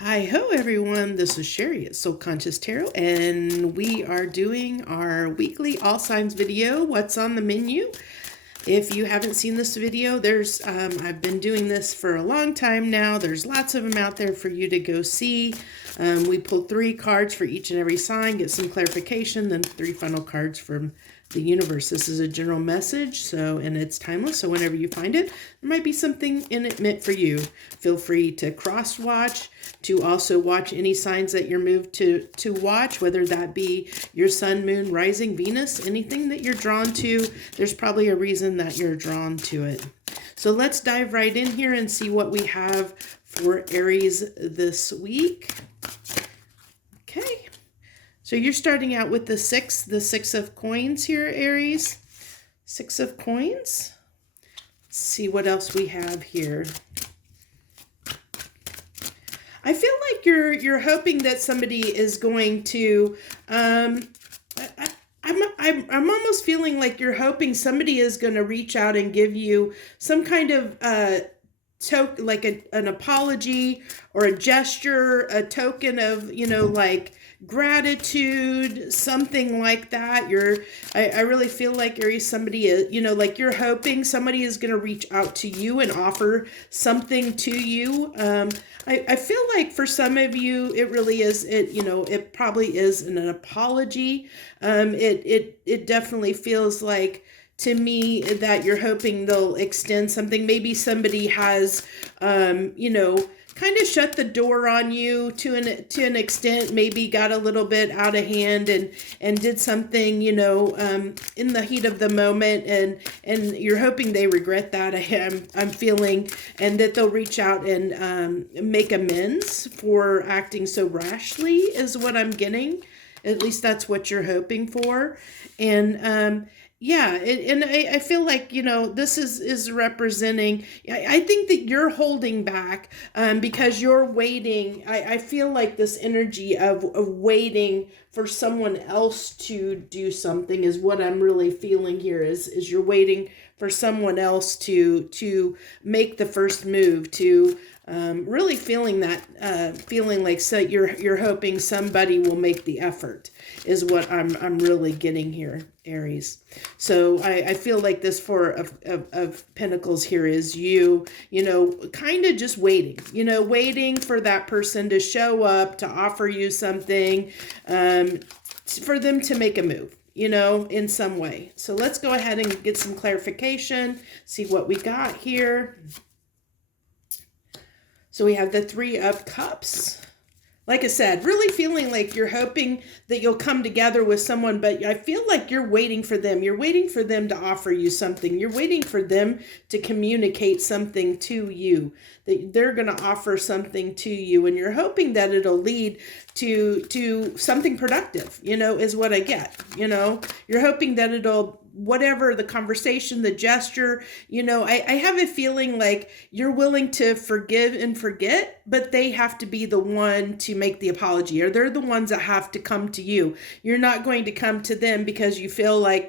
Hi ho everyone, this is Sherry at Soul Conscious Tarot, and we are doing our weekly all signs video, what's on the menu. If you haven't seen this video, there's I've been doing this for a long time now. There's lots of them out there for you to go see. We pulled 3 cards for each and every sign, get some clarification, then 3 final cards from the universe. This is a general message, and it's timeless, so whenever you find it, there might be something in it meant for you. Feel free to cross watch, to also watch any signs that you're moved to watch, whether that be your sun, moon, rising, Venus, anything that you're drawn to. There's probably a reason that you're drawn to it. So let's dive right in here and see what we have for Aries this week. Okay. So you're starting out with the 6 of coins here, Aries. 6 of coins. Let's see what else we have here. I feel like you're hoping that somebody is going to I'm almost feeling like you're hoping somebody is going to reach out and give you some kind of like an apology or a gesture, a token of, like gratitude, something like that. I really feel like, Aries, somebody is, like you're hoping somebody is going to reach out to you and offer something to you. I feel like for some of you, it really is, it probably is an apology. It definitely feels like, to me, that you're hoping they'll extend something. Maybe somebody has, kind of shut the door on you to an extent, maybe got a little bit out of hand and did something, in the heat of the moment, and you're hoping they regret that. I'm feeling, and that they'll reach out and make amends for acting so rashly is what I'm getting. At least that's what you're hoping for. And yeah, and I feel like, this is representing, I think that you're holding back because you're waiting. I feel like this energy of waiting for someone else to do something is what I'm really feeling here, is you're waiting for someone else to make the first move, to really feeling that, feeling like, so you're hoping somebody will make the effort is what I'm really getting here, Aries. So I feel like this Four of Pentacles here is you kind of just waiting, waiting for that person to show up, to offer you something, for them to make a move, in some way. So let's go ahead and get some clarification, see what we got here. So we have the 3 of Cups. Like I said, really feeling like you're hoping that you'll come together with someone, but I feel like you're waiting for them. You're waiting for them to offer you something. You're waiting for them to communicate something to you, that they're going to offer something to you, and you're hoping that it'll lead to something productive, is what I get. You're hoping that it'll, whatever the conversation, the gesture, I have a feeling like you're willing to forgive and forget, but they have to be the one to make the apology, or they're the ones that have to come to you. You're not going to come to them because you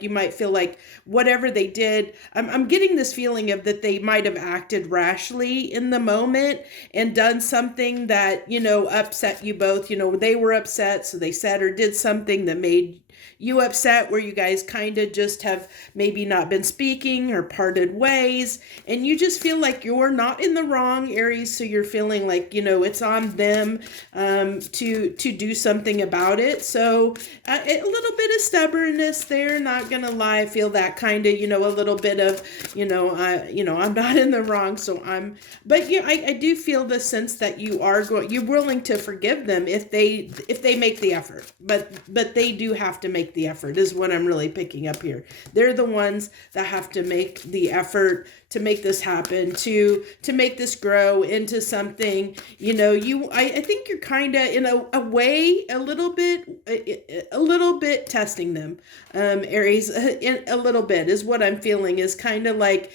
might feel like whatever they did, I'm getting this feeling of that they might have acted rashly in the moment and done something that, upset you both. They were upset, so they said or did something that made you upset, where you guys kind of just have maybe not been speaking or parted ways, and you just feel like you're not in the wrong, Aries. So you're feeling like, it's on them to do something about it. So a little bit of stubbornness there, not gonna lie. I feel that kind of, a little bit of, I'm not in the wrong, so but I do feel the sense that you're willing to forgive them if they make the effort, but they do have to make the effort, is what I'm really picking up here. They're the ones that have to make the effort to make this happen, to make this grow into something. I think you're kind of, in a way, a little bit testing them, Aries. A little bit is what I'm feeling, is kind of like,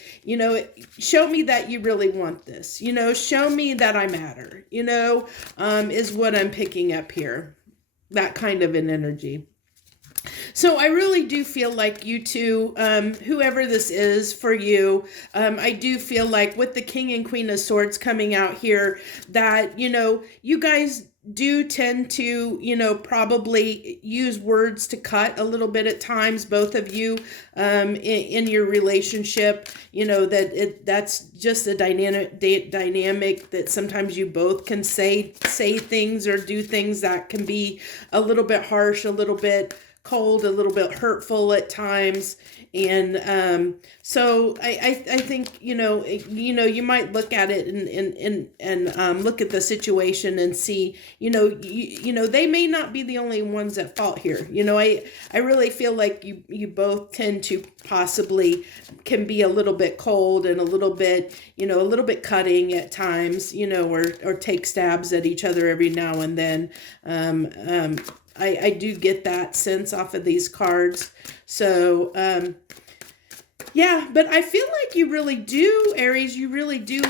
show me that you really want this, show me that I matter, is what I'm picking up here. That kind of an energy. So I really do feel like you two, whoever this is for you, I do feel like with the King and Queen of Swords coming out here, that, you guys do tend to, probably use words to cut a little bit at times, both of you, in your relationship, that's just a dynamic that sometimes you both can say things or do things that can be a little bit harsh, a little bit cold, a little bit hurtful at times. And so I think, you might look at it and look at the situation and see, they may not be the only ones at fault here. I really feel like you both tend to possibly can be a little bit cold and a little bit, a little bit cutting at times, or take stabs at each other every now and then. I do get that sense off of these cards. So, yeah, but I feel like you really do, Aries, you really do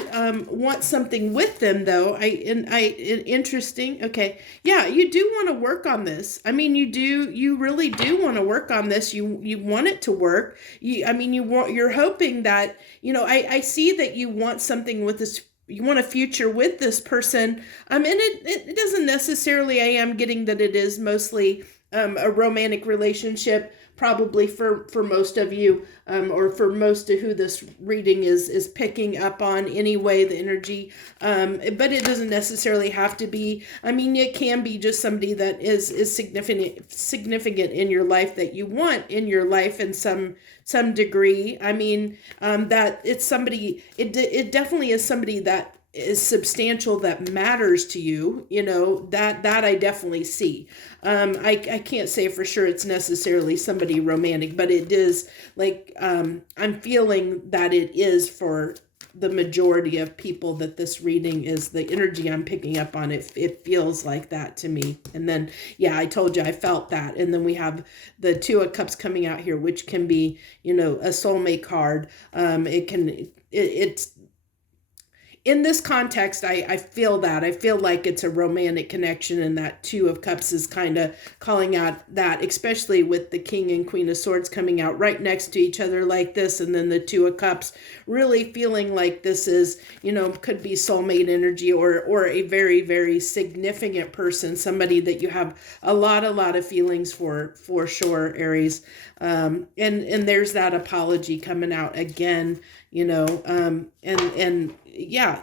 want something with them, though. Interesting. Okay. Yeah, you do want to work on this. I mean, you really do want to work on this. You want it to work. You're hoping that, I see that you want something with this. You want a future with this person. And it doesn't necessarily, I am getting that it is mostly a romantic relationship, probably for most of you, or for most of who this reading is picking up on anyway, the energy. But it doesn't necessarily have to be. It can be just somebody that is significant in your life, that you want in your life in some degree. That it's somebody, it definitely is somebody that is substantial, that matters to you, that I definitely see. I can't say for sure it's necessarily somebody romantic, but it is like, I'm feeling that it is for the majority of people that this reading is the energy I'm picking up on. It feels like that to me. And then, yeah, I told you I felt that. And then we have the Two of Cups coming out here, which can be, a soulmate card. It's in this context, I feel that. I feel like it's a romantic connection, and that Two of Cups is kind of calling out that, especially with the King and Queen of Swords coming out right next to each other like this, and then the Two of Cups really feeling like this is, could be soulmate energy, or a very, very significant person, somebody that you have a lot of feelings for sure, Aries. And there's that apology coming out again, and yeah,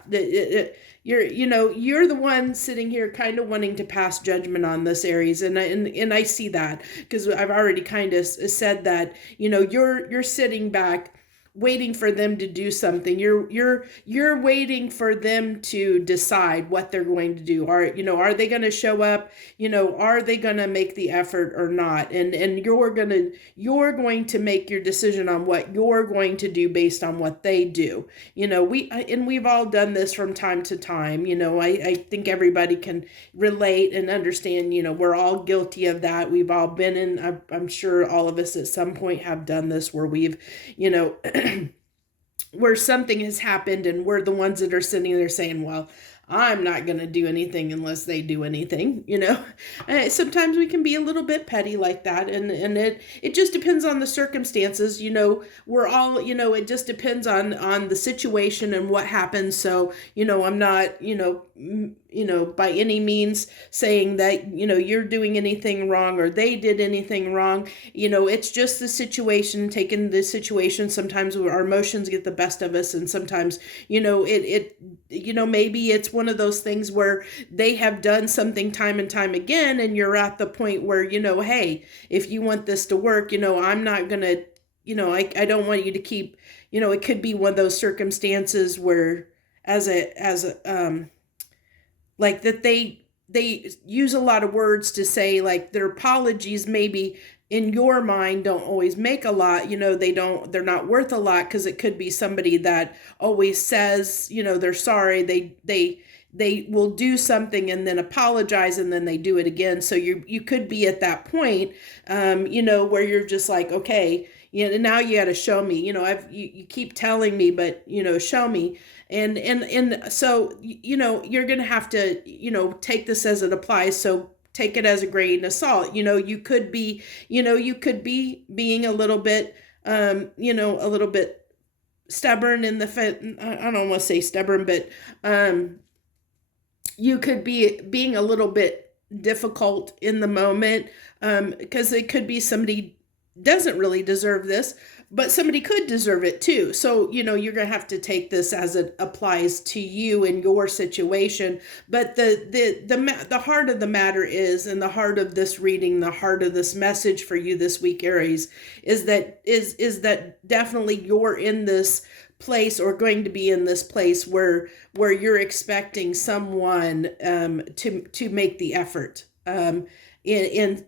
you're the one sitting here kind of wanting to pass judgment on this, Aries, and I see that, because I've already kind of said that, you're sitting back waiting for them to do something. You're waiting for them to decide what they're going to do. Are they going to show up? Are they going to make the effort or not? And you're going to make your decision on what you're going to do based on what they do. We've all done this from time to time. I think everybody can relate and understand, we're all guilty of that. We've all been in, I'm sure all of us at some point have done this, where we've, where something has happened and we're the ones that are sitting there saying, well, I'm not going to do anything unless they do anything, Sometimes we can be a little bit petty like that. And it just depends on the circumstances, we're all, it just depends on the situation and what happens. So, I'm not, by any means saying that, you're doing anything wrong or they did anything wrong. It's just the situation, taking the situation. Sometimes our emotions get the best of us. And sometimes, maybe it's one of those things where they have done something time and time again, and you're at the point where, hey, if you want this to work, I'm not going to, I don't want you to keep, it could be one of those circumstances where like that they use a lot of words to say, like, their apologies maybe in your mind don't always make a lot, they're not worth a lot, because it could be somebody that always says, they're sorry, they will do something and then apologize and then they do it again. So you could be at that point, where you're just like, okay, now you got to show me, you keep telling me, but, show me. And so, you're going to have to, take this as it applies. So take it as a grain of salt. You could be, being a little bit, a little bit stubborn in the, I don't want to say stubborn, but you could be being a little bit difficult in the moment, because it could be somebody doesn't really deserve this, but somebody could deserve it too. So, you're going to have to take this as it applies to you in your situation. But the heart of the matter is, and the heart of this reading, the heart of this message for you this week, Aries, is that definitely you're in this place, or going to be in this place where you're expecting someone to make the effort. In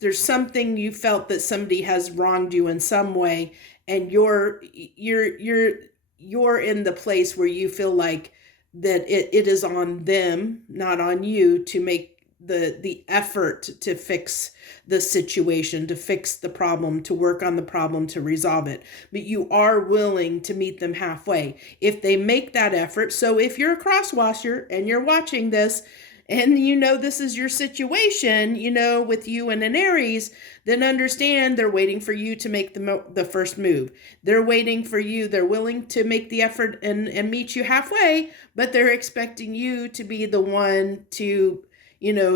there's something you felt that somebody has wronged you in some way, and you're in the place where you feel like that it is on them, not on you, to make the effort to fix the situation, to fix the problem, to work on the problem, to resolve it. But you are willing to meet them halfway if they make that effort. So if you're a crosswasher and you're watching this, and this is your situation, with you and an Aries, then understand they're waiting for you to make the first move. They're waiting for you. They're willing to make the effort and meet you halfway, but they're expecting you to be the one to,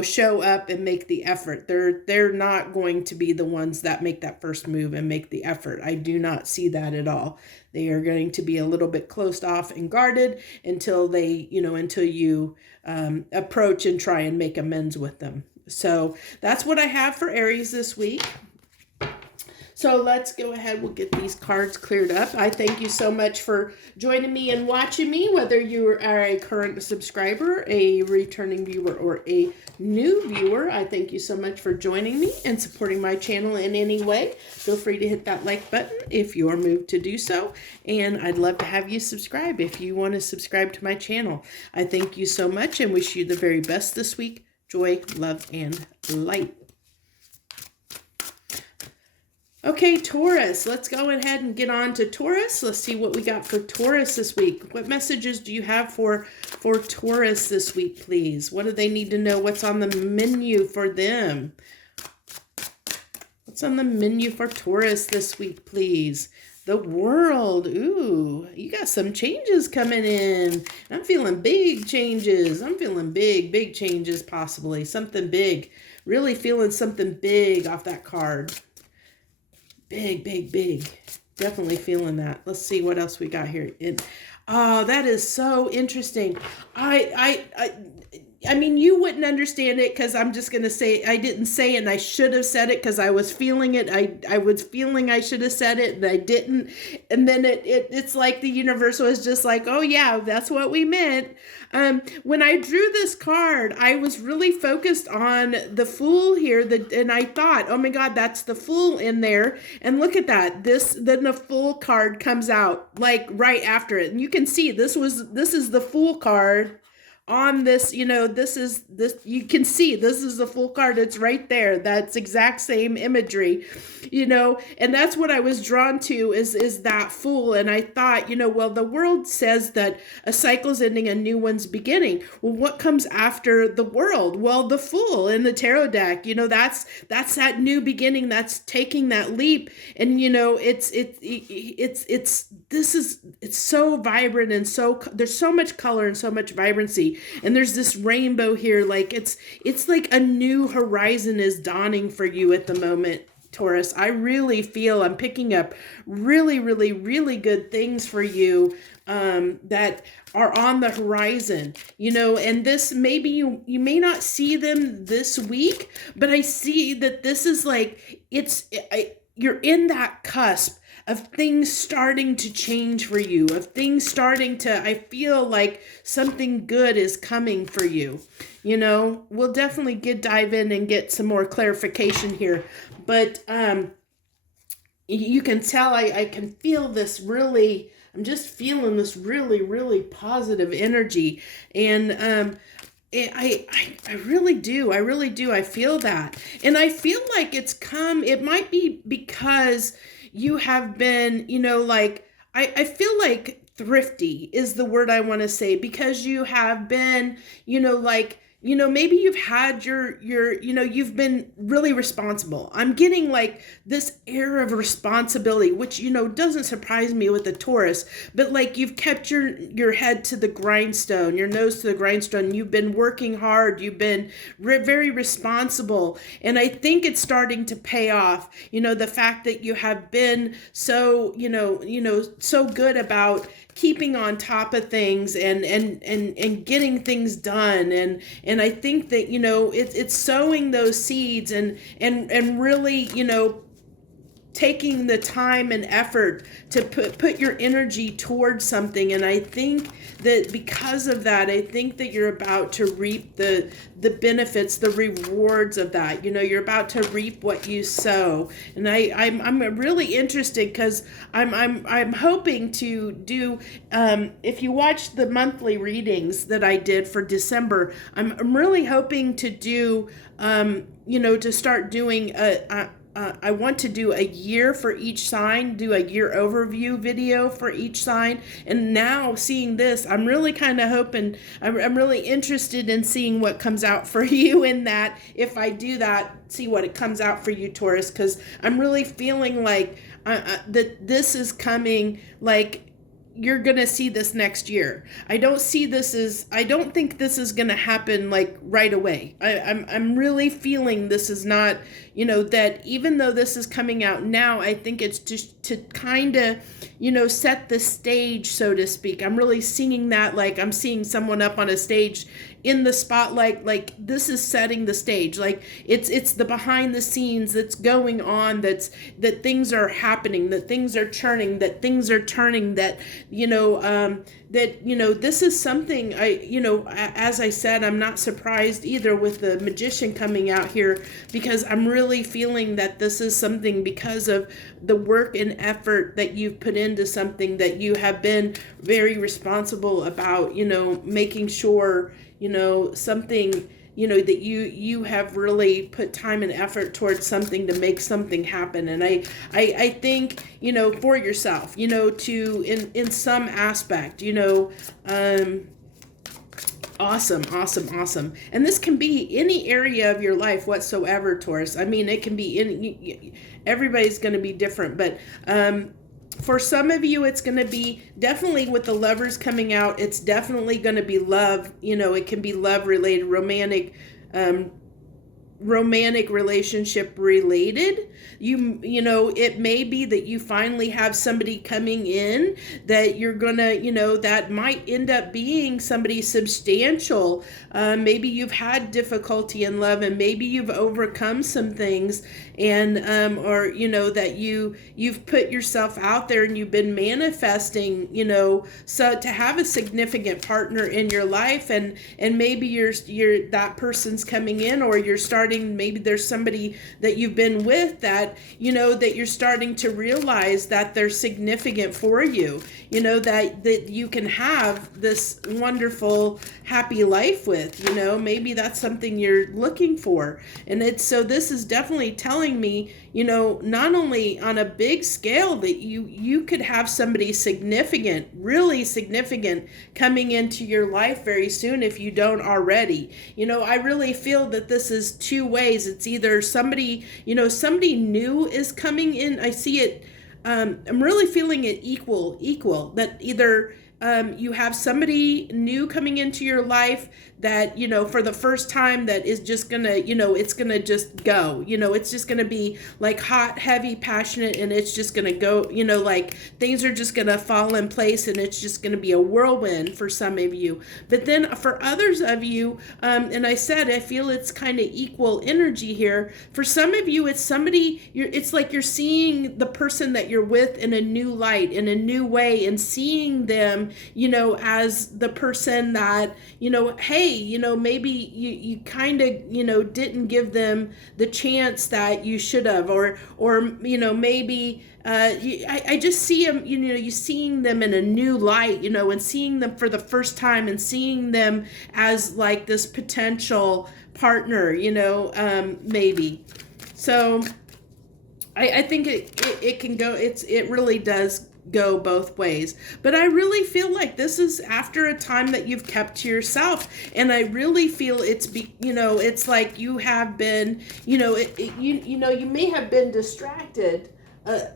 show up and make the effort. They're not going to be the ones that make that first move and make the effort. I do not see that at all. They are going to be a little bit closed off and guarded until you approach and try and make amends with them. So that's what I have for Aries this week. So let's go ahead. We'll get these cards cleared up. I thank you so much for joining me and watching me, whether you are a current subscriber, a returning viewer, or a new viewer. I thank you so much for joining me and supporting my channel in any way. Feel free to hit that like button if you are moved to do so. And I'd love to have you subscribe if you want to subscribe to my channel. I thank you so much and wish you the very best this week. Joy, love, and light. Okay, Taurus, let's go ahead and get on to Taurus. Let's see what we got for Taurus this week. What messages do you have for Taurus this week, please? What do they need to know? What's on the menu for them? What's on the menu for Taurus this week, please? The World. Ooh, you got some changes coming in. I'm feeling big changes. I'm feeling big changes possibly. Something big. Really feeling something big off that card. Big. Definitely feeling that. Let's see what else we got here. Oh, that is so interesting. I mean, you wouldn't understand it because I'm just going to say, I didn't say it and I should have said it because I was feeling it. I was feeling I should have said it and I didn't. And then it's like the universe was just like, oh yeah, that's what we meant. When I drew this card, I was really focused on the Fool here, and I thought, oh my God, that's the Fool in there. And look at that. Then the Fool card comes out like right after it. And you can see this is the Fool card. On this, you can see this is the Fool card. It's right there. That's exact same imagery, and that's what I was drawn to is that Fool. And I thought, well, the World says that a cycle's ending, a new one's beginning. Well, what comes after the World? Well, the Fool in the tarot deck, that's that new beginning. That's taking that leap. And, it's so vibrant and there's so much color and so much vibrancy. And there's this rainbow here, like it's like a new horizon is dawning for you at the moment, Taurus. I really feel I'm picking up really, really, really good things for you that are on the horizon, and this, maybe you may not see them this week, but I see that this is like, you're in that cusp of things starting to change for you, of things starting to, I feel like something good is coming for you. We'll definitely dive in and get some more clarification here. But you can tell I can feel this really, I'm just feeling this really, really positive energy. And I really do. I feel that. And I feel like it might be because you have been, I feel like thrifty is the word I want to say, because you have been, you know, maybe you've had you know, you've been really responsible. I'm getting like this air of responsibility, which, you know, doesn't surprise me with the Taurus, but like you've kept your head to the grindstone, your nose to the grindstone. You've been working hard. You've been very responsible. And I think it's starting to pay off, you know, the fact that you have been so, so good about keeping on top of things and getting things done, and I think that, you know, it's sowing those seeds and really, you know, taking the time and effort to put your energy towards something. And I think that because of that, I think that you're about to reap the benefits, the rewards of that. You know, you're about to reap what you sow. And I'm really interested because I'm hoping to do, if you watch the monthly readings that I did for December, I'm really hoping to do, you know, to start doing I want to do a year for each sign, do a year overview video for each sign. And now seeing this, I'm really kind of hoping, I'm really interested in seeing what comes out for you in that. If I do that, see what it comes out for you, Taurus, because I'm really feeling like that this is coming, like, you're going to see this next year. I don't think this is going to happen like right away. I'm really feeling this is not, you know, that even though this is coming out now, I think it's just to kind of, you know, set the stage, so to speak. I'm really seeing that, like I'm seeing someone up on a stage in the spotlight, like this is setting the stage, like it's the behind the scenes that's going on, that things are happening, that things are churning, that things are turning, that, you know, that, you know, this is something you know, as I said, I'm not surprised either with the Magician coming out here, because I'm really feeling that this is something because of the work and effort that you've put into something, that you have been very responsible about, you know, making sure, you know, something, you know, that you have really put time and effort towards something to make something happen. And I think, you know, for yourself, you know, to in some aspect, you know, awesome. And this can be any area of your life whatsoever, Taurus. I mean, it can be everybody's going to be different, but for some of you, it's going to be definitely with the Lovers coming out. It's definitely going to be love. You know, it can be love related, romantic relationship related. You know, it may be that you finally have somebody coming in that you're gonna, you know, that might end up being somebody substantial. Maybe you've had difficulty in love, and maybe you've overcome some things, and or, you know, that you've put yourself out there and you've been manifesting, you know, so to have a significant partner in your life, and maybe you're that person's coming in, or you're starting, maybe there's somebody that you've been with that, you know, that you're starting to realize that they're significant for you, you know, that you can have this wonderful happy life with, you know, maybe that's something you're looking for. And it's, so this is definitely telling me, you know, not only on a big scale that you could have somebody significant, really significant, coming into your life very soon if you don't already. You know, I really feel that this is two ways. It's either somebody, you know, somebody new is coming in. I see it, I'm really feeling it equal, that either you have somebody new coming into your life that, you know, for the first time, that is just gonna, you know, it's gonna just go, you know, it's just gonna be like hot, heavy, passionate, and it's just gonna go, you know, like things are just gonna fall in place, and it's just gonna be a whirlwind for some of you. But then for others of you, and I said, I feel it's kind of equal energy here. For some of you, it's somebody, it's like you're seeing the person that you're with in a new light, in a new way, and seeing them, you know, as the person that, you know, hey, you know, maybe you kind of, you know, didn't give them the chance that you should have, or you know, maybe I just see them, you know, you seeing them in a new light, you know, and seeing them for the first time, and seeing them as like this potential partner, you know, maybe. So I think it can go, it really does go both ways. But I really feel like this is after a time that you've kept to yourself, and I really feel it's like you have been, you may have been distracted.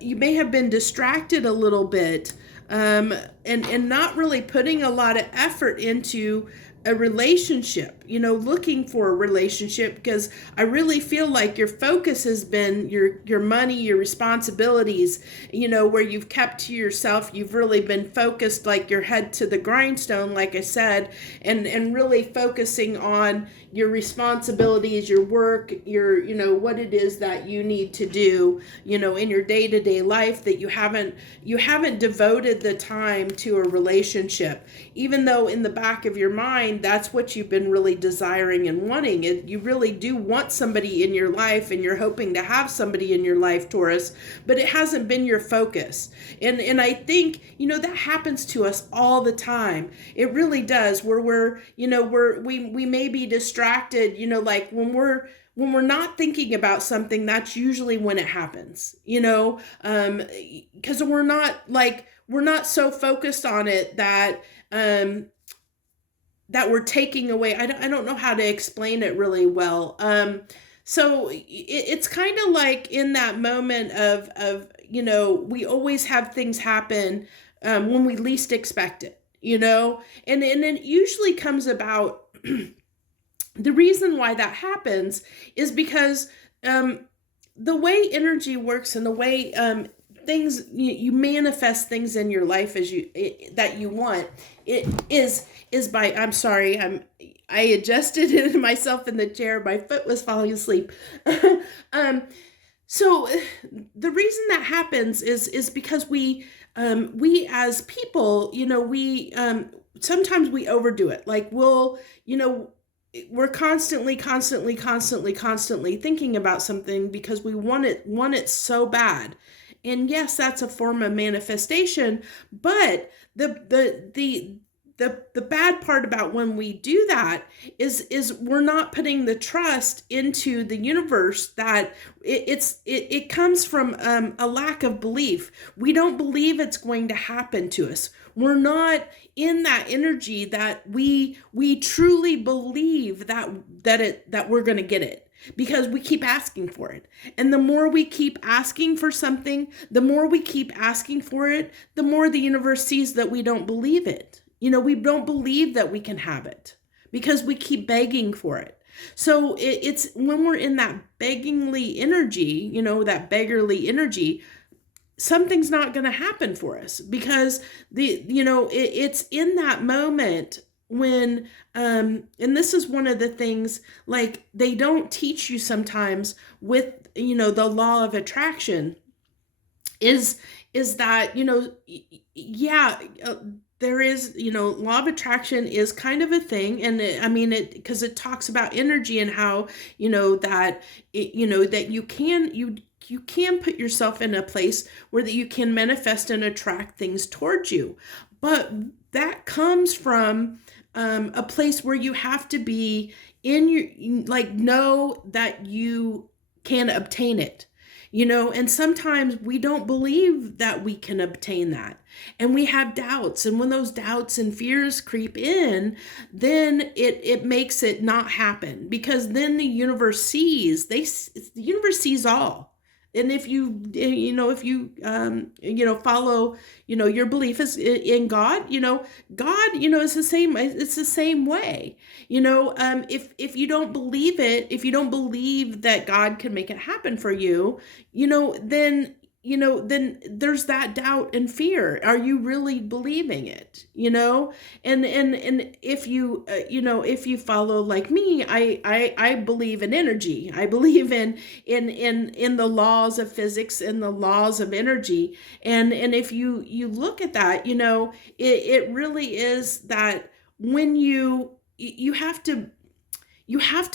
You may have been distracted a little bit, and not really putting a lot of effort into a relationship, looking for a relationship, because I really feel like your focus has been your money, your responsibilities, where you've kept to yourself. You've really been focused, like your head to the grindstone, like I said, and really focusing on your responsibilities, your work, your, what it is that you need to do, in your day-to-day life, that you haven't devoted the time to a relationship, even though in the back of your mind, that's what you've been really desiring and wanting. You really do want somebody in your life, and you're hoping to have somebody in your life, Taurus, but it hasn't been your focus. And I think, that happens to us all the time. It really does, where we may be distracted, like when we're not thinking about something, that's usually when it happens, because we're not so focused on it that we're taking away. I don't know how to explain it really well. So it's kind of like in that moment of we always have things happen when we least expect it, and it usually comes about. The reason why that happens is because the way energy works, and the way things, you manifest things in your life that you want, it is by, I'm sorry, I adjusted myself in the chair. My foot was falling asleep. So the reason that happens is because we as people, we sometimes we overdo it. Like we're constantly thinking about something because we want it so bad. And yes, that's a form of manifestation, but the bad part about when we do that is we're not putting the trust into the universe, that it comes from a lack of belief. We don't believe it's going to happen to us. We're not in that energy that we truly believe that we're going to get it, because we keep asking for it. And the more we keep asking for something, the more we keep asking for it, the more the universe sees that we don't believe it. We don't believe that we can have it because we keep begging for it. So it's when we're in that beggingly energy, that beggarly energy, something's not going to happen for us, because it's in that moment when and this is one of the things, like, they don't teach you sometimes with the law of attraction, is that there is, law of attraction is kind of a thing. And because it talks about energy, and how, that you can put yourself in a place where that you can manifest and attract things towards you. But that comes from a place where you have to be in your, know that you can obtain it. And sometimes we don't believe that we can obtain that. And we have doubts. And when those doubts and fears creep in, then it makes it not happen, because then the universe sees, the universe sees all. And if you follow, your belief is in God, God, is the same. It's the same way, if you don't believe it, if you don't believe that God can make it happen for you, then there's that doubt and fear. Are you really believing it? And if you, if you follow like me, I believe in energy. I believe in the laws of physics and the laws of energy. And if you look at that, it really is that when you have to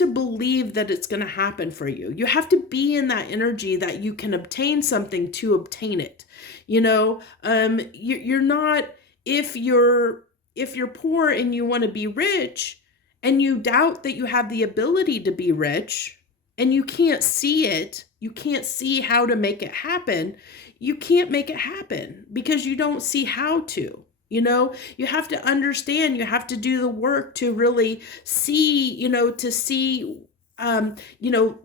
believe that it's going to happen for you. You have to be in that energy that you can obtain something to obtain it. You're not, if you're poor and you want to be rich, and you doubt that you have the ability to be rich, and you can't see it, you can't see how to make it happen, you can't make it happen because you don't see how to. You have to understand, you have to do the work to really see, to see,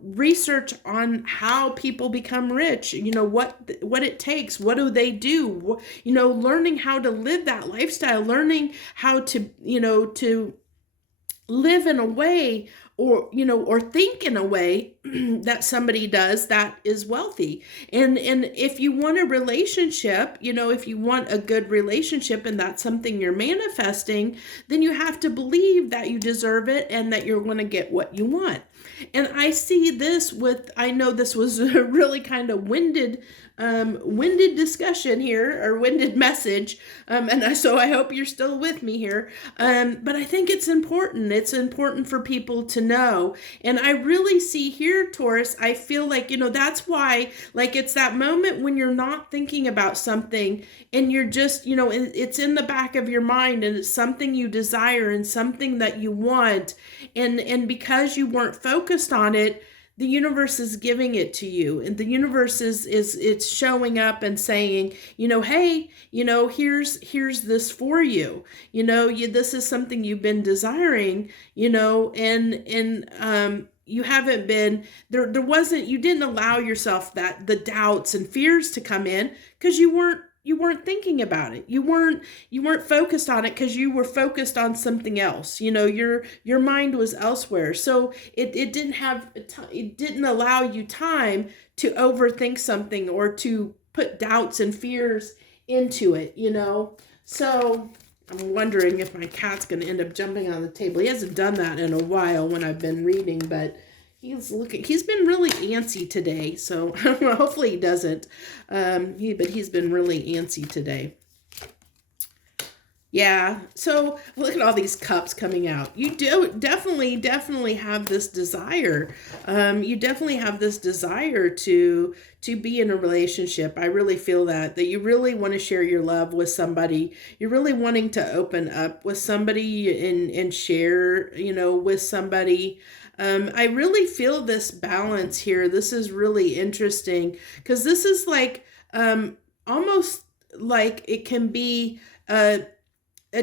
research on how people become rich, what it takes, what do they do, learning how to live that lifestyle, learning how to, to live in a way, or think in a way that somebody does that is wealthy. And if you want a relationship, if you want a good relationship and that's something you're manifesting, then you have to believe that you deserve it and that you're going to get what you want. And I see this I know this was a really kind of winded discussion here, or winded message. So I hope you're still with me here. But I think it's important. It's important for people to know. And I really see here, Taurus, I feel like, that's why, like, it's that moment when you're not thinking about something and you're just, it's in the back of your mind and it's something you desire and something that you want. And because you weren't focused on it, the universe is giving it to you, and the universe it's showing up and saying, hey, here's this for you. This is something you've been desiring, and you haven't been there. You didn't allow yourself the doubts and fears to come in because you weren't thinking about it. You weren't focused on it because you were focused on something else. Your mind was elsewhere. So it didn't allow you time to overthink something or to put doubts and fears into it, So I'm wondering if my cat's going to end up jumping on the table. He hasn't done that in a while when I've been reading, but he's been really antsy today, so hopefully he doesn't. But he's been really antsy today. Yeah, so look at all these cups coming out. You do definitely have this desire. You definitely have this desire to be in a relationship. I really feel that you really want to share your love with somebody. You're really wanting to open up with somebody and share, with somebody. I really feel this balance here. This is really interesting because this is like almost like it can be a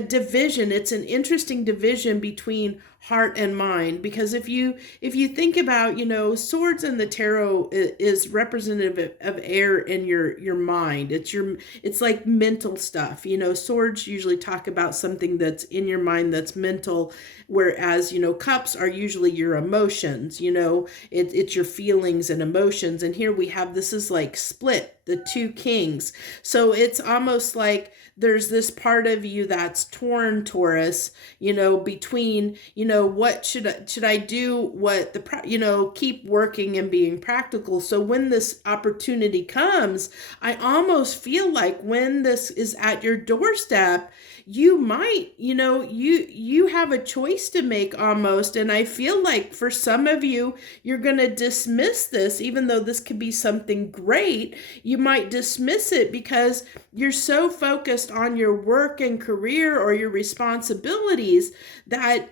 division. It's an interesting division between heart and mind, because if you think about, swords in the tarot is representative of air in your mind. It's like mental stuff. Swords usually talk about something that's in your mind, that's mental, whereas cups are usually your emotions. It's your feelings and emotions. And here we have, this is like split, the two kings. So it's almost like there's this part of you that's torn, Taurus, between, what should I do, keep working and being practical. So when this opportunity comes, I almost feel like when this is at your doorstep, you might, you have a choice to make almost. And I feel like for some of you, you're going to dismiss this, even though this could be something great. You might dismiss it because you're so focused on your work and career or your responsibilities that,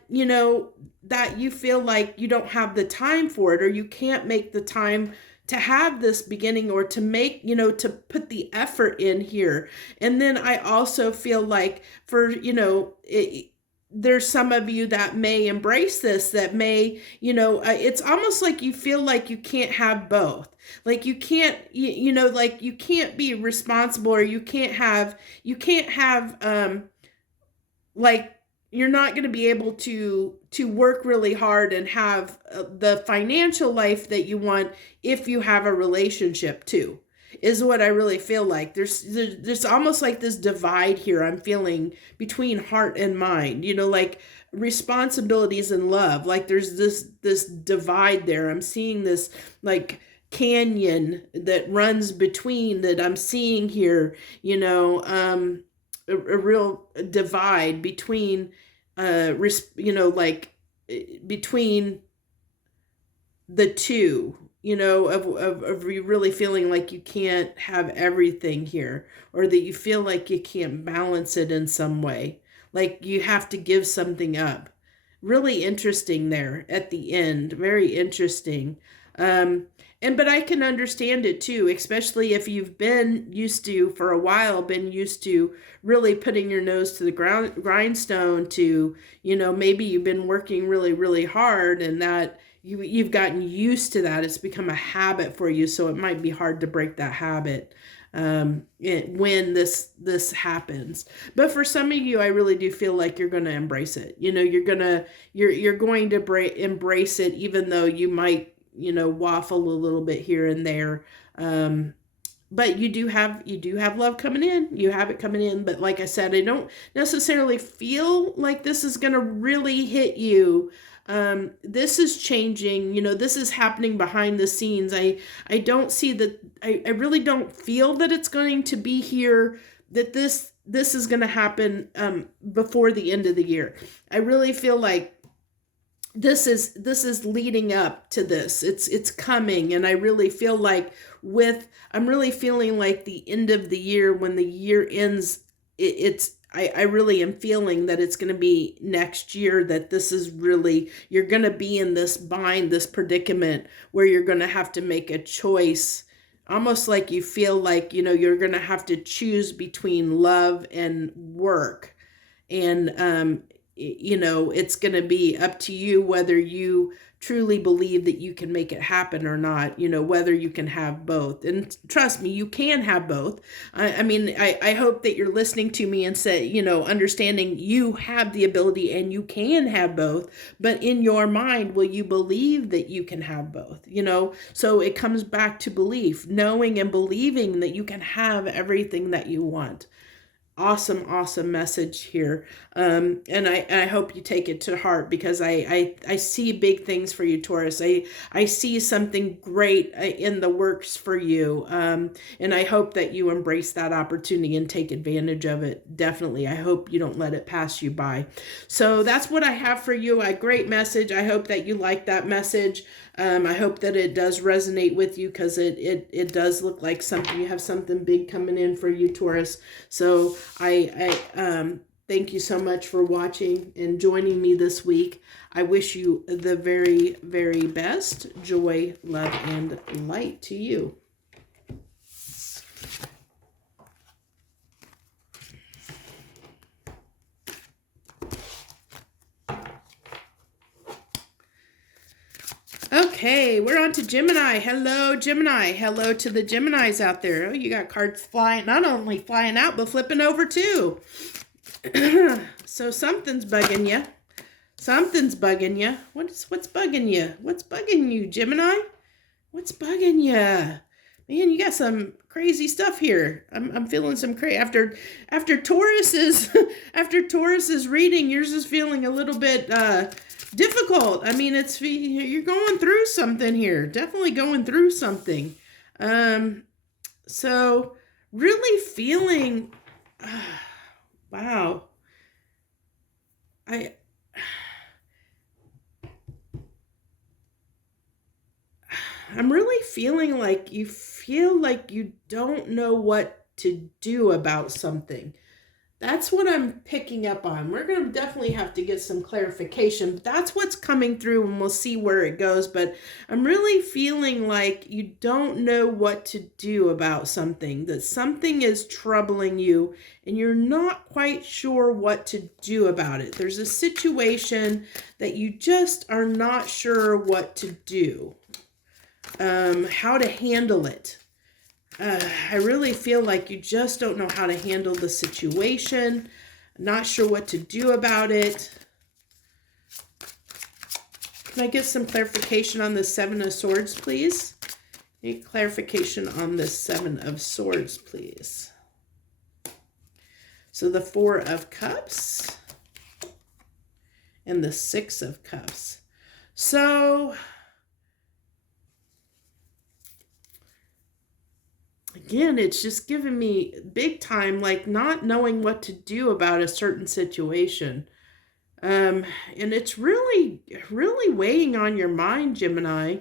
that you feel like you don't have the time for it, or you can't make the time to have this beginning, or to make, to put the effort in here. And then I also feel like for, there's some of you that may embrace this, that may, it's almost like you feel like you can't have both. Like you can't, like you can't be responsible, or you can't have, like, you're not going to be able to work really hard and have the financial life that you want if you have a relationship too, is what I really feel like. There's almost like this divide here I'm feeling between heart and mind, like responsibilities and love. Like there's this divide there. I'm seeing this like canyon that runs between, that I'm seeing here, a real divide between between the two, of you really feeling like you can't have everything here, or that you feel like you can't balance it in some way, like you have to give something up. Really interesting there at the end. Very interesting. But I can understand it too, especially if you've been used to, for a while, been used to really putting your nose to the grindstone to, maybe you've been working really, really hard, and that you've gotten used to that. It's become a habit for you. So it might be hard to break that habit when this happens. But for some of you, I really do feel like you're going to embrace it. You're going to embrace it, even though you might, waffle a little bit here and there. But you do have love coming in. You have it coming in. But like I said, I don't necessarily feel like this is going to really hit you. This is changing, this is happening behind the scenes. I don't see that. I really don't feel that it's going to be here, that this is going to happen, before the end of the year. I really feel like this is leading up to this. It's coming. And I really feel like I'm really feeling like the end of the year, when the year ends, I really am feeling that it's going to be next year, that this is really, you're going to be in this bind, this predicament where you're going to have to make a choice, almost like you feel like, you're going to have to choose between love and work. And, it's going to be up to you whether you truly believe that you can make it happen or not, whether you can have both. And trust me, you can have both. I hope that you're listening to me and say, understanding you have the ability and you can have both, but in your mind, will you believe that you can have both? So it comes back to belief, knowing and believing that you can have everything that you want. Awesome message here. And I hope you take it to heart, because I see big things for you, Taurus. I see something great in the works for you. And I hope that you embrace that opportunity and take advantage of it. Definitely. I hope you don't let it pass you by. So that's what I have for you. A great message. I hope that you like that message. I hope that it does resonate with you, because it does look like you have something big coming in for you, Taurus. So I thank you so much for watching and joining me this week. I wish you the very, very best. Joy, love, and light to you. Okay, we're on to Gemini. Hello, Gemini. Hello to the Geminis out there. Oh, you got cards flying, not only flying out, but flipping over too. So something's bugging you. Something's bugging you. What's bugging you? What's bugging you, Gemini? What's bugging you? Man, you got some crazy stuff here. I'm feeling some crazy. After Taurus's reading, yours is feeling a little bit difficult. You're going through something here. Definitely going through something. So really feeling, wow. I'm really feeling like you feel like you don't know what to do about something. That's what I'm picking up on. We're going to definitely have to get some clarification. That's what's coming through, and we'll see where it goes. But I'm really feeling like you don't know what to do about something, that something is troubling you, and you're not quite sure what to do about it. There's a situation that you just are not sure what to do, how to handle it. I really feel like you just don't know how to handle the situation. Not sure what to do about it. Can I get some clarification on the Seven of Swords, please? Need clarification on the Seven of Swords, please. So the Four of Cups and the Six of Cups. So again, it's just giving me big time, like not knowing what to do about a certain situation. And it's really, really weighing on your mind, Gemini.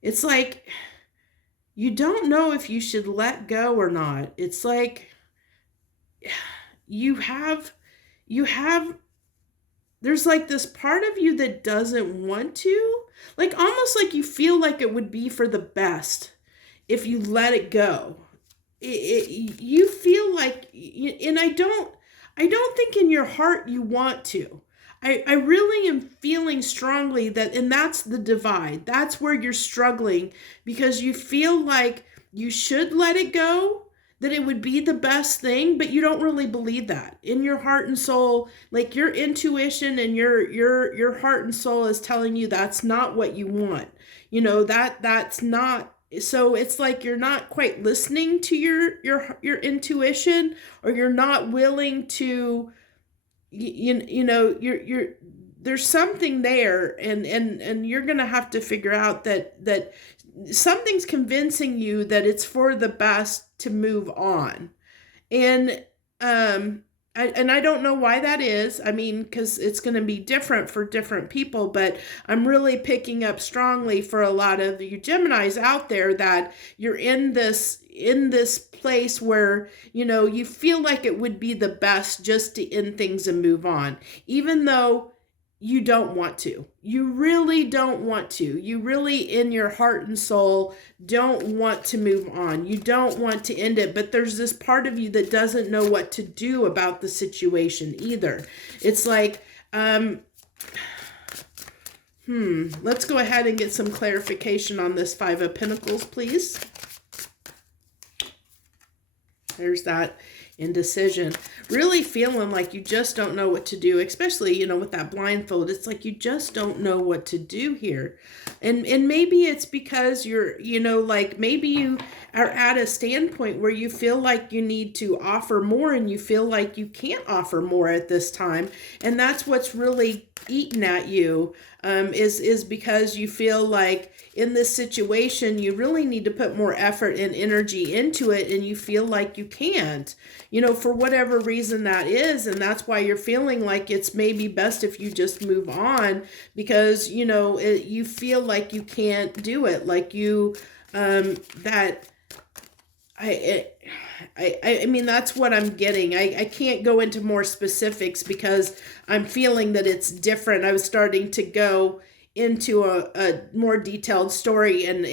It's like you don't know if you should let go or not. It's like you have there's like this part of you that doesn't want to, like almost like you feel like it would be for the best if you let it go. You feel like, and I don't think in your heart you want to. I really am feeling strongly that, and that's the divide. That's where you're struggling, because you feel like you should let it go, that it would be the best thing, but you don't really believe that in your heart and soul. Like your intuition and your heart and soul is telling you that's not what you want. That's not. So it's like you're not quite listening to your intuition, or you're not willing to, you're there's something there, and you're gonna have to figure out that something's convincing you that it's for the best to move on. And I don't know why that is. I mean, because it's going to be different for different people, but I'm really picking up strongly for a lot of you Geminis out there that you're in this place where, you feel like it would be the best just to end things and move on, even though you don't want to. You really don't want to. You really, in your heart and soul, don't want to move on. You don't want to end it, but there's this part of you that doesn't know what to do about the situation either. It's like, let's go ahead and get some clarification on this Five of Pentacles, please. There's that indecision. Really feeling like you just don't know what to do, especially, with that blindfold. It's like you just don't know what to do here. And maybe it's because you're, like maybe you are at a standpoint where you feel like you need to offer more and you feel like you can't offer more at this time. And that's what's really eating at you, is because you feel like in this situation, you really need to put more effort and energy into it, and you feel like you can't, for whatever reason that is. And that's why you're feeling like it's maybe best if you just move on, because, you feel like you can't do it. Like you, I mean, that's what I'm getting. I can't go into more specifics because I'm feeling that it's different. I was starting to go into a more detailed story, and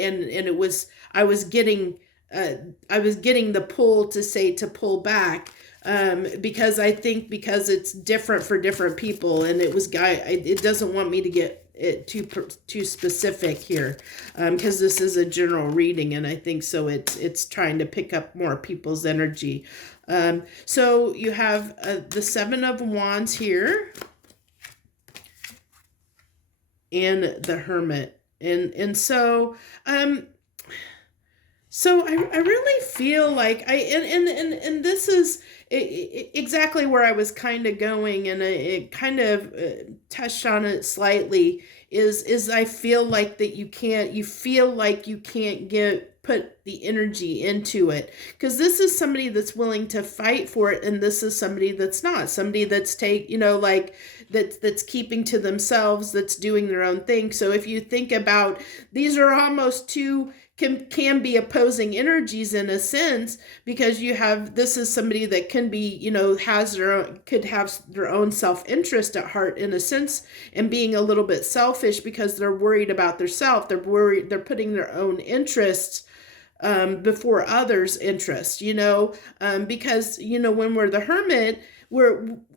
I was getting the pull to pull back, because I think because it's different for different people, and it doesn't want me to get it too specific here, because this is a general reading, and I think so it's trying to pick up more people's energy. So you have the Seven of Wands here, and the Hermit, and so so I really feel like and this is exactly where I was kind of going, and it kind of touched on it slightly, is I feel like that you feel like you can't put the energy into it, because this is somebody that's willing to fight for it, and this is somebody that's not, somebody that's that's keeping to themselves, that's doing their own thing. So if you think about, these are almost two can be opposing energies in a sense, because this is somebody that can be, could have their own self-interest at heart in a sense, and being a little bit selfish because they're worried about themselves. They're putting their own interests before others' interests, because, when we're the Hermit,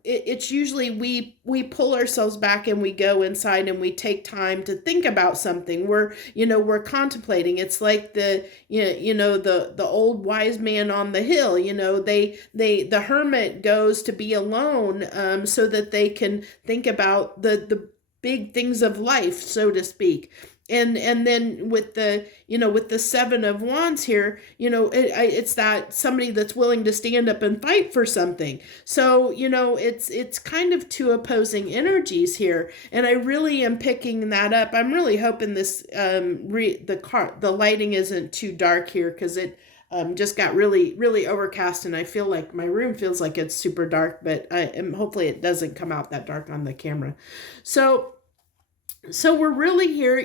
it's usually we pull ourselves back and we go inside and we take time to think about something. We're contemplating. It's like the old wise man on the hill. The hermit goes to be alone, so that they can think about the big things of life, so to speak. And then with the Seven of Wands here, it's that somebody that's willing to stand up and fight for something. So, it's kind of two opposing energies here. And I really am picking that up. I'm really hoping this, the lighting isn't too dark here, because it just got really, really overcast, and I feel like my room feels like it's super dark, but hopefully it doesn't come out that dark on the camera. So we're really here,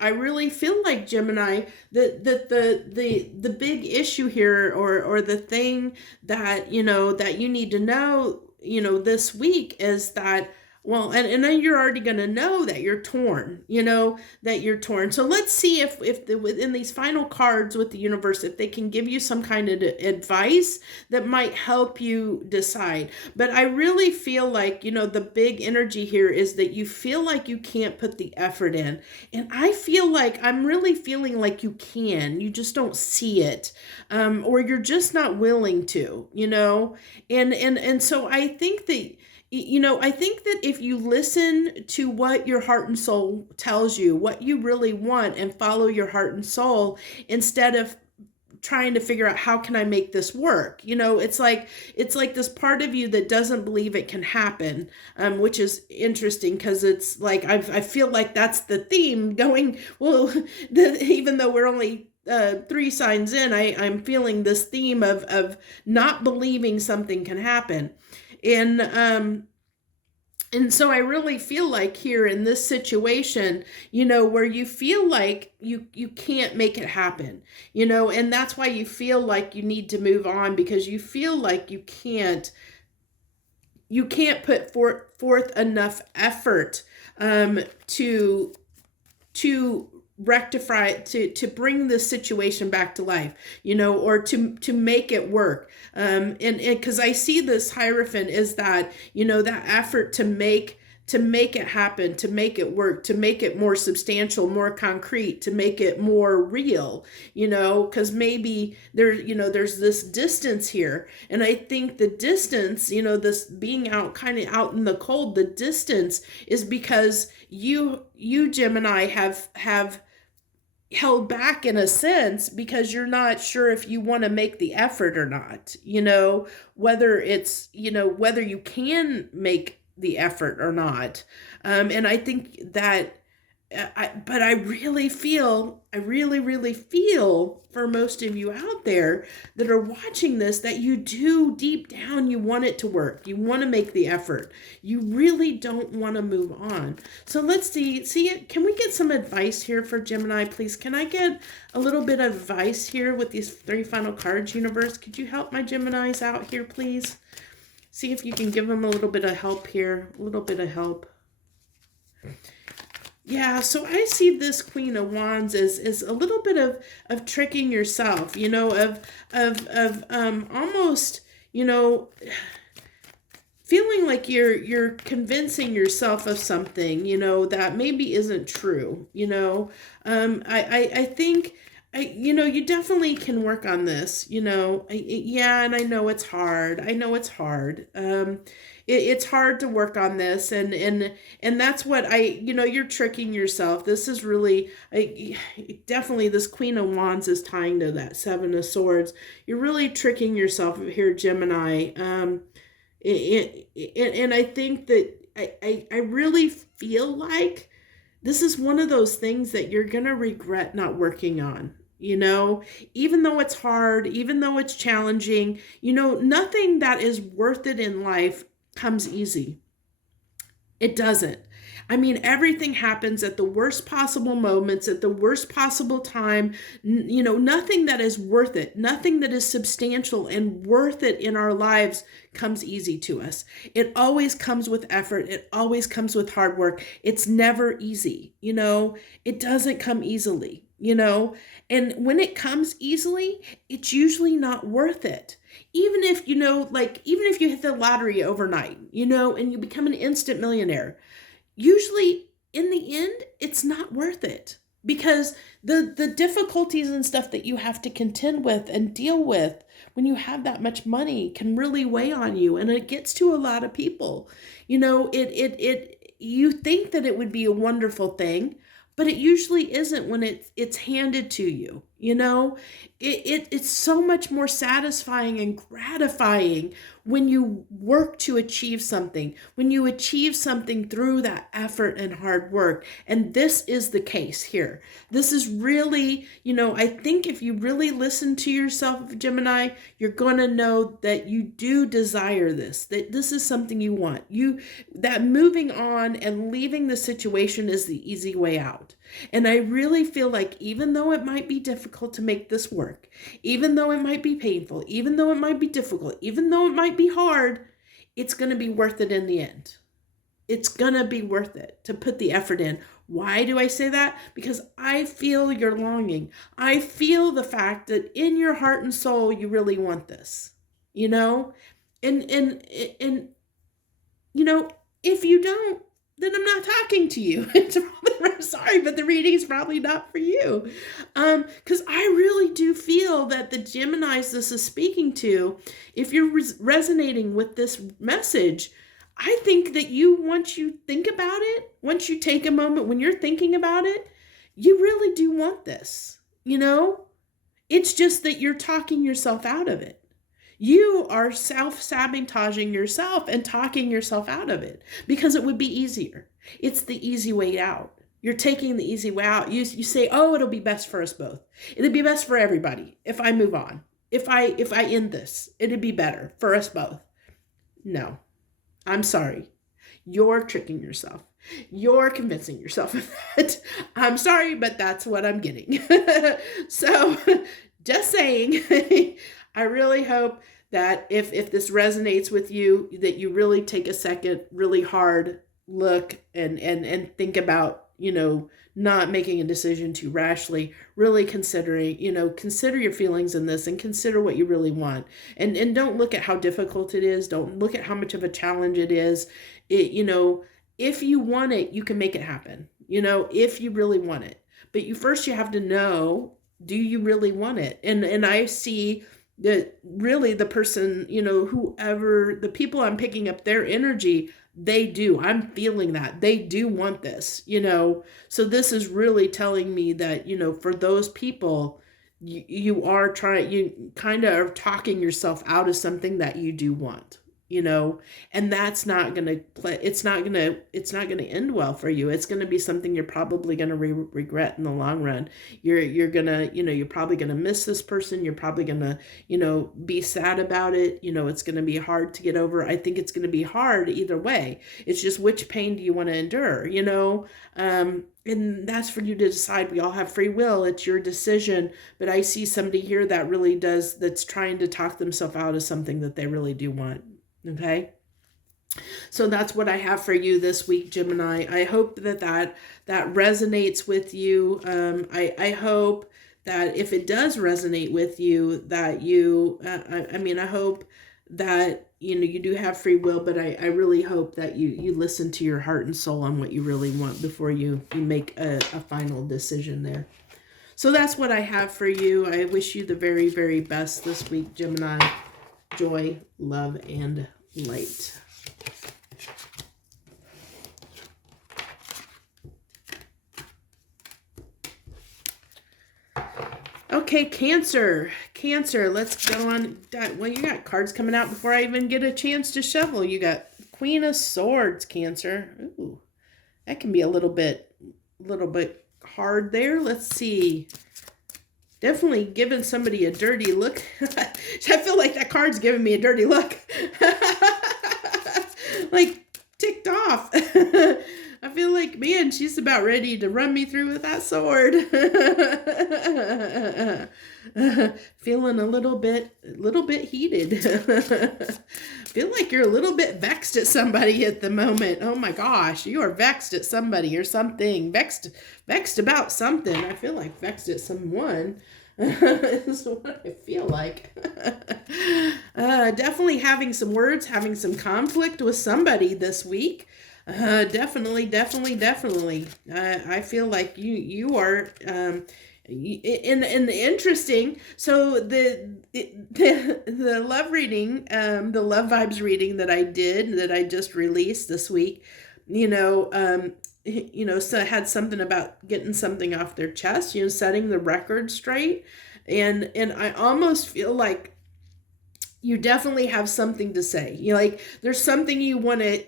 I really feel like, Gemini, that the big issue here, or the thing that, that you need to know, this week, is that Well, and then you're already going to know that you're torn, that you're torn. So let's see if within these final cards with the universe, if they can give you some kind of advice that might help you decide. But I really feel like, the big energy here is that you feel like you can't put the effort in. And I feel like I'm really feeling like you can. You just don't see it. Or you're just not willing to, and so I think that if you listen to what your heart and soul tells you, what you really want, and follow your heart and soul instead of trying to figure out how can I make this work, it's like this part of you that doesn't believe it can happen, which is interesting because it's like I feel like that's the theme going. Well, even though we're only 3 signs in, I'm feeling this theme of not believing something can happen. And so I really feel like here in this situation, where you feel like you can't make it happen, and that's why you feel like you need to move on, because you feel like you can't put forth enough effort to rectify, to bring this situation back to life, or to make it work. And because I see this Hierophant is that, that effort to make it happen, to make it work, to make it more substantial, more concrete, to make it more real, because maybe there's this distance here. And I think the distance, this being kind of out in the cold, the distance is because you Gemini have held back in a sense, because you're not sure if you want to make the effort or not, whether it's, whether you can make the effort or not. And I think that, but I really feel for most of you out there that are watching this, that you do deep down, you want it to work. You want to make the effort. You really don't want to move on. So let's see it. Can we get some advice here for Gemini, please? Can I get a little bit of advice here with these 3 final cards, universe? Could you help my Geminis out here, please? See if you can give them a little bit of help here. A little bit of help. Yeah, so I see this Queen of Wands as a little bit of tricking yourself, of almost, feeling like you're convincing yourself of something, that maybe isn't true, I think you definitely can work on this, yeah, and I know it's hard. It's hard to work on this, and that's what you're tricking yourself. This is really, definitely this Queen of Wands is tying to that 7 of Swords. You're really tricking yourself here, Gemini. And I think that I really feel like this is one of those things that you're going to regret not working on. Even though it's hard, even though it's challenging, nothing that is worth it in life comes easy. It doesn't. I mean, everything happens at the worst possible moments, at the worst possible time. Nothing that is worth it, nothing that is substantial and worth it in our lives comes easy to us. It always comes with effort. It always comes with hard work. It's never easy. It doesn't come easily, and when it comes easily, it's usually not worth it. Even if, even if you hit the lottery overnight, and you become an instant millionaire, usually in the end, it's not worth it, because the difficulties and stuff that you have to contend with and deal with when you have that much money can really weigh on you. And it gets to a lot of people. You think that it would be a wonderful thing, but it usually isn't when it's handed to you. It's so much more satisfying and gratifying when you work to achieve something, when you achieve something through that effort and hard work. And this is the case here. This is really, I think if you really listen to yourself, Gemini, you're going to know that you do desire this, that this is something you want. That moving on and leaving the situation is the easy way out. And I really feel like even though it might be difficult to make this work, even though it might be painful, even though it might be difficult, even though it might be hard, it's going to be worth it in the end. it's gonna be worth it to put the effort in. Why do I say that? Because I feel your longing. I feel the fact that in your heart and soul, you really want this, you know? And you know, if you don't, then I'm not talking to you. I'm sorry, but the reading is probably not for you. Because I really do feel that the Geminis this is speaking to, if you're resonating with this message, I think that once you think about it, once you take a moment, when you're thinking about it, you really do want this, you know? It's just that you're talking yourself out of it. You are self-sabotaging yourself and talking yourself out of it because it would be easier. It's the easy way out. You're taking the easy way out. You say, oh, it'll be best for us both. It'll be best for everybody if I move on. If I end this, it'd be better for us both. No, I'm sorry. You're tricking yourself. You're convincing yourself of that. I'm sorry, but that's what I'm getting. So just saying, I really hope that if this resonates with you, that you really take a second, really hard look and think about, you know, not making a decision too rashly, really considering, you know, consider your feelings in this and consider what you really want. And don't look at how difficult it is. Don't look at how much of a challenge it is. You know, if you want it, you can make it happen, you know, if you really want it. But you have to know, do you really want it? And I see that really the person, you know, whoever, the people I'm picking up their energy, they do. I'm feeling that. They do want this, you know. So this is really telling me that, you know, for those people, you are trying, you kind of are talking yourself out of something that you do want, you know, and that's not going to play. It's not going to end well for you. It's going to be something you're probably going to regret in the long run. You're going to, you know, you're probably going to miss this person. You're probably going to, you know, be sad about it. You know, it's going to be hard to get over. I think it's going to be hard either way. It's just, which pain do you want to endure, you know? And that's for you to decide. We all have free will. It's your decision. But I see somebody here that really does, that's trying to talk themselves out of something that they really do want. Okay. So that's what I have for you this week, Gemini. I hope that resonates with you. I hope that if it does resonate with you, that you, I hope that, you know, you do have free will, but I really hope that you listen to your heart and soul on what you really want before you make a final decision there. So that's what I have for you. I wish you the very, very best this week, Gemini. Joy, love, and light. Okay, Cancer, let's go on. Well, you got cards coming out before I even get a chance to shuffle. You got Queen of Swords, Cancer. Ooh, that can be a little bit hard there. Let's see. Definitely giving somebody a dirty look. I feel like that card's giving me a dirty look. Like, ticked off. I feel like, man, she's about ready to run me through with that sword. Feeling a little bit heated. Feel like you're a little bit vexed at somebody at the moment. Oh my gosh, you are vexed at somebody or something. Vexed about something. I feel like vexed at someone. This is what I feel like. Definitely having some words, having some conflict with somebody this week. Definitely. I feel like you are, in the interesting. So the love reading, the love vibes reading that I just released this week, so it had something about getting something off their chest, setting the record straight. And I almost feel like you definitely have something to say. Like there's something you want to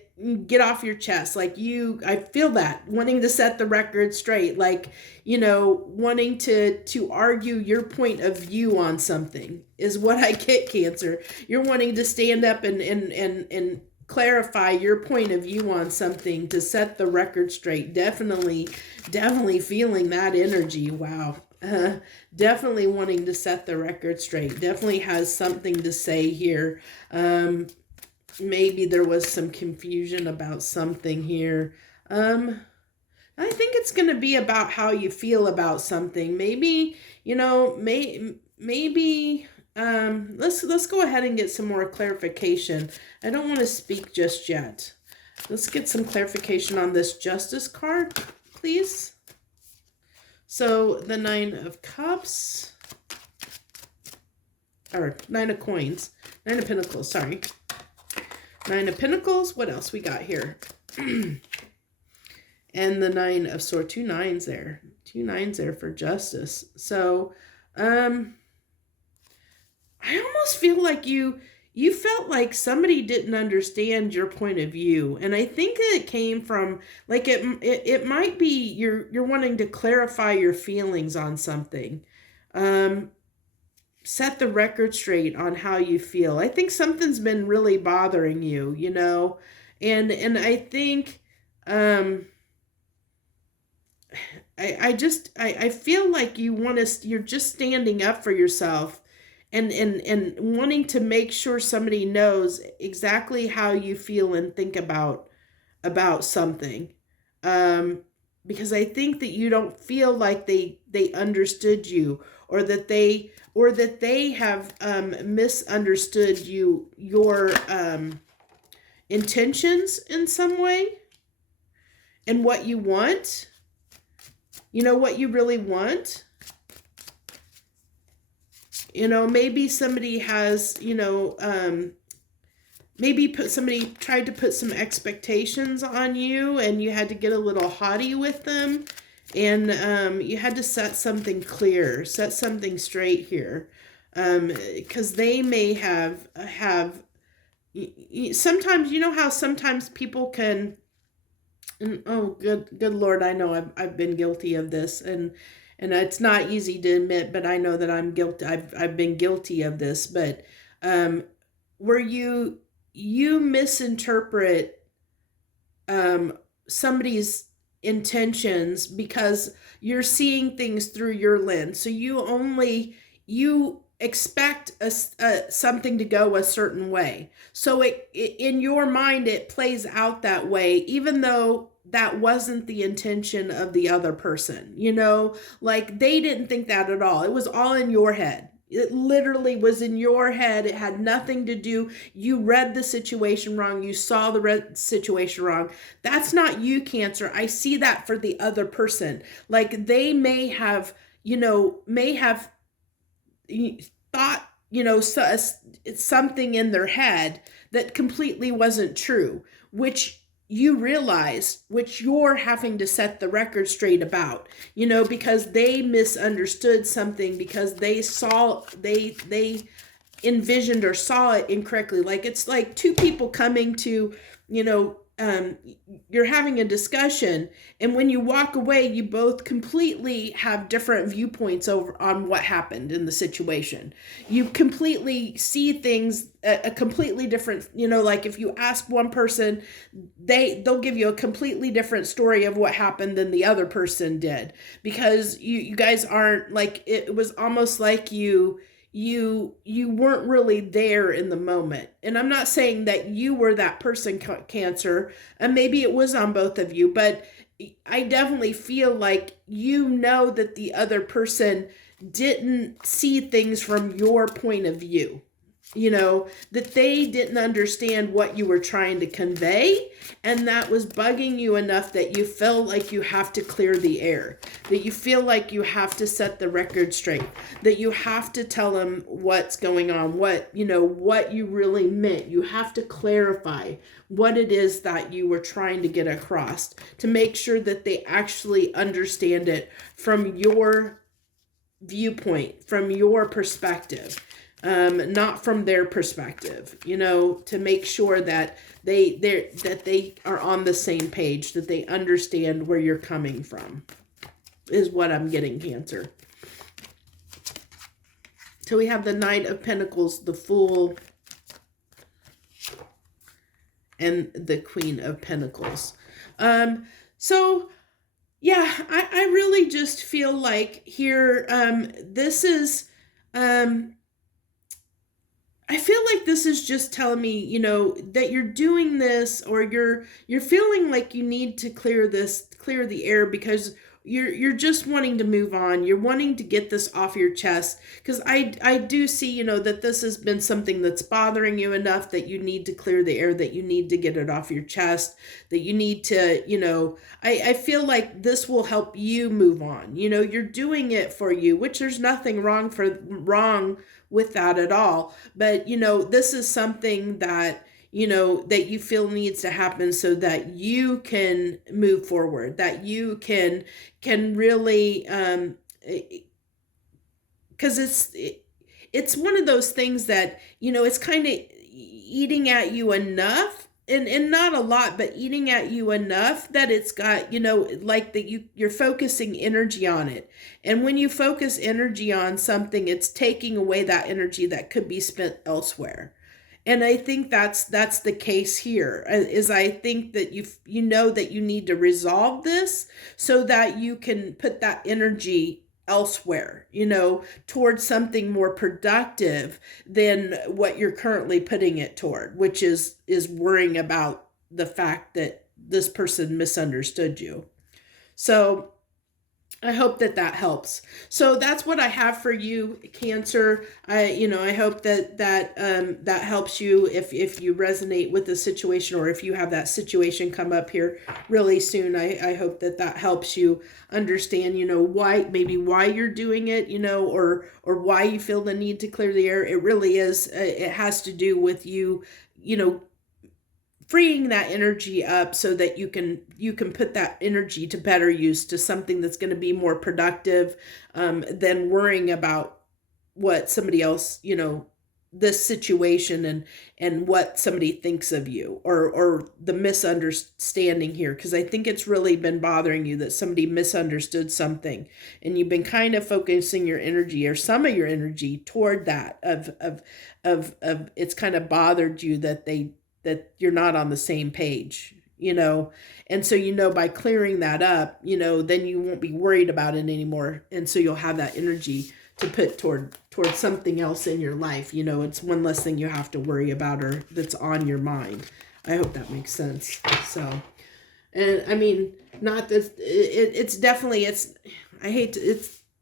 get off your chest. Like I feel that wanting to set the record straight, like, wanting to argue your point of view on something is what I get, Cancer. You're wanting to stand up and clarify your point of view on something, to set the record straight. Definitely feeling that energy. Wow. Definitely wanting to set the record straight. Definitely has something to say here. maybe there was some confusion about something here. I think it's going to be about how you feel about something. Maybe, you know, maybe let's go ahead and get some more clarification. I don't want to speak just yet. Let's get some clarification on this Justice card, please. So the Nine of Cups, or Nine of Coins, Nine of Pentacles, sorry. Nine of Pentacles, what else we got here? And the Nine of Swords, two nines there for Justice. So, I almost feel like you felt like somebody didn't understand your point of view. And I think it came from, like, it might be you're wanting to clarify your feelings on something. Set the record straight on how you feel. I think something's been really bothering you, you know, and I think, I feel like you're just standing up for yourself and wanting to make sure somebody knows exactly how you feel and think about something. Because I think that you don't feel like they understood you, or that they have misunderstood your intentions in some way, and what you want. You know, what you really want. You know, maybe somebody has, you know, maybe somebody tried to put some expectations on you, and you had to get a little haughty with them, and you had to set something clear, set something straight here, because they may have sometimes, you know how sometimes people can. And, oh, good Lord, I know I've been guilty of this, and it's not easy to admit, but I know that I'm guilty. I've been guilty of this, but where you misinterpret somebody's intentions because you're seeing things through your lens. So you expect something to go a certain way. So it in your mind, it plays out that way, even though that wasn't the intention of the other person, you know, like they didn't think that at all. It was all in your head. It literally was in your head. It had nothing to do. You read the situation wrong. You saw the situation wrong. That's not you, Cancer. I see that for the other person. Like they may have, you know, thought, you know, something in their head that completely wasn't true, which you realize, which you're having to set the record straight about, you know, because they misunderstood something, because they envisioned or saw it incorrectly. Like it's like two people coming to, you know, you're having a discussion, and when you walk away, you both completely have different viewpoints on what happened in the situation. You completely see things a completely different, you know, like if you ask one person, they'll give you a completely different story of what happened than the other person did, because you guys aren't, like, it was almost like you weren't really there in the moment. And I'm not saying that you were that person, Cancer, and maybe it was on both of you, but I definitely feel like you know that the other person didn't see things from your point of view. You know, that they didn't understand what you were trying to convey, and that was bugging you enough that you feel like you have to clear the air, that you feel like you have to set the record straight, that you have to tell them what's going on, what you really meant. You have to clarify what it is that you were trying to get across, to make sure that they actually understand it from your viewpoint, from your perspective. Not from their perspective, you know, to make sure that they are on the same page, that they understand where you're coming from, is what I'm getting, Cancer. So we have the Knight of Pentacles, the Fool, and the Queen of Pentacles. So yeah, I really just feel like here, this is, I feel like this is just telling me, you know, that you're doing this, or you're feeling like you need to clear the air, because you're just wanting to move on. You're wanting to get this off your chest, because I do see, you know, that this has been something that's bothering you enough that you need to clear the air, that you need to get it off your chest, that you need to, you know, I feel like this will help you move on. You know, you're doing it for you, which there's nothing wrong with that at all. But, you know, this is something that, you know, that you feel needs to happen so that you can move forward, that you can really, because it's one of those things that, you know, it's kind of eating at you enough, and not a lot, but eating at you enough that it's got, you know, like that you're focusing energy on it. And when you focus energy on something, it's taking away that energy that could be spent elsewhere. And I think that's the case here, is I think that you know that you need to resolve this so that you can put that energy elsewhere, you know, towards something more productive than what you're currently putting it toward, which is worrying about the fact that this person misunderstood you. So I hope that helps. So that's what I have for you, Cancer. I hope that helps you if you resonate with the situation, or if you have that situation come up here really soon. I hope that helps you understand, you know, why you're doing it, you know, or why you feel the need to clear the air. It really is. It has to do with you, you know, freeing that energy up so that you can put that energy to better use, to something that's going to be more productive, than worrying about what somebody else, you know, this situation and what somebody thinks of you, or the misunderstanding here. Because I think it's really been bothering you that somebody misunderstood something, and you've been kind of focusing your energy, or some of your energy, toward that of it's kind of bothered you that you're not on the same page, you know. And so, you know, by clearing that up, you know, then you won't be worried about it anymore. And so you'll have that energy to put toward something else in your life. You know, it's one less thing you have to worry about, or that's on your mind. I hope that makes sense. So, and I mean, not that it's definitely, it's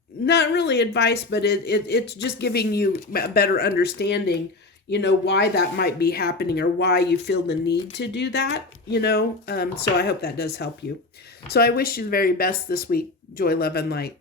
not really advice, but it's just giving you a better understanding, you know, why that might be happening, or why you feel the need to do that, you know. So I hope that does help you. So I wish you the very best this week. Joy, love, and light.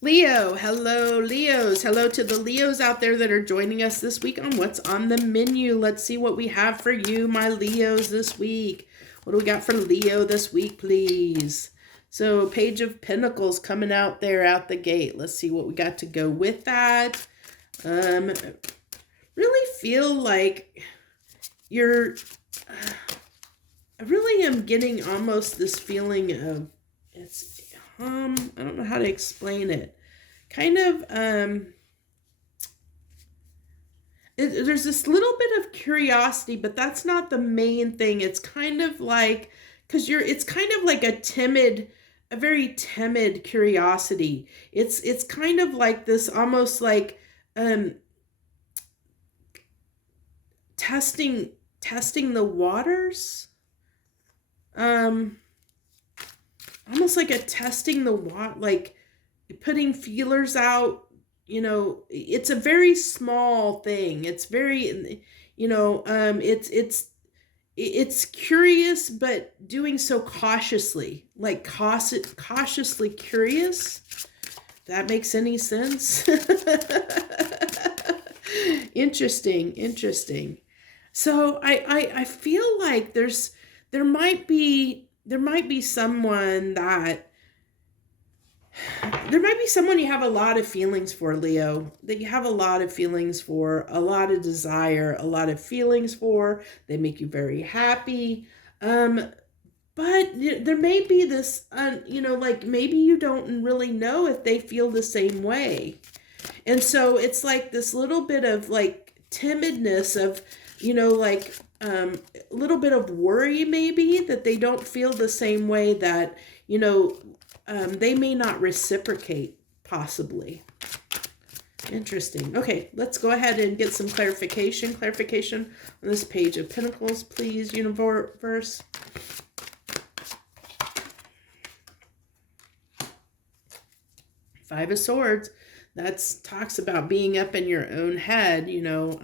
Leo, hello, Leos. Hello to the Leos out there that are joining us this week on What's on the Menu. Let's see what we have for you, my Leos, this week. What do we got for Leo this week, please? So Page of Pentacles coming out there out the gate. Let's see what we got to go with that. Really feel like I really am getting almost this feeling of, I don't know how to explain it. Kind of, there's this little bit of curiosity, but that's not the main thing. It's kind of like, it's kind of like a very timid curiosity. It's kind of like this, almost like testing the waters. Almost like a testing the water, like putting feelers out. You know, it's a very small thing. It's very, you know, it's curious, but doing so cautiously, like cautiously curious. If that makes any sense. Interesting. So I feel like there might be someone you have a lot of feelings for, Leo, that you have a lot of feelings for, a lot of desire, a lot of feelings for. They make you very happy. But there may be this, you know, like maybe you don't really know if they feel the same way. And so it's like this little bit of like timidness of, you know, like a little bit of worry maybe that they don't feel the same way, that, you know, they may not reciprocate, possibly. Interesting. Okay, let's go ahead and get some clarification. Clarification on this page of Pentacles, please, universe. Five of Swords. That's talks about being up in your own head, you know.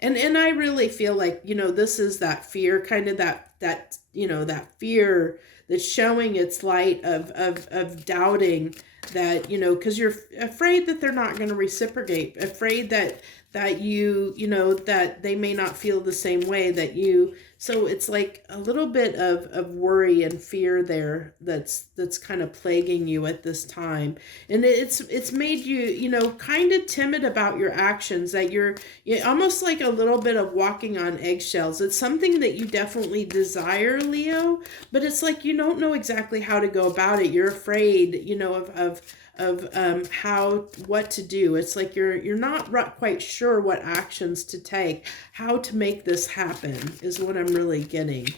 And I really feel like, you know, this is that fear, kind of that you know, that fear that's showing its light of doubting that, you know, because you're afraid that they're not going to reciprocate, afraid that you know, that they may not feel the same way that you. So it's like a little bit of worry and fear there that's kind of plaguing you at this time. And it's made you, you know, kind of timid about your actions, that you're almost like a little bit of walking on eggshells. It's something that you definitely desire, Leo, but it's like you don't know exactly how to go about it. You're afraid, you know, of what to do. It's like you're not quite sure what actions to take, how to make this happen is what I'm really getting.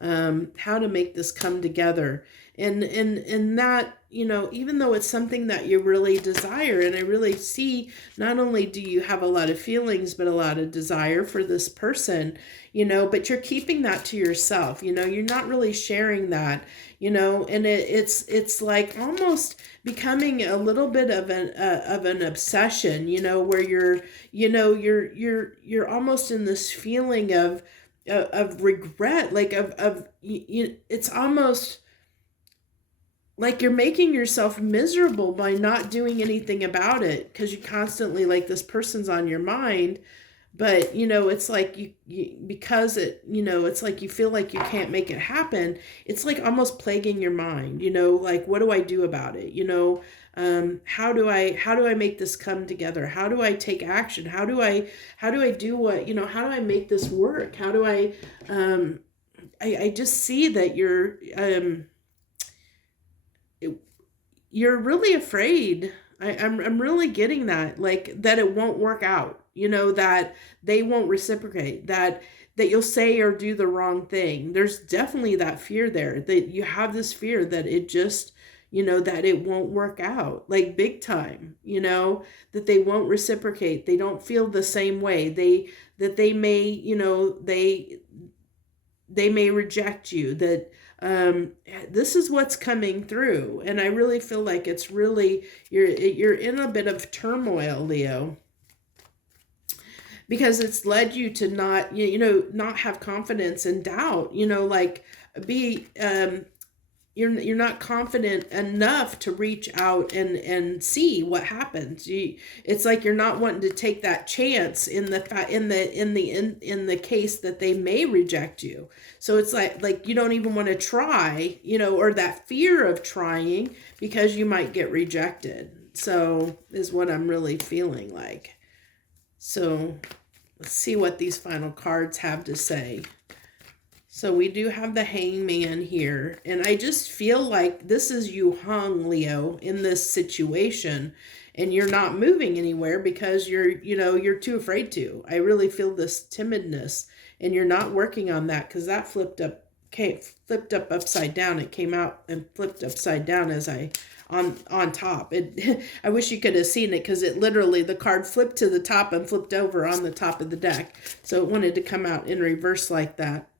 How to make this come together. And that, you know, even though it's something that you really desire, and I really see, not only do you have a lot of feelings, but a lot of desire for this person, you know, but you're keeping that to yourself, you know, you're not really sharing that, you know, and it's like almost becoming a little bit of an obsession, you know, where you're almost in this feeling of regret, like it's almost like you're making yourself miserable by not doing anything about it, because you constantly, like, this person's on your mind. But, you know, it's like you because it, you know, it's like you feel like you can't make it happen. It's like almost plaguing your mind, you know, like, what do I do about it? You know, how do I make this come together? How do I take action? How do I do what, you know, how do I make this work? How do I just see that you're really afraid. I'm really getting that, like, that it won't work out, you know, that they won't reciprocate, that you'll say or do the wrong thing. There's definitely that fear there, that you have this fear that it just, you know, that it won't work out, like, big time, you know, that they won't reciprocate. They don't feel the same way. They may, you know, they may reject you, that this is what's coming through. And I really feel like it's really, you're in a bit of turmoil, Leo, because it's led you to not, you know, not have confidence and doubt, you know, like, be you're not confident enough to reach out and see what happens. It's like you're not wanting to take that chance in the case that they may reject you. So it's like you don't even want to try, you know, or that fear of trying because you might get rejected. So is what I'm really feeling like. So let's see what these final cards have to say. So we do have the Hangman here, and I just feel like this is you hung, Leo, in this situation, and you're not moving anywhere because you're too afraid to. I really feel this timidness, and you're not working on that, because that flipped up upside down. It came out and flipped upside down as on top. I wish you could have seen it, because it literally, the card flipped to the top and flipped over on the top of the deck. So it wanted to come out in reverse like that.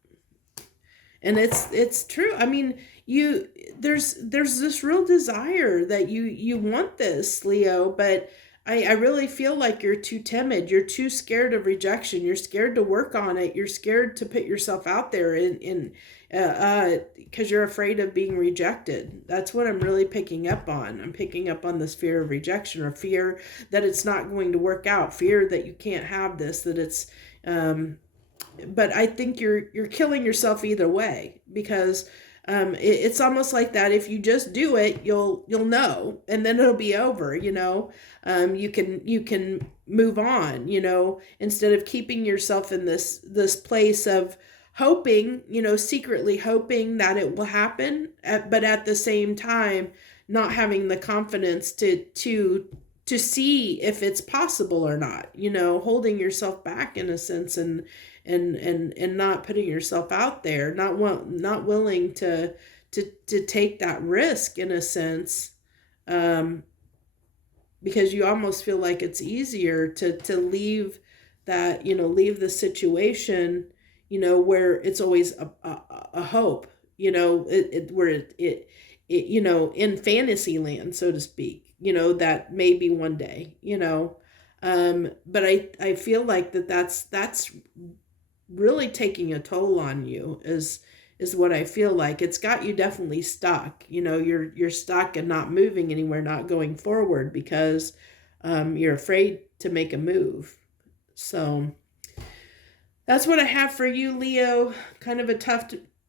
And it's true. I mean, there's this real desire that you want this, Leo, but I really feel like you're too timid. You're too scared of rejection. You're scared to work on it. You're scared to put yourself out there because you're afraid of being rejected. That's what I'm really picking up on. I'm picking up on this fear of rejection, or fear that it's not going to work out, fear that you can't have this, that it's but I think you're killing yourself either way, because it's almost like that. If you just do it, you'll know, and then it'll be over. You know, you can move on. You know, instead of keeping yourself in this place of hoping, you know, secretly hoping that it will happen, but at the same time not having the confidence to see if it's possible or not. You know, holding yourself back in a sense, and not putting yourself out there, not willing to take that risk in a sense, because you almost feel like it's easier to leave that, leave the situation, where it's always a hope, where in fantasy land, so to speak, that maybe one day, but I feel like that's really taking a toll on you, is what I feel like. It's got you definitely stuck. You're stuck and not moving anywhere, not going forward, because you're afraid to make a move. So that's what I have for you, Leo. Kind of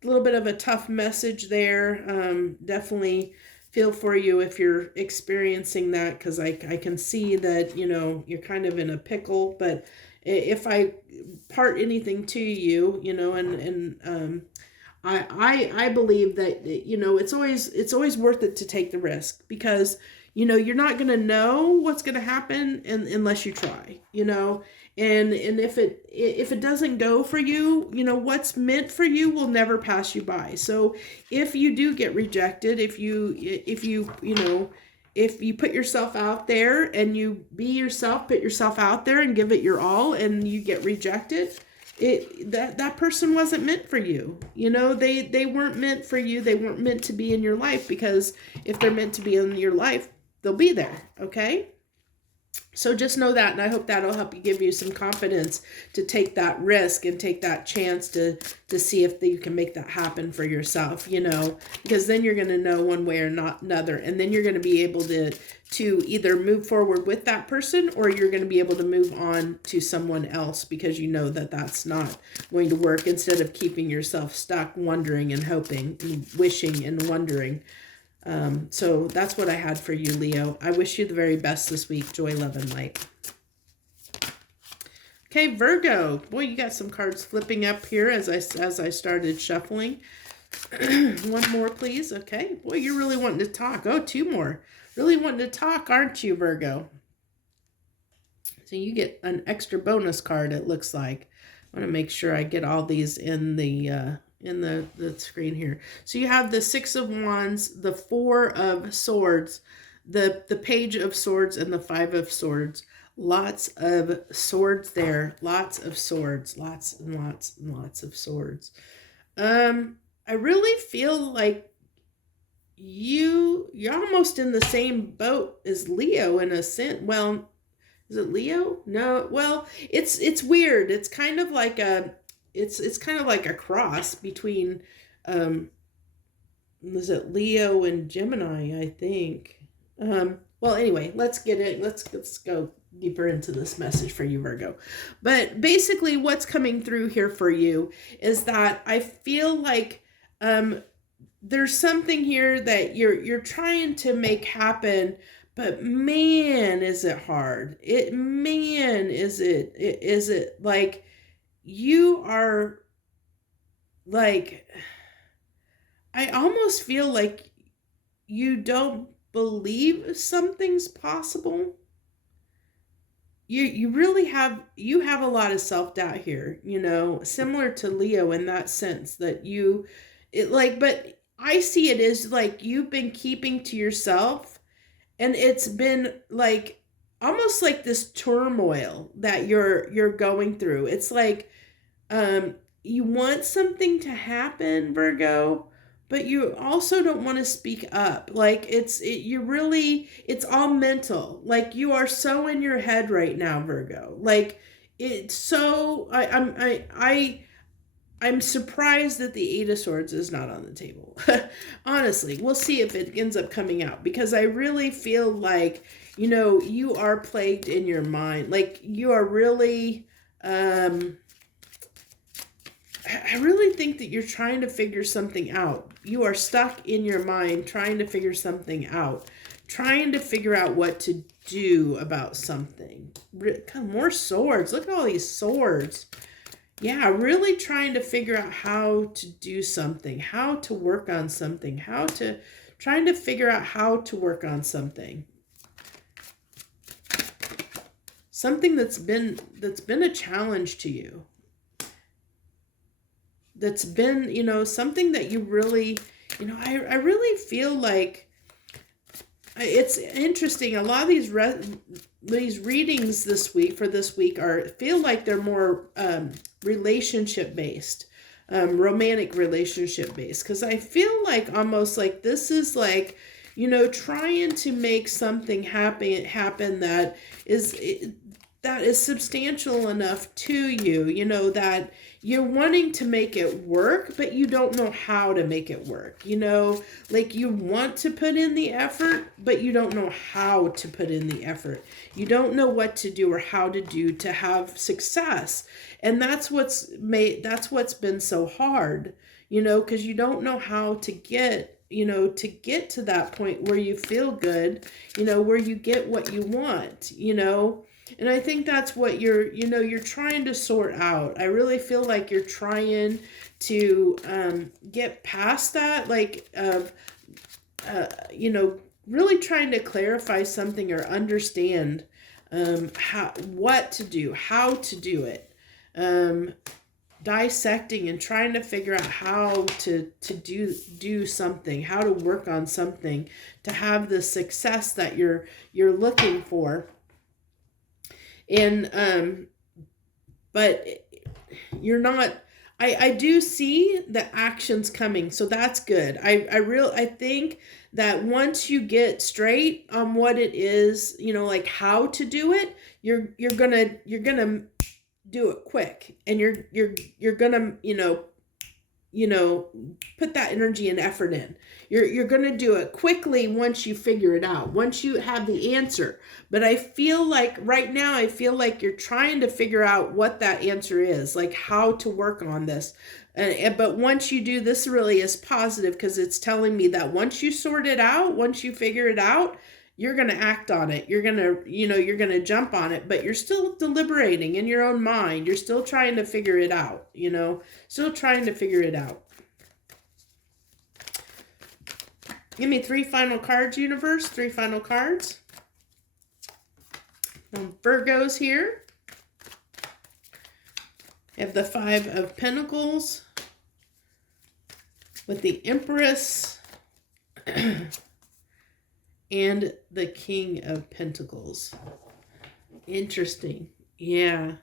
little bit of a tough message there. Definitely feel for you if you're experiencing that, because I can see that, you're kind of in a pickle. But if I part anything to you, I believe that, it's always worth it to take the risk, because, you're not going to know what's going to happen unless you try, and if it doesn't go for you, what's meant for you will never pass you by. So if you do get rejected, if you put yourself out there and you be yourself, put yourself out there and give it your all, and you get rejected, that person wasn't meant for you. They weren't meant for you. They weren't meant to be in your life, because if they're meant to be in your life, they'll be there. Okay. So just know that, and I hope that'll help you, give you some confidence to take that risk and take that chance to see if you can make that happen for yourself, because then you're going to know one way or not another, and then you're going to be able to either move forward with that person, or you're going to be able to move on to someone else, because that that's not going to work, instead of keeping yourself stuck, wondering and hoping and wishing and wondering. So that's what I had for you, Leo. I wish you the very best this week. Joy, love, and light. Okay, Virgo. Boy, you got some cards flipping up here as I started shuffling. One more, please. Okay. Boy, you're really wanting to talk. Oh, two more. Really wanting to talk, aren't you, Virgo? So you get an extra bonus card, it looks like. I want to make sure I get all these in the screen here. So you have the Six of Wands, the Four of Swords, the Page of Swords, and the Five of Swords. Lots of swords there. Lots of swords. Lots and lots and lots of swords. I really feel like you're almost in the same boat as Leo in a sense. Well, is it Leo? No. Well, it's weird. It's kind of like it's kind of like a cross between is it Leo and Gemini, I think. Well, anyway, let's get it. Let's go deeper into this message for you, Virgo. But basically what's coming through here for you is that I feel like there's something here that you're trying to make happen, but man, is it hard. Is it like you are like, I almost feel like you don't believe something's possible. You really have a lot of self-doubt here, similar to Leo in that sense that but I see it as like you've been keeping to yourself, and it's been like almost like this turmoil that you're going through. It's like you want something to happen, Virgo, but you also don't want to speak up. Like it's all mental. Like you are so in your head right now, Virgo. Like it's so I'm surprised that the Eight of Swords is not on the table. Honestly, we'll see if it ends up coming out, because I really feel like, you are plagued in your mind. Like you are really, I really think that you're trying to figure something out. You are stuck in your mind trying to figure something out, trying to figure out what to do about something. More swords. Look at all these swords. Yeah, really trying to figure out how to do something, how to work on something, trying to figure out how to work on something. Something that's been a challenge to you. That's been, something that you really, I really feel like it's interesting. A lot of these readings this week feel like they're more relationship based, romantic relationship based. Because I feel like almost like this is like, trying to make something happen that is substantial enough to you, that you're wanting to make it work, but you don't know how to make it work. Like you want to put in the effort, but you don't know how to put in the effort. You don't know what to do or how to do to have success. And that's what's been so hard, because you don't know how to get to that point where you feel good, where you get what you want, and I think that's what you're trying to sort out. I really feel like you're trying to get past that, like, really trying to clarify something or understand what to do, how to do it, dissecting and trying to figure out how to do something, how to work on something to have the success that you're looking for. And but you're not, I do see the actions coming, so that's good. I think that once you get straight on what it is, like how to do it, you're gonna do it quick, and you're gonna put that energy and effort in. You're going to do it quickly once you figure it out, once you have the answer. But I feel like right now, you're trying to figure out what that answer is, like how to work on this. But once you do, this really is positive, because it's telling me that once you sort it out, once you figure it out, you're going to act on it. You're going to jump on it, but you're still deliberating in your own mind. You're still trying to figure it out, still trying to figure it out. Give me 3 final cards, universe. 3 final cards. Virgo's here. I have the 5 of Pentacles with the Empress and the King of Pentacles. Interesting. Yeah.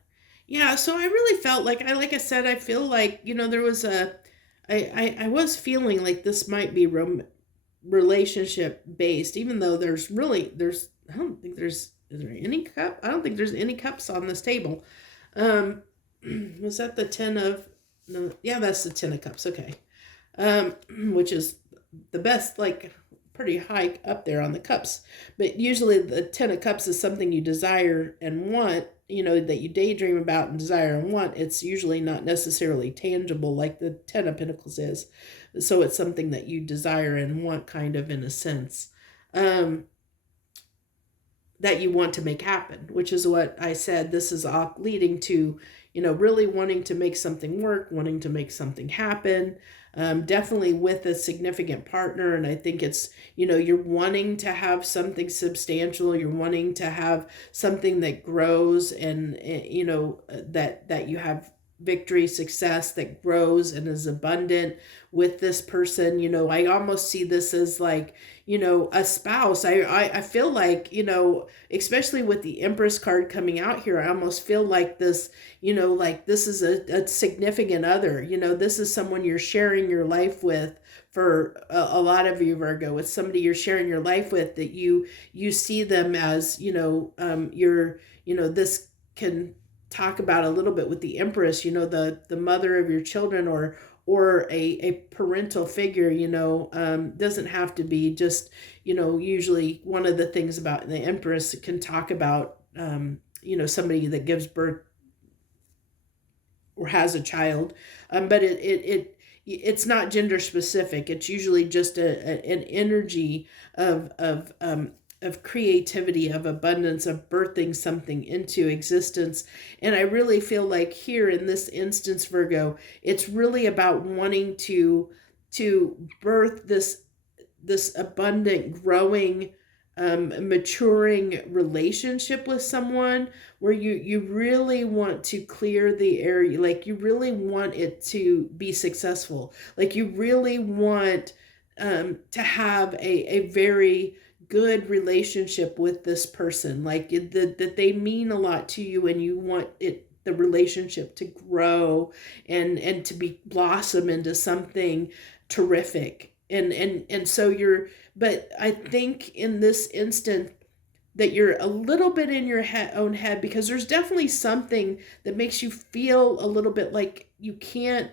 So I really felt like I said, I feel like, there was I was feeling like this might be relationship based, even though I don't think there's, is there any cup? I don't think there's any cups on this table. Was that the 10 of, no, yeah, that's the 10 of cups. Okay. Which is the best, like pretty high up there on the cups. But usually the 10 of cups is something you desire and want, that you daydream about and desire and want. It's usually not necessarily tangible like the 10 of Pentacles is. So it's something that you desire and want, kind of, in a sense, that you want to make happen, which is what I said. This is all leading to, really wanting to make something work, wanting to make something happen, definitely with a significant partner. And I think it's, you're wanting to have something substantial. You're wanting to have something that grows, and, that you have victory, success that grows and is abundant with this person. I almost see this as like, a spouse. I feel like, especially with the Empress card coming out here, I almost feel like this, like this is a significant other. This is someone you're sharing your life with. For a lot of you, Virgo, it's somebody you're sharing your life with, that you see them as, this can talk about a little bit with the Empress, the mother of your children, or a parental figure, doesn't have to be just, usually one of the things about the Empress can talk about, somebody that gives birth or has a child, but it's not gender specific. It's usually just an energy of creativity, of abundance, of birthing something into existence. And I really feel like here in this instance, Virgo, it's really about wanting to birth this abundant, growing, maturing relationship with someone, where you really want to clear the area, like you really want it to be successful, like you really want to have a very good relationship with this person, like that they mean a lot to you, and you want the relationship to grow and to be blossom into something terrific. And so but I think in this instant that you're a little bit in your own head, because there's definitely something that makes you feel a little bit like you can't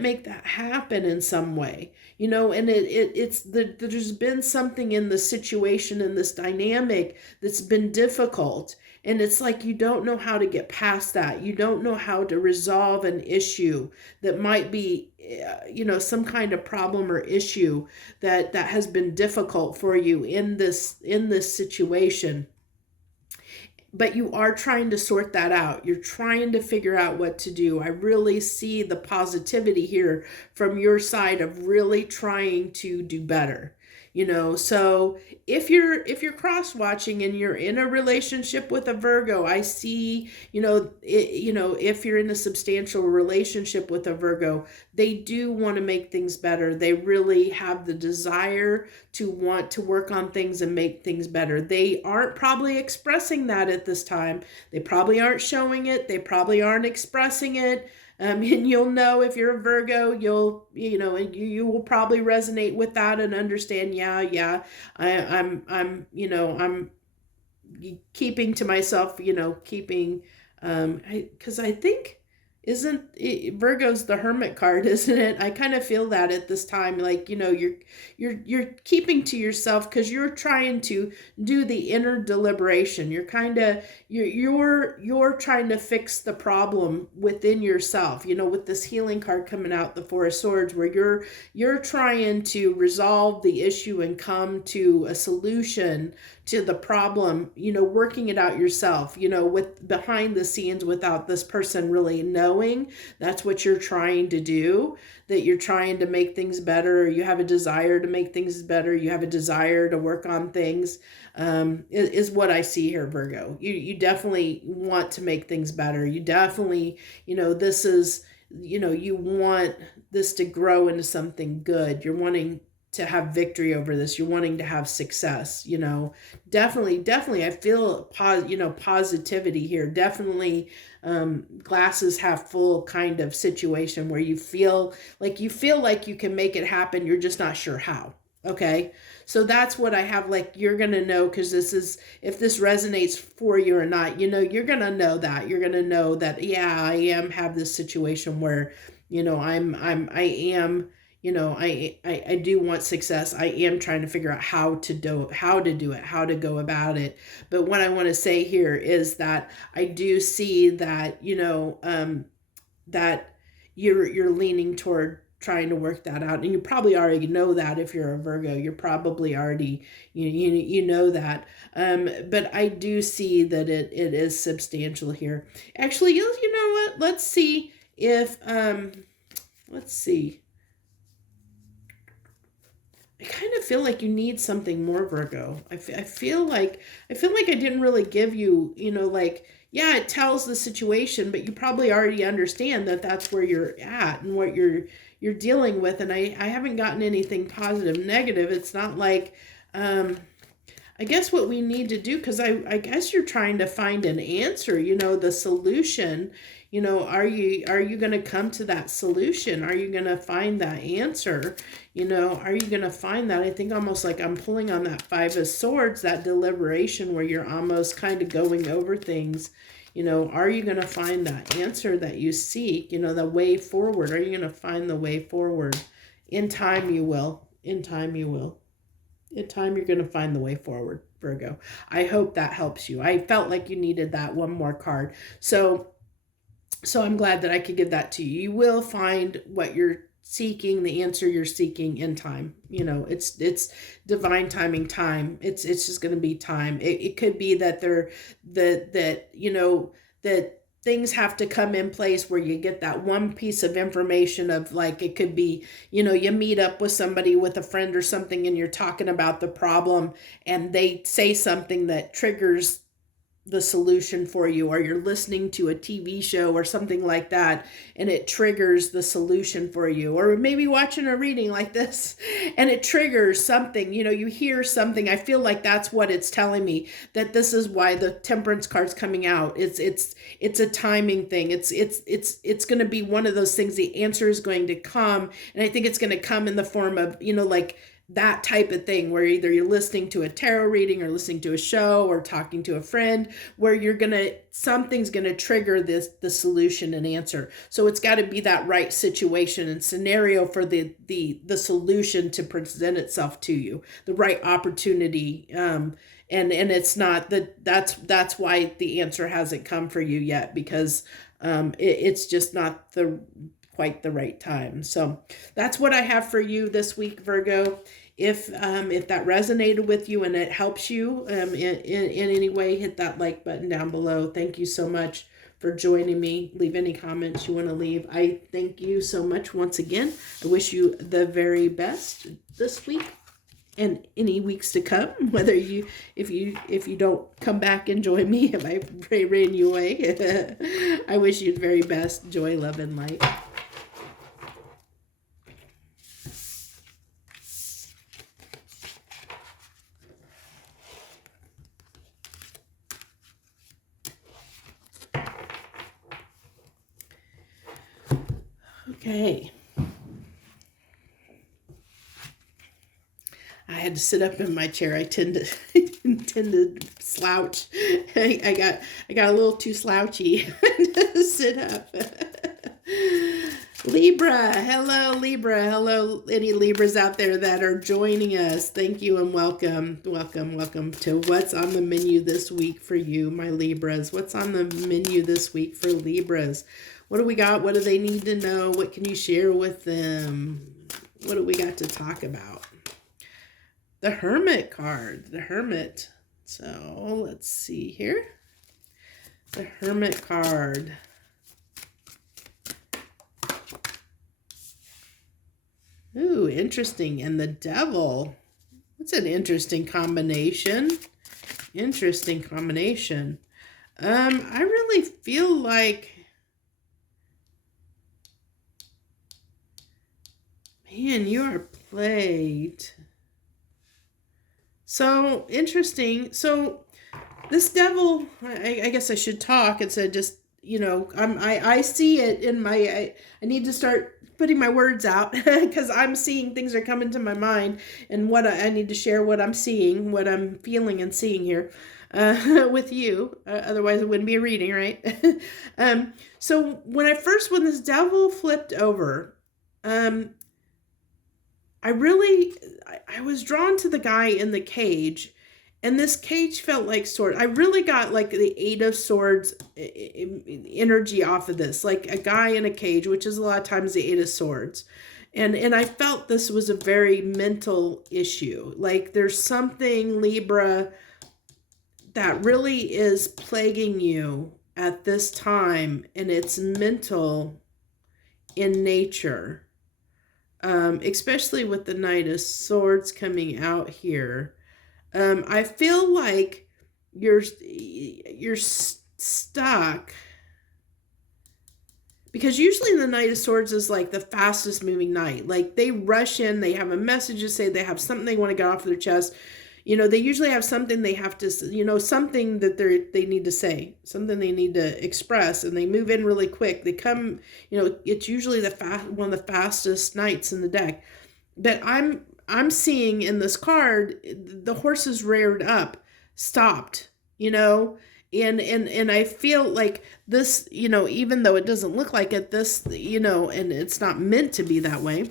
make that happen in some way, and there's been something in the situation, in this dynamic, that's been difficult, and it's like you don't know how to get past that. You don't know how to resolve an issue that might be some kind of problem or issue that has been difficult for you in this situation. But you are trying to sort that out. You're trying to figure out what to do. I really see the positivity here from your side of really trying to do better. So if you're cross watching and you're in a relationship with a Virgo, I see, if you're in a substantial relationship with a Virgo, they do want to make things better. They really have the desire to want to work on things and make things better. They aren't probably expressing that at this time. They probably aren't showing it. They probably aren't expressing it. And you'll know if you're a Virgo, you will probably resonate with that and understand. Yeah, I'm keeping to myself, because I think, Virgo's the Hermit card, isn't it? I kind of feel that at this time, like, you're keeping to yourself because you're trying to do the inner deliberation. You're trying to fix the problem within yourself, with this healing card coming out, the Four of Swords, where you're trying to resolve the issue and come to a solution to the problem, working it out yourself, with behind the scenes without this person really knowing. That's what you're trying to do, that you're trying to make things better. You have a desire to make things better. You have a desire to work on things, is what I see here, Virgo. You definitely want to make things better. You definitely, this is, you want this to grow into something good. You're wanting to have victory over this. You're wanting to have success, definitely. I feel, positivity here. Definitely, glasses half full kind of situation where you feel like you can make it happen. You're just not sure how. Okay. So that's what I have. Like, you're going to know, because if this resonates for you or not, you're going to know that. You're going to know that, yeah, I have this situation where, I do want success. I am trying to figure out how to do it, how to go about it. But what I want to say here is that I do see that, that you're leaning toward trying to work that out. And you probably already know that. If you're a Virgo, you're probably already, know that. But I do see that it is substantial here. Actually, you know what? Let's see if, let's see. I kind of feel like you need something more, Virgo. I feel like I didn't really give you, yeah, it tells the situation, but you probably already understand that that's where you're at and what you're dealing with. And I haven't gotten anything positive, negative. It's not like, I guess what we need to do, because I guess you're trying to find an answer, the solution. Are you going to come to that solution? Are you going to find that answer? Are you going to find that? I think almost like I'm pulling on that Five of Swords, that deliberation where you're almost kind of going over things. Are you going to find that answer that you seek? The way forward. Are you going to find the way forward? In time you will. In time you will. In time you're going to find the way forward, Virgo. I hope that helps you. I felt like you needed that one more card. So I'm glad that I could give that to you. You will find what you're seeking, the answer you're seeking in time. It's divine timing, time. It's just going to be time. It could be that that things have to come in place where you get that one piece of information of, like, it could be, you meet up with somebody, with a friend or something, and you're talking about the problem, and they say something that triggers the solution for you, or you're listening to a TV show or something like that, and it triggers the solution for you, or maybe watching a reading like this and it triggers something, you know, you hear something. I feel like that's what it's telling me, that this is why the Temperance card's coming out. It's a timing thing. It's going to be one of those things. The answer is going to come, and I think it's going to come in the form of, you know, like that type of thing, where either you're listening to a tarot reading or listening to a show or talking to a friend, where something's gonna trigger the solution and answer. So it's got to be that right situation and scenario for the solution to present itself to you, the right opportunity. And it's not that's why the answer hasn't come for you yet, because it's just not quite the right time. So that's what I have for you this week, Virgo. If that resonated with you and it helps you in any way, hit that like button down below. Thank you so much for joining me. Leave any comments you want to leave. I thank you so much once again. I wish you the very best this week and any weeks to come, whether if you don't come back and join me, if I ran you away. I wish you the very best. Joy, love, and light. Okay. I had to sit up in my chair. I tend to slouch. I got a little too slouchy to sit up. Libra, hello Libra, hello any Libras out there that are joining us. Thank you and welcome to what's on the menu this week for you, my Libras. What's on the menu this week for Libras? What do we got? What do they need to know? What can you share with them? What do we got to talk about? The Hermit card, the Hermit. So let's see here. The Hermit card. Ooh, interesting. And the Devil. That's an interesting combination. Interesting combination. I really feel like, man, you are plagued. So interesting. So this Devil, I guess I should talk instead of just, you know, I see it in my, I need to start putting my words out because I'm seeing things are coming to my mind, and what I need to share what I'm seeing, what I'm feeling and seeing here with you. Otherwise it wouldn't be a reading, right? So when this Devil flipped over, I was drawn to the guy in the cage, and this cage felt like sword. I really got like the Eight of Swords energy off of this, like a guy in a cage, which is a lot of times the Eight of Swords. And I felt this was a very mental issue. Like there's something, Libra, that really is plaguing you at this time, and it's mental in nature. Especially with the Knight of Swords coming out here. I feel like you're stuck, because usually the Knight of Swords is like the fastest moving knight. Like they rush in, they have a message to say, they have something they want to get off their chest. You know, they usually have something they have to, you know, something that they need to say, something they need to express, and they move in really quick. They come, you know, it's usually one of the fastest knights in the deck. But I'm seeing in this card, the horses reared up, stopped, you know, and I feel like this, you know, even though it doesn't look like it, this, you know, and it's not meant to be that way.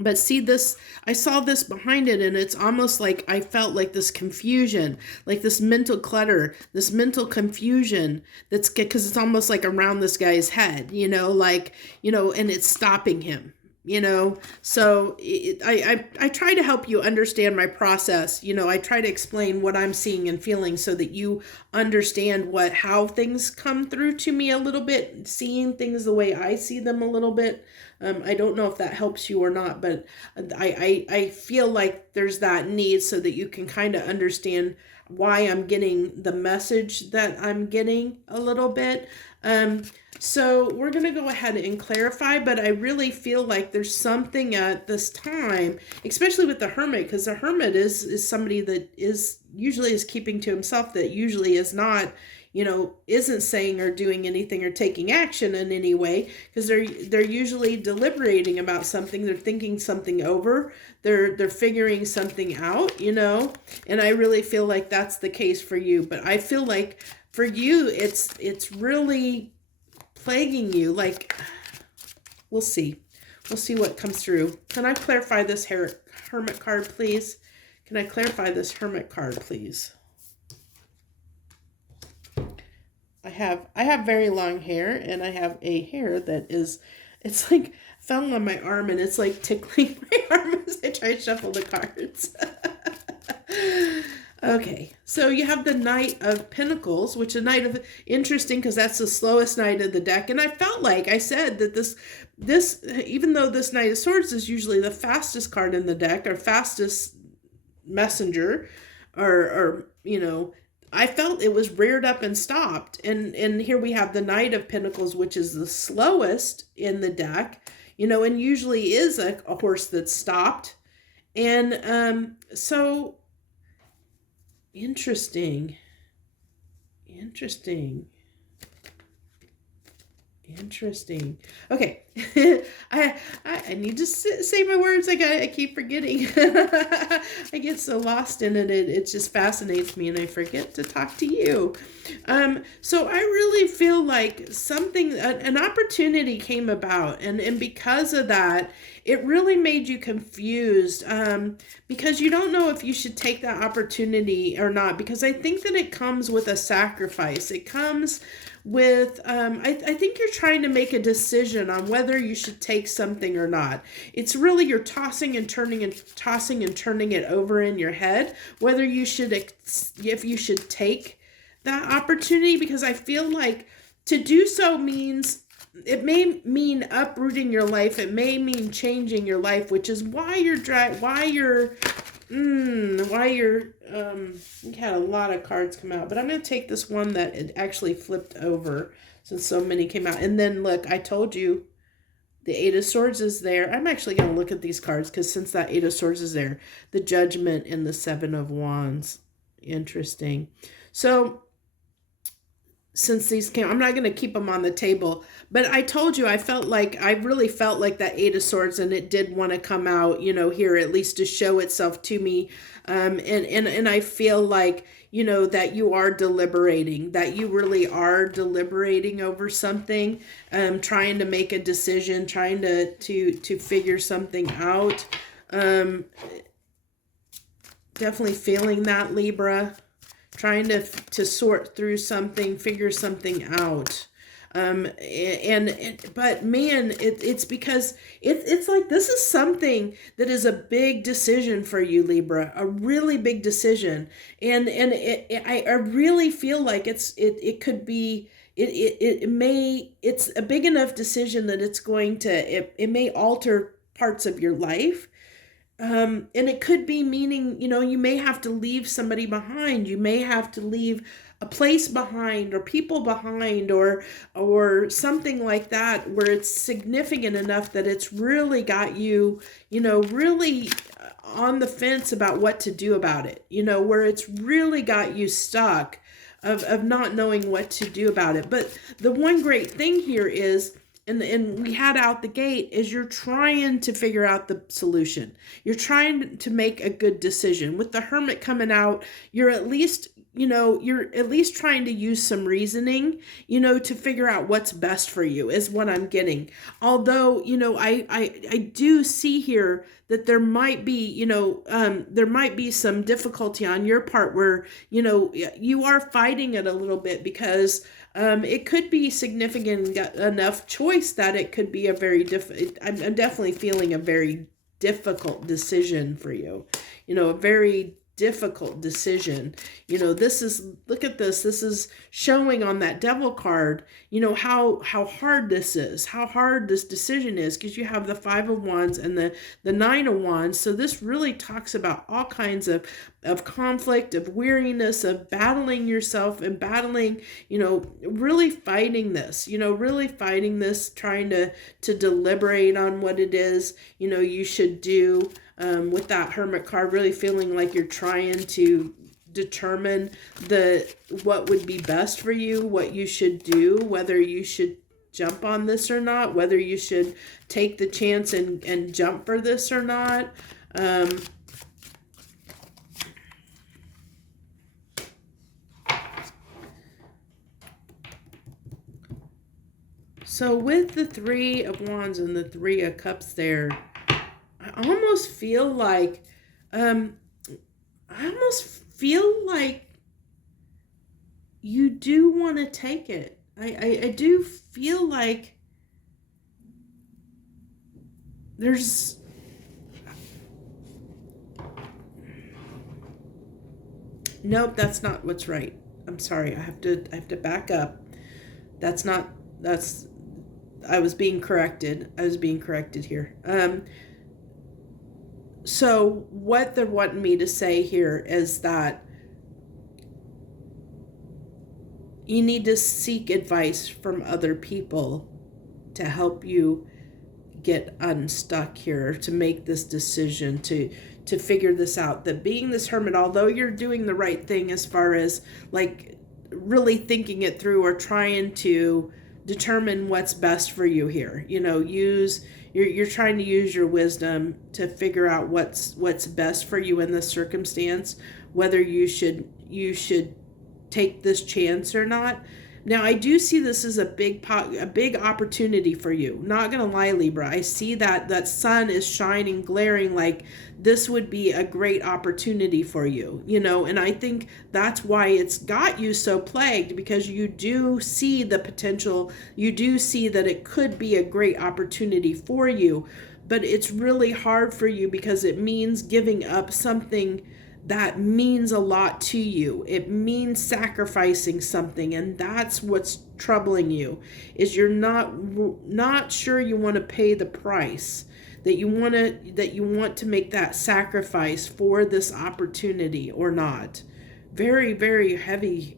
But see this, I saw this behind it, and it's almost like I felt like this confusion, like this mental clutter, this mental confusion that's, because it's almost like around this guy's head, you know, like, you know, and it's stopping him, you know. So I try to help you understand my process. You know, I try to explain what I'm seeing and feeling so that you understand how things come through to me a little bit, seeing things the way I see them a little bit. I don't know if that helps you or not, but I feel like there's that need so that you can kind of understand why I'm getting the message that I'm getting a little bit. So we're going to go ahead and clarify, but I really feel like there's something at this time, especially with the Hermit, because the Hermit is somebody that usually is keeping to himself, that usually is not, isn't saying or doing anything or taking action in any way, because they're usually deliberating about something. They're thinking something over. They're figuring something out, and I really feel like that's the case for you. But I feel like for you, it's really plaguing you. Like, we'll see what comes through. Can I clarify this Hermit card, please? Can I clarify this Hermit card, please? I have very long hair, and I have a hair that it's like fell on my arm, and it's like tickling my arm as I try to shuffle the cards. Okay, so you have the Knight of Pentacles, which is a Knight of, interesting because that's the slowest Knight of the deck. And I felt like I said that this even though this Knight of Swords is usually the fastest card in the deck, or fastest messenger, or I felt it was reared up and stopped. And here we have the Knight of Pentacles, which is the slowest in the deck, and usually is a horse that's stopped. And so interesting. Okay. I need to say my words. I keep forgetting. I get so lost in it. It just fascinates me, and I forget to talk to you. So I really feel like an opportunity came about, and because of that, it really made you confused, because you don't know if you should take that opportunity or not, because I think that it comes with a sacrifice. It comes with, I think you're trying to make a decision on whether you should take something or not. It's really, you're tossing and turning it over in your head, whether you should, if you should take that opportunity, because I feel like to do so means, it may mean uprooting your life. It may mean changing your life, which is why you had a lot of cards come out, but I'm going to take this one that it actually flipped over since so many came out. And then look, I told you the Eight of Swords is there. I'm actually going to look at these cards, because since that Eight of Swords is there, the Judgment and the Seven of Wands. Interesting. So since these came, I'm not going to keep them on the table, but I told you, I really felt like that Eight of Swords, and it did want to come out, here, at least to show itself to me. And I feel like, that you are deliberating, that you really are deliberating over something, trying to make a decision, trying to figure something out. Definitely feeling that, Libra. Trying to sort through something, figure something out. But man, it's because it's like, this is something that is a big decision for you, Libra, a really big decision. And I really feel like it could be, it's a big enough decision that it's going to, it may alter parts of your life. And it could be meaning, you may have to leave somebody behind. You may have to leave a place behind, or people behind, or something like that, where it's significant enough that it's really got you, really on the fence about what to do about it, where it's really got you stuck of not knowing what to do about it. But the one great thing here is, and we had out the gate, is you're trying to figure out the solution. You're trying to make a good decision. With the Hermit coming out, you're at least trying to use some reasoning, to figure out what's best for you, is what I'm getting. Although, I do see here that there might be some difficulty on your part where, you are fighting it a little bit, because it could be significant enough choice that it could be a very I'm definitely feeling a very difficult decision for you. A very difficult decision. This is, look at this. This is showing on that devil card, how hard this is, how hard this decision is, because you have the 5 of Wands and the 9 of Wands. So this really talks about all kinds of conflict, of weariness, of battling yourself and battling, really fighting this, trying to deliberate on what it is, you should do. With that Hermit card, really feeling like you're trying to determine what would be best for you, what you should do, whether you should jump on this or not, whether you should take the chance and jump for this or not. So with the 3 of Wands and the 3 of Cups there, I almost feel like, you do want to take it. I do feel like there's, nope, that's not what's right. I'm sorry. I have to back up. I was being corrected. Here. So what they're wanting me to say here is that you need to seek advice from other people to help you get unstuck here, to make this decision, to figure this out. That being this Hermit, although you're doing the right thing as far as like really thinking it through or trying to determine what's best for you here, you're trying to use your wisdom to figure out what's best for you in this circumstance, whether you should take this chance or not. Now, I do see this as a big opportunity for you. Not gonna lie, Libra. I see that sun is shining, glaring, like this would be a great opportunity for you, and I think that's why it's got you so plagued, because you do see the potential. You do see that it could be a great opportunity for you, but it's really hard for you because it means giving up something that means a lot to you. It means sacrificing something, and that's what's troubling you, is you're not sure you want to pay the price, that you want to make that sacrifice for this opportunity or not. Very, very heavy,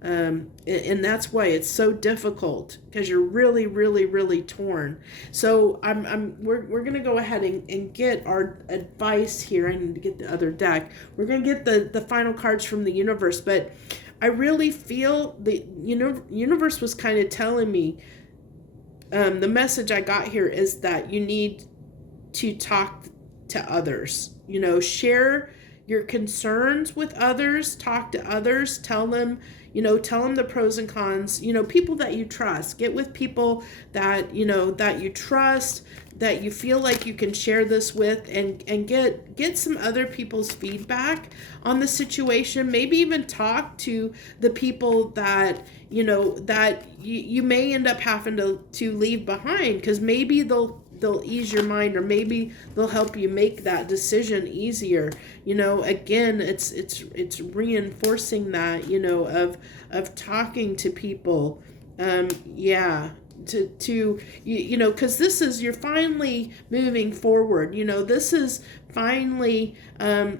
and that's why it's so difficult, because you're really, really, really torn. So we're gonna go ahead and get our advice here. I need to get the other deck. We're gonna get the final cards from the universe, but I really feel the universe was kind of telling me, the message I got here is that you need to talk to others, share your concerns with others, talk to others, tell them the pros and cons, people that you trust. Get with people that you trust, that you feel like you can share this with, and get some other people's feedback on the situation. Maybe even talk to the people that that you may end up having to leave behind, because maybe they'll ease your mind, or maybe they'll help you make that decision easier. Again, it's reinforcing that, of talking to people. Because this is, you're finally moving forward. This is finally, I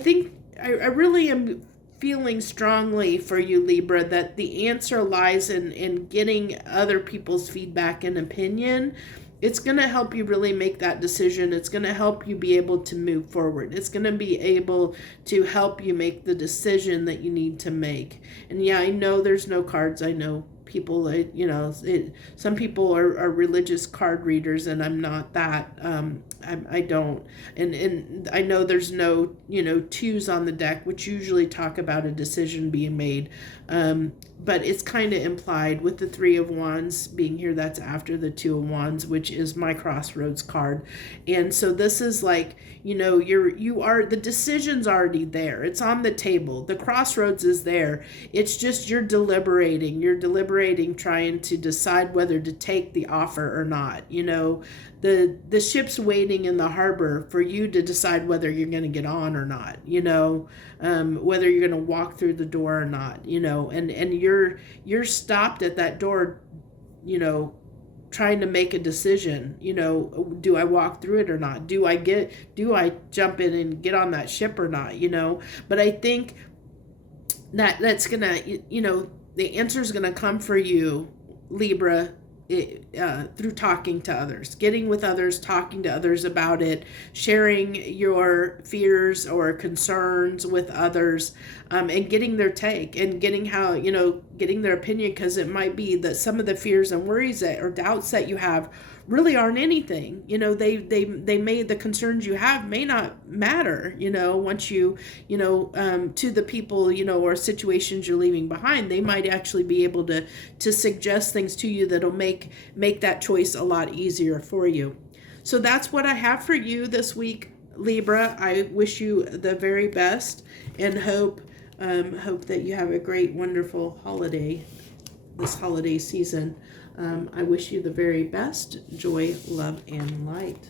think I really am feeling strongly for you, Libra, that the answer lies in getting other people's feedback and opinion. It's going to help you really make that decision. It's going to help you be able to move forward. It's going to be able to help you make the decision that you need to make. And yeah, I know there's no cards. I know people, some people are religious card readers, and I'm not that. I don't. And I know there's no, twos on the deck, which usually talk about a decision being made. But it's kind of implied with the 3 of Wands being here. That's after the 2 of Wands, which is my crossroads card. And so this is like, the decision's already there. It's on the table. The crossroads is there. It's just you're deliberating deliberating, trying to decide whether to take the offer or not. You know, the ship's waiting in the harbor for you to decide whether you're going to get on or not, you know, whether you're going to walk through the door or not, you know, and you're stopped at that door, you know, trying to make a decision, you know, do I walk through it or not? Do I jump in and get on that ship or not, you know? But I think that's gonna, you know, the answer is gonna come for you, Libra, through talking to others, getting with others, talking to others about it, sharing your fears or concerns with others, and getting their take and getting how, you know, getting their opinion, because it might be that some of the fears and worries that or doubts that you have really aren't anything. You know, they may, the concerns you have may not matter, you know, once you know, to the people, you know, or situations you're leaving behind. They might actually be able to suggest things to you that'll make that choice a lot easier for you. So that's what I have for you this week, Libra. I wish you the very best and hope that you have a great, wonderful holiday, this holiday season. I wish you the very best. Joy, love, and light.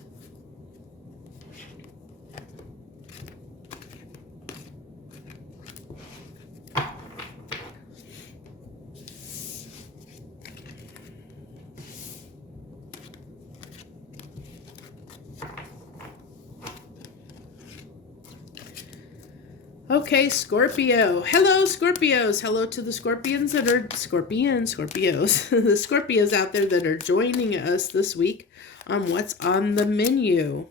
Okay, Scorpio. Hello, Scorpios. Hello to the Scorpions that are Scorpios. The Scorpios out there that are joining us this week on What's on the Menu.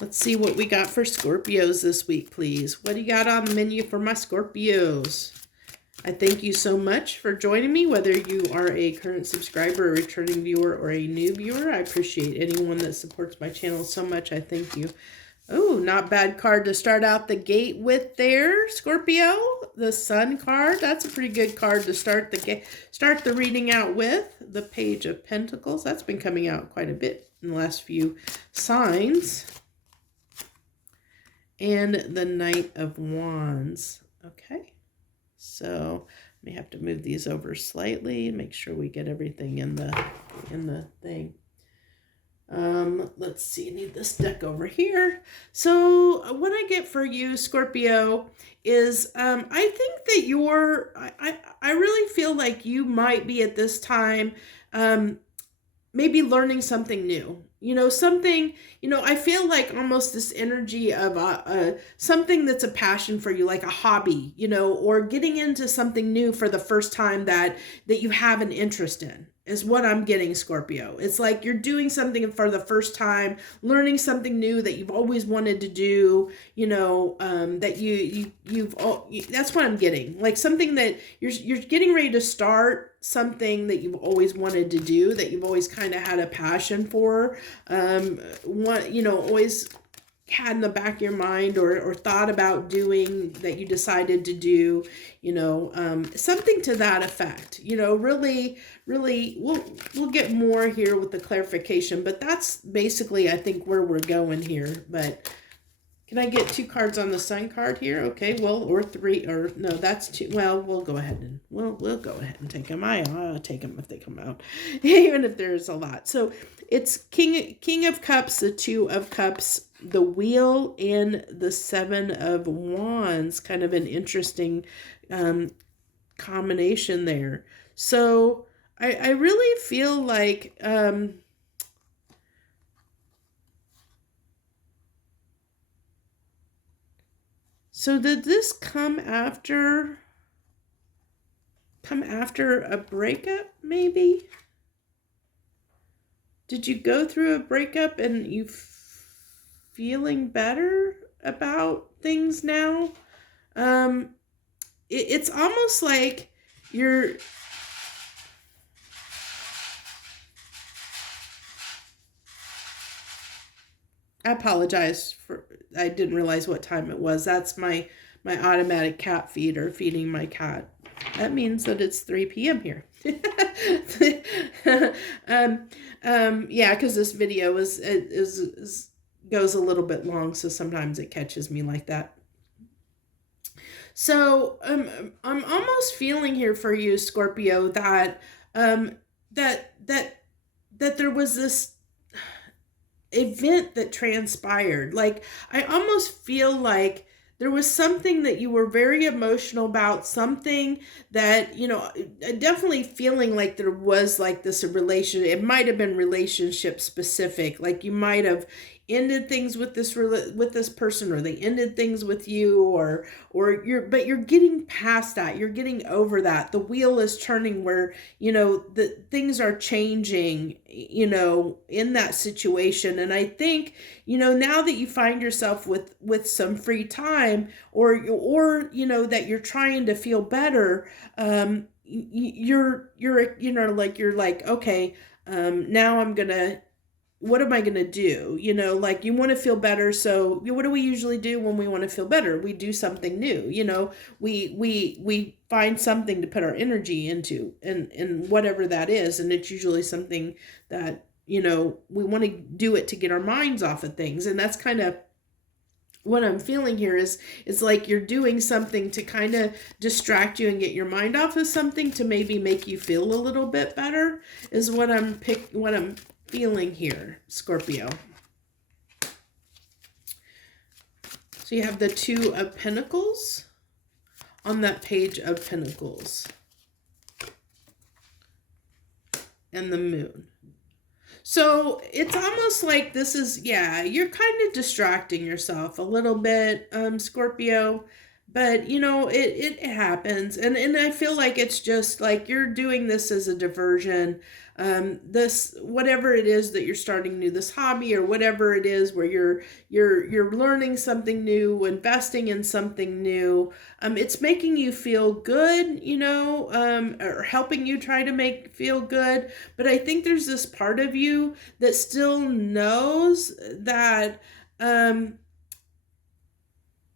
Let's see what we got for Scorpios this week, please. What do you got on the menu for my Scorpios? I thank you so much for joining me, whether you are a current subscriber, a returning viewer, or a new viewer. I appreciate anyone that supports my channel so much. I thank you. Oh, not bad card to start out the gate with there, Scorpio. The Sun card. That's a pretty good card to start the reading out with. The Page of Pentacles. That's been coming out quite a bit in the last few signs. And the Knight of Wands. Okay. So, may have to move these over slightly, make sure we get everything in the thing. Let's see, I need this deck over here. So what I get for you, Scorpio, is I think that I really feel like you might be at this time maybe learning something new. You know, something, you know, I feel like almost this energy of something that's a passion for you, like a hobby, you know, or getting into something new for the first time that you have an interest in, is what I'm getting, Scorpio. It's like you're doing something for the first time, learning something new that you've always wanted to do, you know, that that's what I'm getting. Like something that you're getting ready to start, something that you've always wanted to do, that you've always kind of had a passion for, you know, always had in the back of your mind or thought about doing, that you decided to do, you know, something to that effect, you know, really, we'll get more here with the clarification, but that's basically, I think, where we're going here. But can I get 2 cards on the Sun card here? Okay, well, or 3, or no, that's 2. Well, we'll go ahead and we'll go ahead and take them. I'll take them if they come out, even if there's a lot. So it's King of Cups, the 2 of Cups, the Wheel, and the 7 of Wands. Kind of an interesting combination there. So I really feel like so did this come after a breakup, maybe? Did you go through a breakup and you feeling better about things now? It's almost like you're... I apologize I didn't realize what time it was. That's my automatic cat feeder feeding my cat. That means that it's 3 p.m. here. Yeah, because this video goes a little bit long, so sometimes it catches me like that. So I'm almost feeling here for you, Scorpio, that um, that that that there was this event that transpired. Like, I almost feel like there was something that you were very emotional about, something that, definitely feeling like there was like this relation. It might have been relationship specific. Like, you might have ended things with this person, or they ended things with you, but you're getting past that. You're getting over that. The wheel is turning where, the things are changing, in that situation. And I think, now that you find yourself with some free time, or that you're trying to feel better, you're like, okay, now I'm gonna, what am I going to do? Like, you want to feel better. So what do we usually do when we want to feel better? We do something new. We find something to put our energy into, and whatever that is. And it's usually something that, we want to do it to get our minds off of things. And that's kind of what I'm feeling here is like you're doing something to kind of distract you and get your mind off of something to maybe make you feel a little bit better, is what I'm feeling here, Scorpio. So you have the Two of Pentacles on that Page of Pentacles, and the Moon. So it's almost like this is, you're kind of distracting yourself a little bit, Scorpio. But, it happens. And I feel like it's just like you're doing this as a diversion. This, whatever it is that you're starting new, this hobby or whatever it is where you're learning something new, investing in something new. It's making you feel good, or helping you try to feel good. But I think there's this part of you that still knows that, that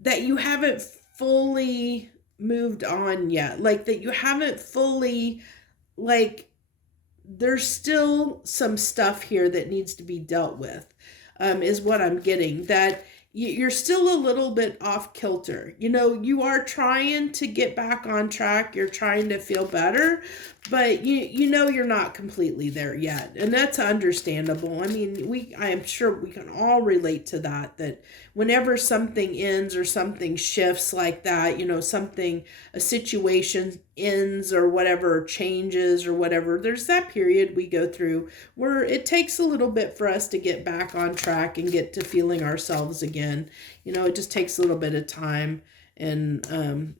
you haven't fully moved on yet. Like, that you haven't fully, like, there's still some stuff here that needs to be dealt with, is what I'm getting. That you're still a little bit off kilter. You are trying to get back on track. You're trying to feel better, but you're not completely there yet. And that's understandable. I mean, I am sure we can all relate to that whenever something ends or something shifts like that, a situation ends or whatever, changes or whatever, there's that period we go through where it takes a little bit for us to get back on track and get to feeling ourselves again. It just takes a little bit of time. And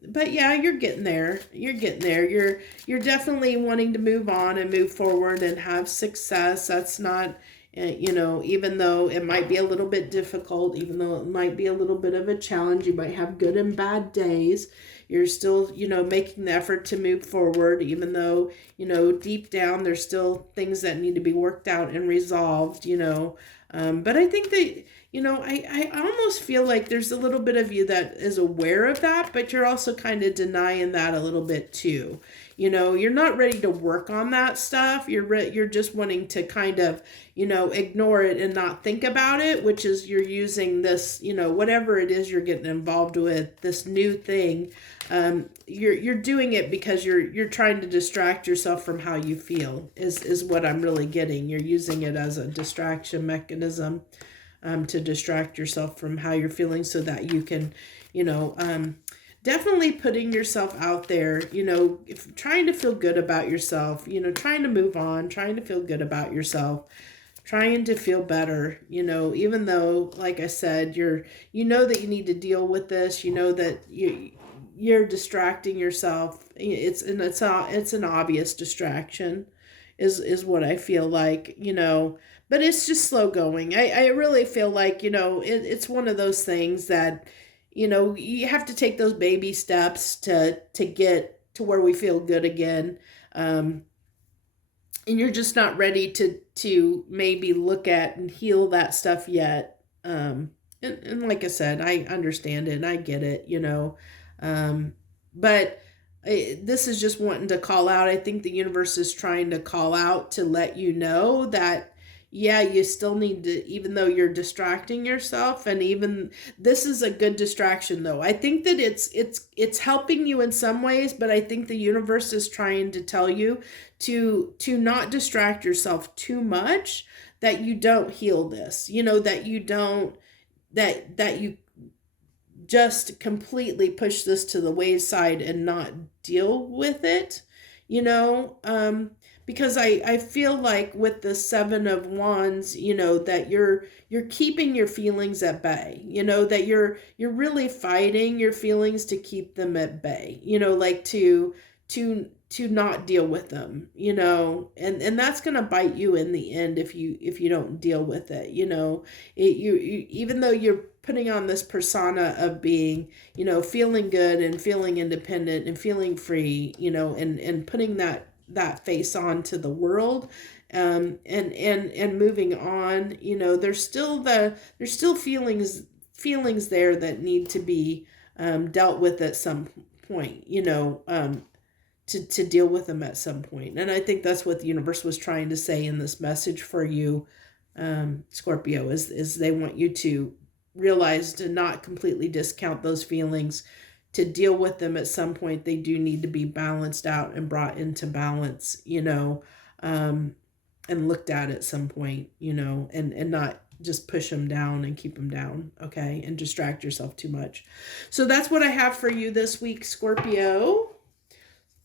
but yeah, you're getting there. You're definitely wanting to move on and move forward and have success. That's not, even though it might be a little bit difficult, even though it might be a little bit of a challenge, you might have good and bad days. You're still, making the effort to move forward, even though, deep down there's still things that need to be worked out and resolved, but I think that, I almost feel like there's a little bit of you that is aware of that, but you're also kind of denying that a little bit too. You're not ready to work on that stuff. You're just wanting to kind of, ignore it and not think about it, which is you're using this, whatever it is you're getting involved with, this new thing. You're doing it because you're trying to distract yourself from how you feel is what I'm really getting. You're using it as a distraction mechanism, to distract yourself from how you're feeling so that you can, definitely putting yourself out there, trying to feel good about yourself, trying to move on, trying to feel good about yourself, trying to feel better, even though, like I said, that you need to deal with this, that you're distracting yourself. It's an obvious distraction is what I feel like, but it's just slow going. I really feel like, it's one of those things that, you have to take those baby steps to get to where we feel good again. And you're just not ready to maybe look at and heal that stuff yet. And like I said, I understand it and I get it, but this is just wanting to call out. I think the universe is trying to call out to let you know that, yeah, you still need to, even though you're distracting yourself, and even this is a good distraction though. I think that it's helping you in some ways, but I think the universe is trying to tell you to not distract yourself too much, that you don't heal this, that you don't, that you just completely push this to the wayside and not deal with it, because I feel like with the Seven of Wands, that you're keeping your feelings at bay, that you're really fighting your feelings to keep them at bay, like to not deal with them, and that's going to bite you in the end if you don't deal with it, you even though you're putting on this persona of being, feeling good and feeling independent and feeling free, and putting that face on to the world, and moving on, there's still feelings there that need to be dealt with at some point, to deal with them at some point. And I think that's what the universe was trying to say in this message for you, Scorpio, is they want you to realize to not completely discount those feelings, to deal with them at some point. They do need to be balanced out and brought into balance, and looked at some point, and not just push them down and keep them down, okay, and distract yourself too much. So that's what I have for you this week, Scorpio.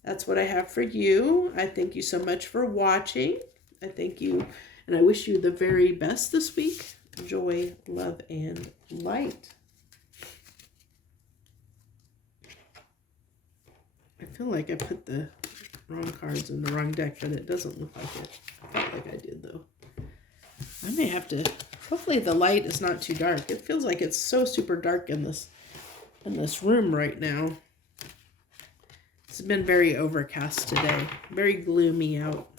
That's what I have for you. I thank you so much for watching. I thank you, and I wish you the very best this week. Joy, love, and light. I feel like I put the wrong cards in the wrong deck, but it doesn't look like it. I felt like I did, though. I may have to... Hopefully the light is not too dark. It feels like it's so super dark in this room right now. It's been very overcast today. Very gloomy out.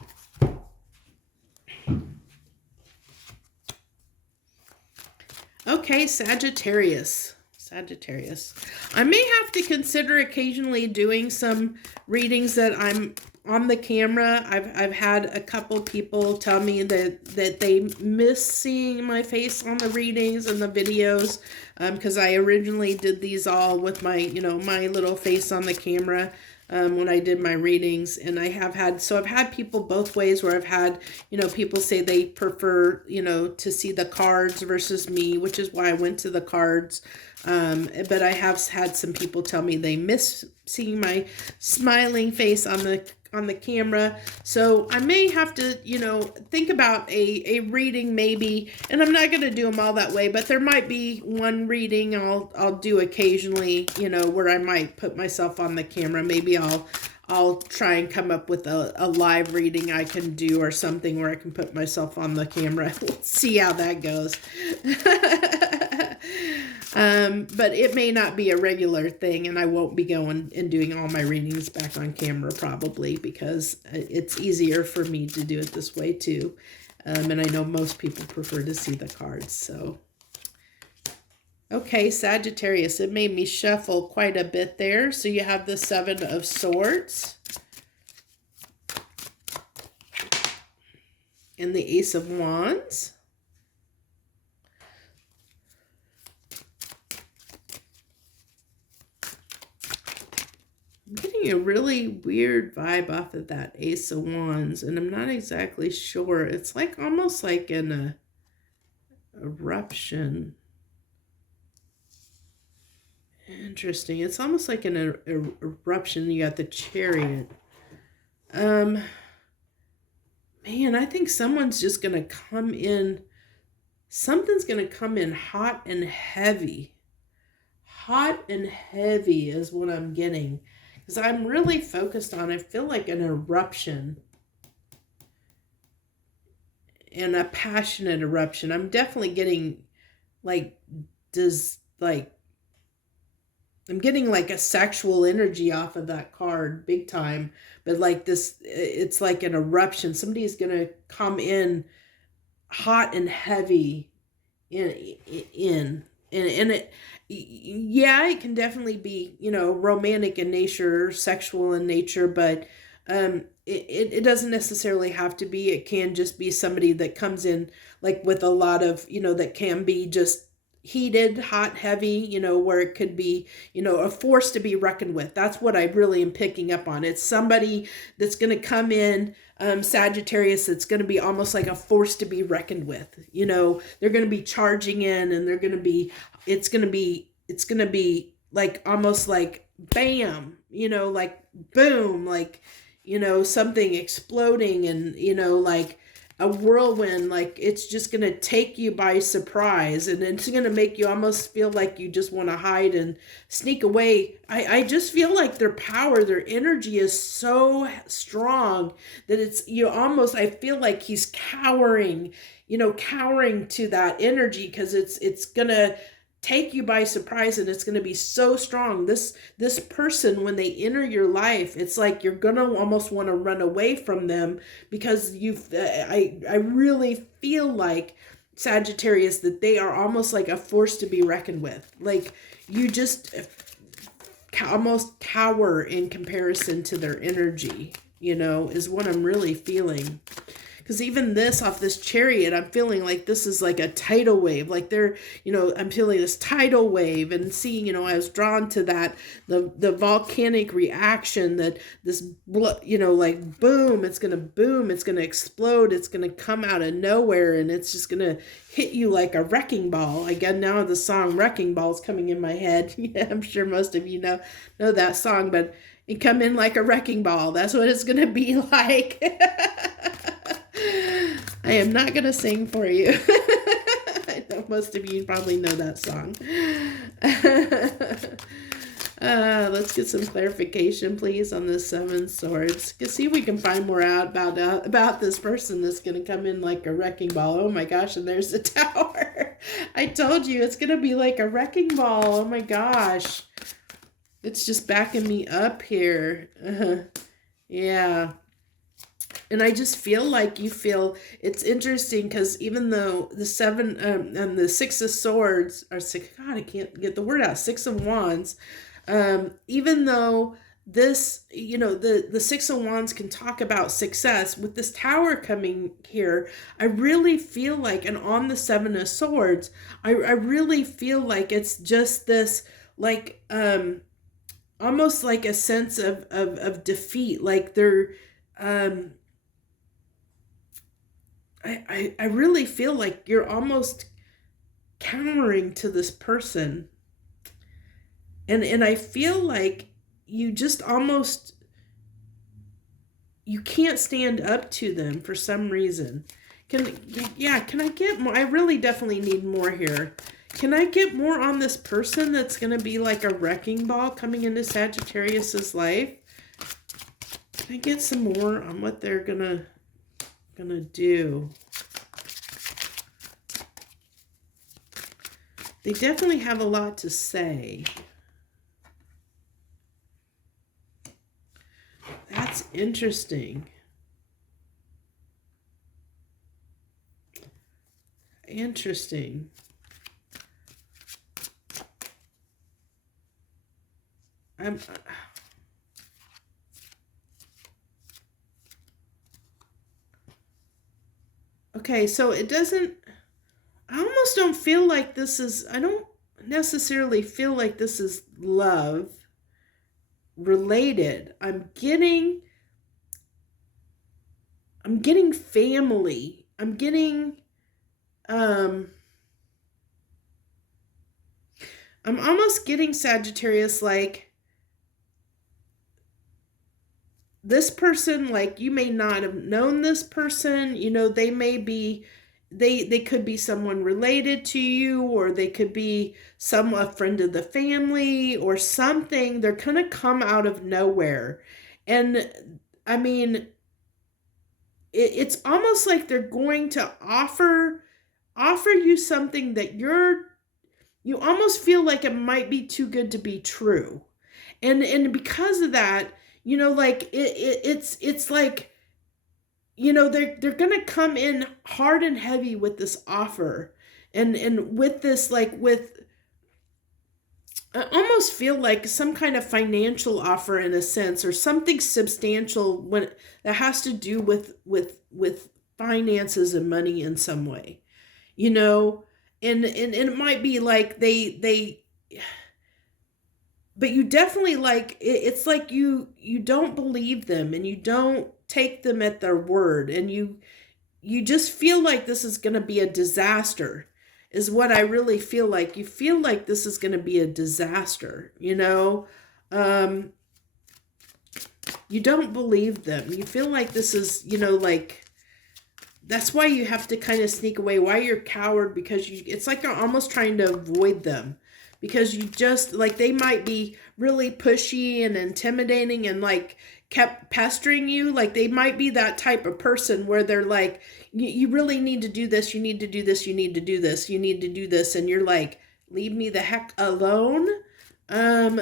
Okay, Sagittarius. I may have to consider occasionally doing some readings that I'm on the camera. I've had a couple people tell me that they miss seeing my face on the readings and the videos, because I originally did these all with my, my little face on the camera. When I did my readings, and I've had people both ways, where I've had, people say they prefer, to see the cards versus me, which is why I went to the cards. But I have had some people tell me they miss seeing my smiling face on the camera. So I may have to, think about a reading maybe, and I'm not going to do them all that way, but there might be one reading I'll do occasionally, where I might put myself on the camera. Maybe I'll try and come up with a live reading I can do, or something where I can put myself on the camera. Let's see how that goes. But it may not be a regular thing, and I won't be going and doing all my readings back on camera probably, because it's easier for me to do it this way too. And I know most people prefer to see the cards. So, okay, Sagittarius, it made me shuffle quite a bit there. So you have the Seven of Swords and the Ace of Wands. I'm getting a really weird vibe off of that Ace of Wands, and I'm not exactly sure. It's like almost like an eruption. Interesting. It's almost like an eruption. You got the Chariot. Man, I think someone's just going to come in. Something's going to come in hot and heavy. Hot and heavy is what I'm getting. Because I'm really focused on, I feel like an eruption. And a passionate eruption. I'm definitely getting I'm getting like a sexual energy off of that card, big time. But like this, it's like an eruption. Somebody's going to come in hot and heavy and it, yeah, it can definitely be, romantic in nature, sexual in nature, but it doesn't necessarily have to be. It can just be somebody that comes in like with a lot of, that can be just heated, hot, heavy, where it could be, a force to be reckoned with. That's what I really am picking up on. It's somebody that's going to come in, Sagittarius, that's going to be almost like a force to be reckoned with. They're going to be charging in, and it's going to be like almost like bam, like boom, like, something exploding, and, like a whirlwind, like it's just going to take you by surprise, and it's going to make you almost feel like you just want to hide and sneak away. I just feel like their power, their energy is so strong that I feel like he's cowering to that energy, because it's going to take you by surprise, and it's going to be so strong. This person, when they enter your life, it's like you're going to almost want to run away from them, because I really feel like, Sagittarius, that they are almost like a force to be reckoned with. Like you just almost cower in comparison to their energy, is what I'm really feeling. Because even this, off this Chariot, I'm feeling like this is like a tidal wave. Like I'm feeling this tidal wave, and seeing, I was drawn to that, the volcanic reaction, that this, like boom, it's going to explode. It's going to come out of nowhere, and it's just going to hit you like a wrecking ball. Again, now the song Wrecking Ball is coming in my head. Yeah, I'm sure most of you know that song, but it come in like a wrecking ball. That's what it's going to be like. I am not going to sing for you. I know most of you probably know that song. Let's get some clarification, please, on this Seven Swords. See if we can find more out about this person that's going to come in like a wrecking ball. Oh my gosh, and there's the Tower. I told you, it's going to be like a wrecking ball. Oh my gosh. It's just backing me up here. Yeah. And I just feel like it's interesting, because even though the seven and the Six of Swords are God, I can't get the word out. Six of Wands. Even though this, the Six of Wands can talk about success, with this Tower coming here, I really feel like, and on the Seven of Swords, I really feel like it's just this, like, almost like a sense of defeat. Like they're, I really feel like you're almost cowering to this person. And I feel like you just almost, you can't stand up to them for some reason. Can I get more? I really definitely need more here. Can I get more on this person that's going to be like a wrecking ball coming into Sagittarius's life? Can I get some more on what they're gonna do? They definitely have a lot to say. That's interesting. Interesting. Okay, so it doesn't, I almost don't feel like this is, I don't necessarily feel like this is love related. I'm getting family. I'm getting, I'm almost getting, Sagittarius, like, this person, like, you may not have known this person, they may be, they could be someone related to you, or they could be a friend of the family or something. They're going to come out of nowhere. And I mean, it's almost like they're going to offer you something that you almost feel like it might be too good to be true. And because of that, like it's like, they're gonna come in hard and heavy with this offer, and with this, like, with I almost feel like some kind of financial offer in a sense, or something substantial when that has to do with finances and money in some way, you know. And it might be like they but you definitely like it's like you don't believe them, and you don't take them at their word, and you just feel like this is going to be a disaster, is what I really feel like. You feel like this is going to be a disaster, you know. You don't believe them. You feel like this is, you know, like, that's why you have to kind of sneak away, why you're coward, because it's like you're almost trying to avoid them, because you just, like, they might be really pushy and intimidating and like kept pestering you. Like they might be that type of person where they're like, you really need to do this, you need to do this, you need to do this, you need to do this, and you're like, leave me the heck alone. I'm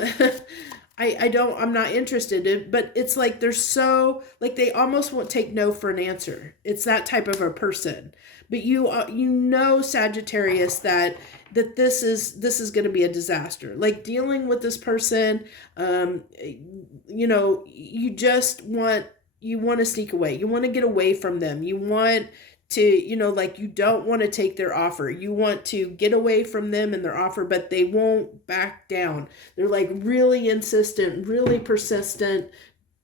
not interested. But it's like they're so, like, they almost won't take no for an answer. It's that type of a person. But you know, Sagittarius, that this is going to be a disaster. Like dealing with this person, you know, you want to sneak away. You want to get away from them. You want to, you know, like, you don't want to take their offer. You want to get away from them and their offer, but they won't back down. They're like really insistent, really persistent,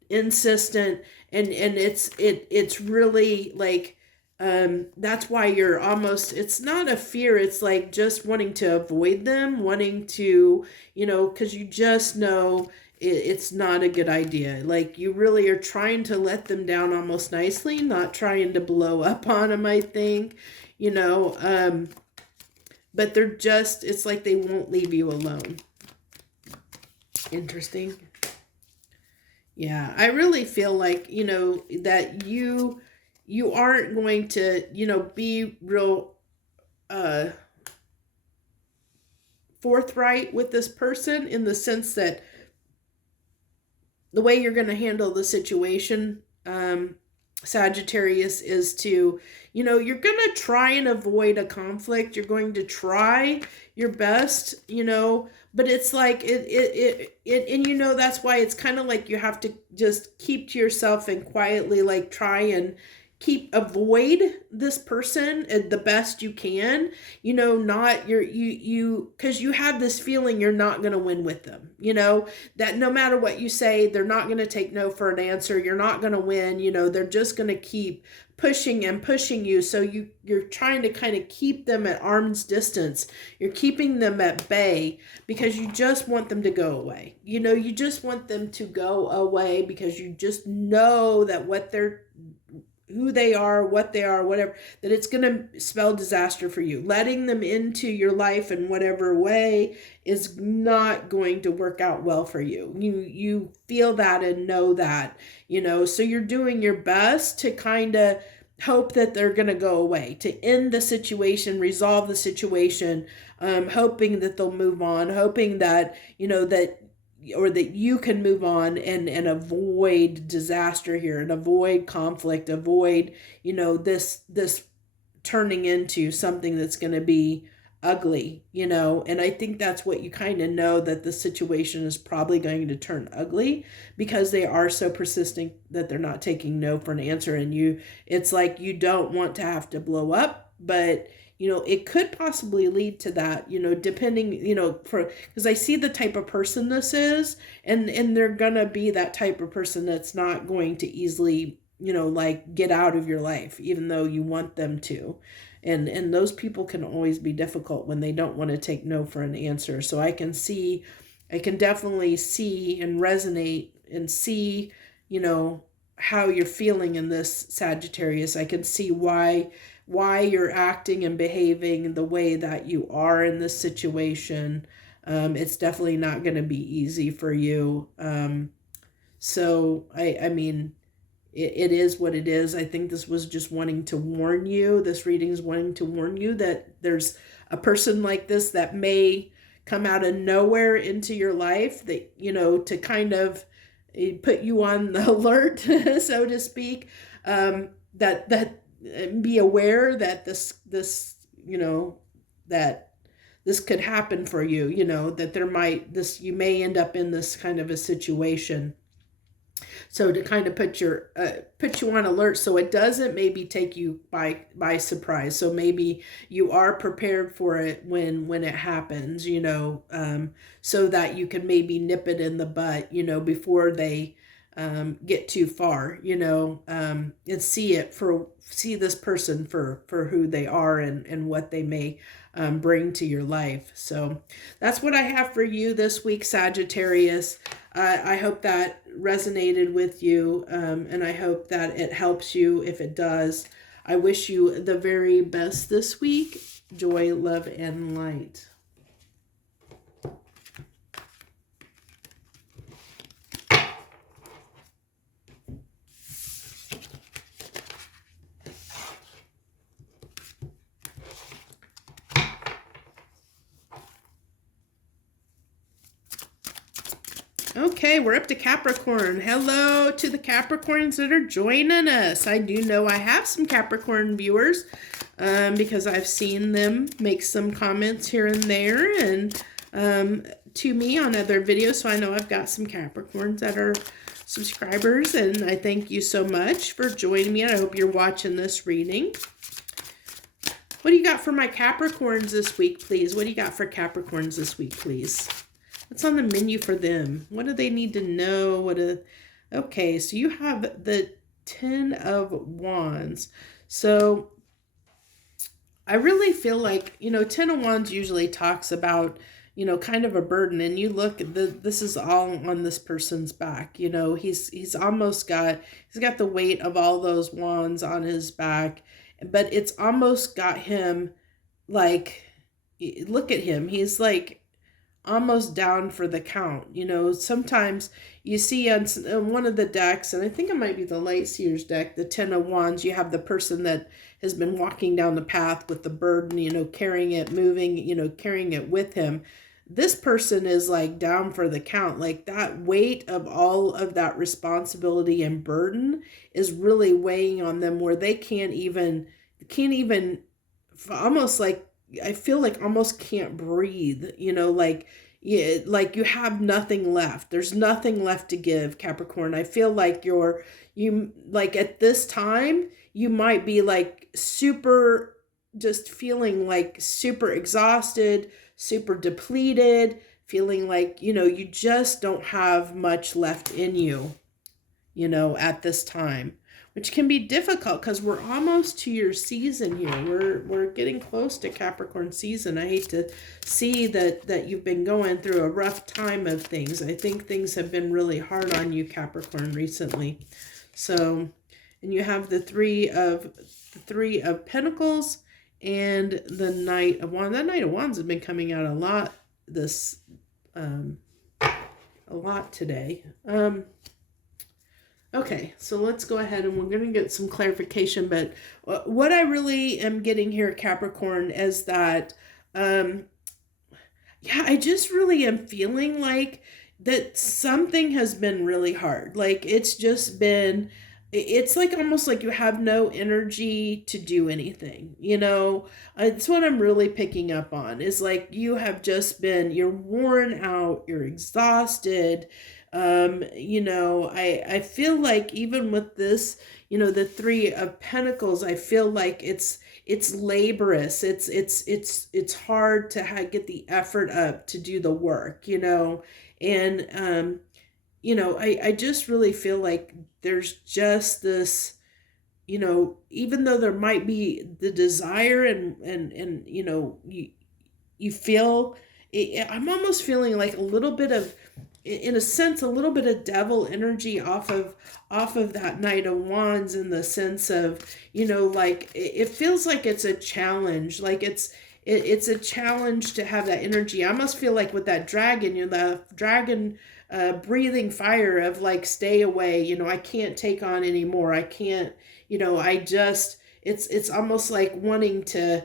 insistent. And it's really like, that's why you're almost, it's not a fear. It's like just wanting to avoid them, wanting to, you know, cause you just know it's not a good idea. Like you really are trying to let them down almost nicely, not trying to blow up on them, I think, you know, but they're just, it's like they won't leave you alone. Interesting. Yeah, I really feel like, you know, that you aren't going to, you know, be real forthright with this person, in the sense that the way you're going to handle the situation, Sagittarius, is to, you know, you're going to try and avoid a conflict. You're going to try your best, you know, but it's like it and you know, that's why it's kind of like you have to just keep to yourself and quietly, like, try and avoid this person the best you can, you know, not you because you have this feeling you're not going to win with them, you know, that no matter what you say, they're not going to take no for an answer. You're not going to win, you know, they're just going to keep pushing and pushing you. So you're trying to kind of keep them at arm's distance. You're keeping them at bay because you just want them to go away. You know, you just want them to go away because you just know that who they are, what they are, whatever, that it's going to spell disaster for you. Letting them into your life in whatever way is not going to work out well for you. You feel that and know that, you know, so you're doing your best to kind of hope that they're going to go away, to end the situation, resolve the situation, hoping that they'll move on, hoping that, you know, that you can move on and avoid disaster here, and avoid conflict, avoid, you know, this turning into something that's going to be ugly, you know. And I think that's what you kind of know, that the situation is probably going to turn ugly because they are so persistent that they're not taking no for an answer. And it's like you don't want to have to blow up, but you know, it could possibly lead to that, you know, depending, you know, because I see the type of person this is, and they're gonna be that type of person that's not going to easily, you know, like, get out of your life, even though you want them to. And those people can always be difficult when they don't want to take no for an answer. So I can definitely see and resonate and see, you know, how you're feeling in this, Sagittarius. I can see why you're acting and behaving the way that you are in this situation. It's definitely not going to be easy for you. So I mean, it is what it is. I think this was just wanting to warn you. This reading is wanting to warn you that there's a person like this that may come out of nowhere into your life, that, you know, to kind of put you on the alert, so to speak, that be aware that this, you know, that this could happen for you, you know, that you may end up in this kind of a situation. So to kind of put you on alert, so it doesn't maybe take you by surprise. So maybe you are prepared for it when it happens, you know, so that you can maybe nip it in the butt, you know, before they get too far, you know, and see this person for who they are and what they may bring to your life. So that's what I have for you this week, Sagittarius. I hope that resonated with you, and I hope that it helps you. If it does, I wish you the very best this week. Joy, love, and light. Okay, we're up to Capricorn. Hello to the Capricorns that are joining us. I do know I have some Capricorn viewers because I've seen them make some comments here and there and to me on other videos. So I know I've got some Capricorns that are subscribers, and I thank you so much for joining me. And I hope you're watching this reading. What do you got for my Capricorns this week, please? What do you got for Capricorns this week, please? What's on the menu for them? What do they need to know? Okay, so you have the 10 of Wands. So I really feel like, you know, 10 of Wands usually talks about, you know, kind of a burden. And you look at this is all on this person's back. You know, he's almost got the weight of all those wands on his back, but it's almost got him like, look at him. He's like almost down for the count. You know, sometimes you see on one of the decks, and I think it might be the Light Seers deck, the 10 of Wands, you have the person that has been walking down the path with the burden, you know, carrying it, moving, you know, carrying it with him. This person is like down for the count. Like that weight of all of that responsibility and burden is really weighing on them, where they can't even almost like, I feel like almost can't breathe, you know, like you have nothing left. There's nothing left to give, Capricorn. I feel like you like at this time, you might be like super, just feeling like super exhausted, super depleted, feeling like, you know, you just don't have much left in you, you know, at this time. Which can be difficult because we're almost to your season here. We're getting close to Capricorn season. I hate to see that you've been going through a rough time of things. I think things have been really hard on you, Capricorn, recently. So, and you have the three of Pentacles and the Knight of Wands. That Knight of Wands has been coming out a lot a lot today. Okay, so let's go ahead and we're going to get some clarification. But what I really am getting here, Capricorn, is that, yeah, I just really am feeling like that something has been really hard. Like it's just been, it's like almost like you have no energy to do anything, you know. It's what I'm really picking up on is like you have just been, you're worn out, you're exhausted. You know, I feel like even with this, you know, the Three of Pentacles, I feel like it's laborious. It's hard to get the effort up to do the work, you know. And you know, I just really feel like there's just this, you know, even though there might be the desire and you know, you feel, I'm almost feeling like a little bit of, in a sense, a little bit of devil energy off of that Knight of Wands, in the sense of, you know, like it feels like it's a challenge, like it's a challenge to have that energy. I almost feel like with that dragon, you know, the dragon breathing fire of like, stay away, you know, I can't take on anymore. I can't, you know, I just, it's almost like wanting to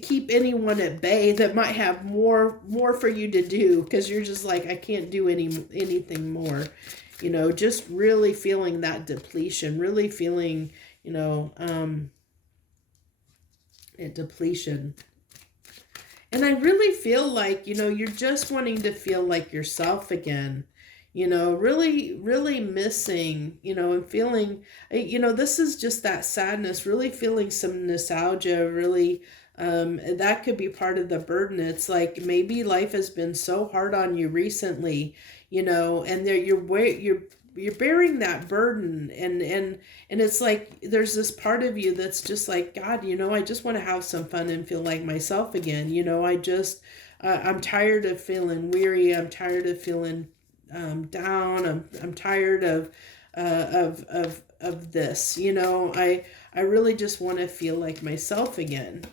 keep anyone at bay that might have more for you to do, because you're just like, I can't do anything more, you know, just really feeling that depletion, really feeling, you know, at depletion. And I really feel like, you know, you're just wanting to feel like yourself again, you know, really, really missing, you know, and feeling, you know, this is just that sadness, really feeling some nostalgia, really, that could be part of the burden. It's like maybe life has been so hard on you recently, you know, and there you're bearing that burden, and it's like there's this part of you that's just like, God, you know, I just want to have some fun and feel like myself again. You know, I just I'm tired of feeling weary. I'm tired of feeling down. I'm tired of this. You know, I really just want to feel like myself again.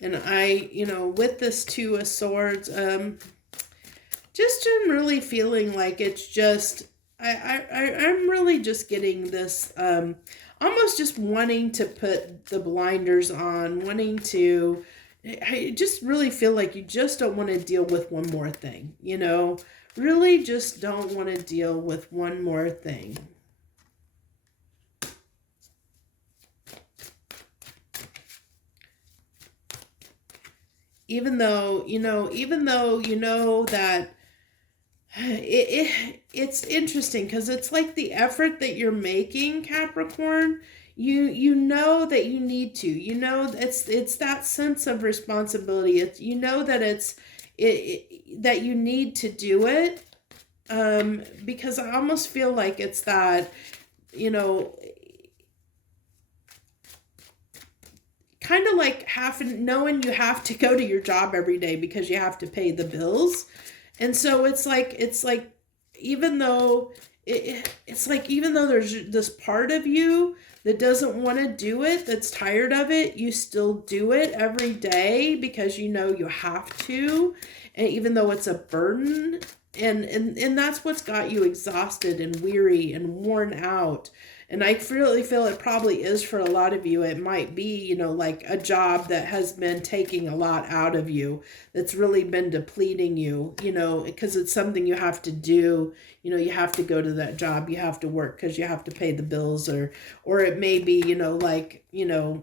And I, you know, with this Two of Swords, just I'm really feeling like it's just, I'm really just getting this, almost just wanting to put the blinders on, wanting to, I just really feel like you just don't want to deal with one more thing, you know, really just don't want to deal with one more thing. Even though you know that it's interesting, because it's like the effort that you're making, Capricorn, you know that you need to, you know, it's that sense of responsibility. It's, you know, that that you need to do it, because I almost feel like it's that, you know, kind of like knowing you have to go to your job every day because you have to pay the bills. And so it's like even though even though there's this part of you that doesn't want to do it, that's tired of it, you still do it every day because you know you have to, and even though it's a burden, and that's what's got you exhausted and weary and worn out. And I really feel it probably is for a lot of you. It might be, you know, like a job that has been taking a lot out of you, that's really been depleting you, you know, because it's something you have to do. You know, you have to go to that job, you have to work because you have to pay the bills, or it may be, you know, like, you know,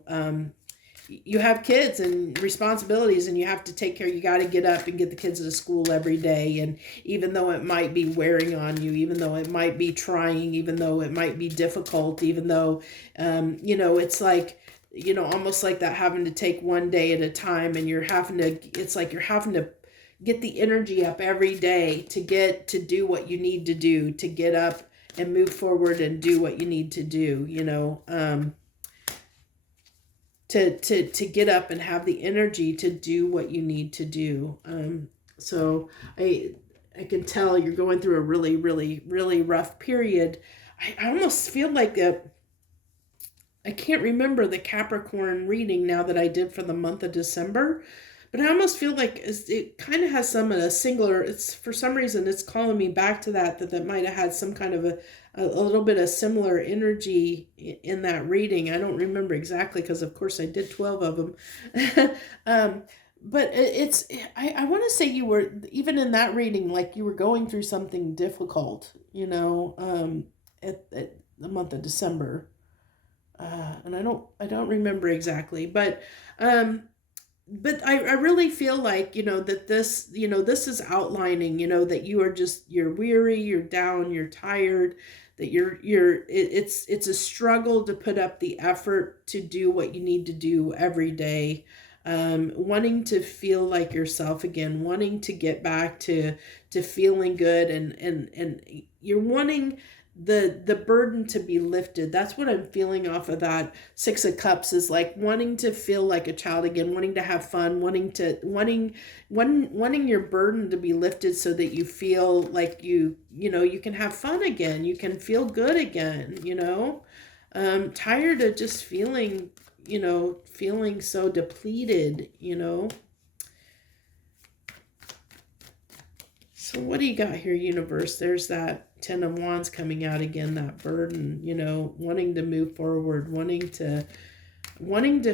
you have kids and responsibilities and you have to take care. You got to get up and get the kids to school every day. And even though it might be wearing on you, even though it might be trying, even though it might be difficult, even though, you know, it's like, you know, almost like that, having to take one day at a time, and it's like you're having to get the energy up every day to do what you need to do, to get up and move forward and do what you need to do, you know, to get up and have the energy to do what you need to do. So I can tell you're going through a really, really, really rough period. I almost feel like I can't remember the Capricorn reading now that I did for the month of December, but I almost feel like it kind of has some of a singular, it's for some reason it's calling me back to that might have had some kind of a little bit of similar energy in that reading. I don't remember exactly because of course I did 12 of them. But I want to say you were, even in that reading, like you were going through something difficult, you know, at the month of December. And I don't remember exactly, but I really feel like, you know, that this, you know, this is outlining, you know, that you're weary, you're down, you're tired, that it's a struggle to put up the effort to do what you need to do every day. Wanting to feel like yourself again, wanting to get back to feeling good, and you're wanting the burden to be lifted. That's what I'm feeling off of that Six of Cups, is like wanting to feel like a child again, wanting to have fun, wanting your burden to be lifted so that you feel like you know, you can have fun again, you can feel good again, you know. Tired of just feeling, you know, feeling so depleted, you know. So what do you got here, universe? There's that Ten of Wands coming out again, that burden, you know, wanting to move forward, wanting to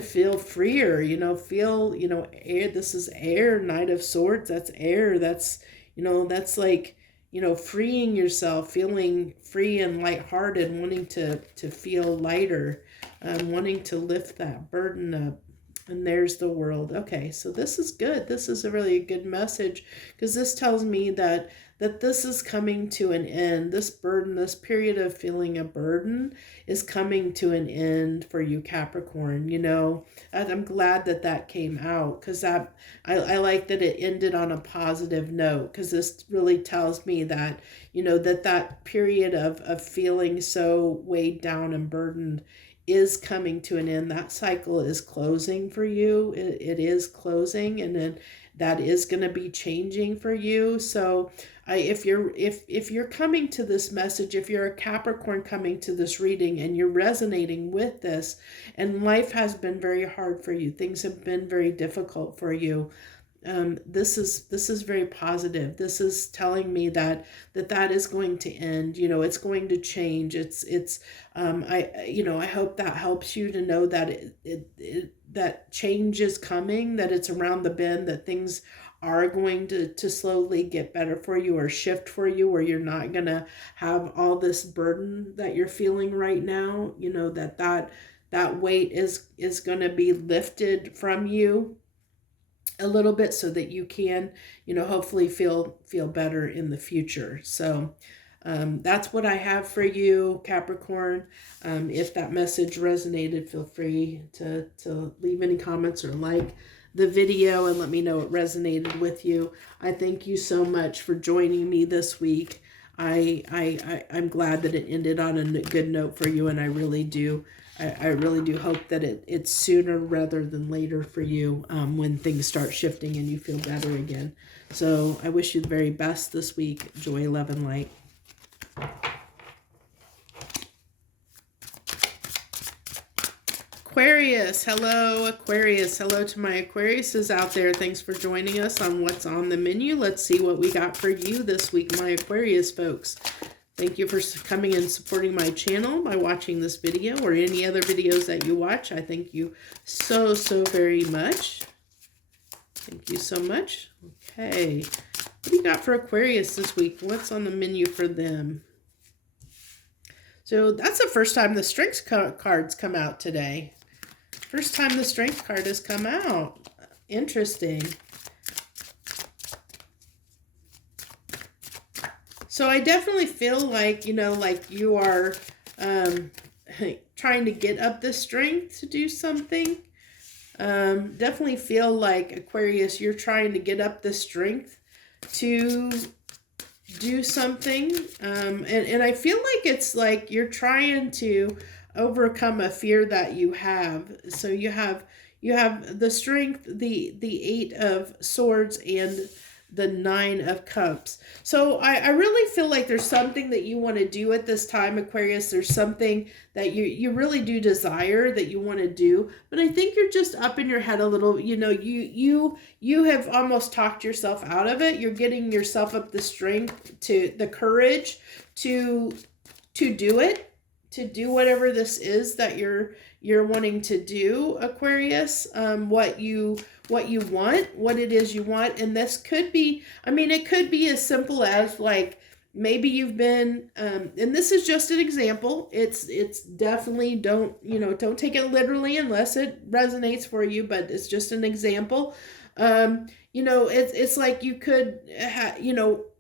feel freer, you know, feel, you know, air. This is air. Knight of Swords, that's air. That's, you know, that's like, freeing yourself, feeling free and lighthearted, wanting to feel lighter, wanting to lift that burden up. And there's the world. Okay, so this is good. This is a really good message, because this tells me that this is coming to an end. This burden, this period of feeling a burden is coming to an end for you, Capricorn. I'm glad that came out, because I like that it ended on a positive note, because this really tells me that, that period of feeling so weighed down and burdened is coming to an end. That cycle is closing for you. It is closing, and then that is going to be changing for you. So if you're coming to this message, if you're a Capricorn coming to this reading and you're resonating with this, and life has been very hard for you, things have been very difficult for you, this is very positive. This is telling me that is going to end. It's going to change. I hope that helps you to know that that change is coming, that it's around the bend, that things are going to slowly get better for you, or shift for you, where you're not going to have all this burden that you're feeling right now. That weight is going to be lifted from you a little bit, so that you can, hopefully feel better in the future. So that's what I have for you, Capricorn. If that message resonated, feel free to leave any comments or like the video and let me know it resonated with you. I thank you so much for joining me this week. I'm glad that it ended on a good note for you, and I really do hope that it's sooner rather than later for you, when things start shifting and you feel better again. So I wish you the very best this week. Joy, love, and light. Aquarius, hello. Aquarius, hello to my Aquariuses out there. Thanks for joining us on What's on the Menu. Let's see what we got for you this week, my Aquarius folks. Thank you for coming and supporting my channel by watching this video or any other videos that you watch. I thank you so very much. Thank you so much. Okay. What do you got for Aquarius this week? What's on the menu for them? So that's the first time the Strength cards come out today. First time the Strength card has come out. Interesting. So I definitely feel like, like you are trying to get up the strength to do something. Definitely feel like, Aquarius, you're trying to get up the strength to do something. And I feel like it's like you're trying to overcome a fear that you have. So you have the strength, the 8 of Swords, and the 9 of Cups. So I really feel like there's something that you want to do at this time, Aquarius. There's something that you really do desire that you want to do, but I think you're just up in your head a little. You have almost talked yourself out of it. You're getting yourself up the strength, to the courage to do it, to do whatever this is that you're wanting to do, Aquarius. What you want, what it is you want. And this could be, it could be as simple as, like, maybe you've been, and this is just an example. It's definitely, don't take it literally unless it resonates for you, but it's just an example. It's like you could,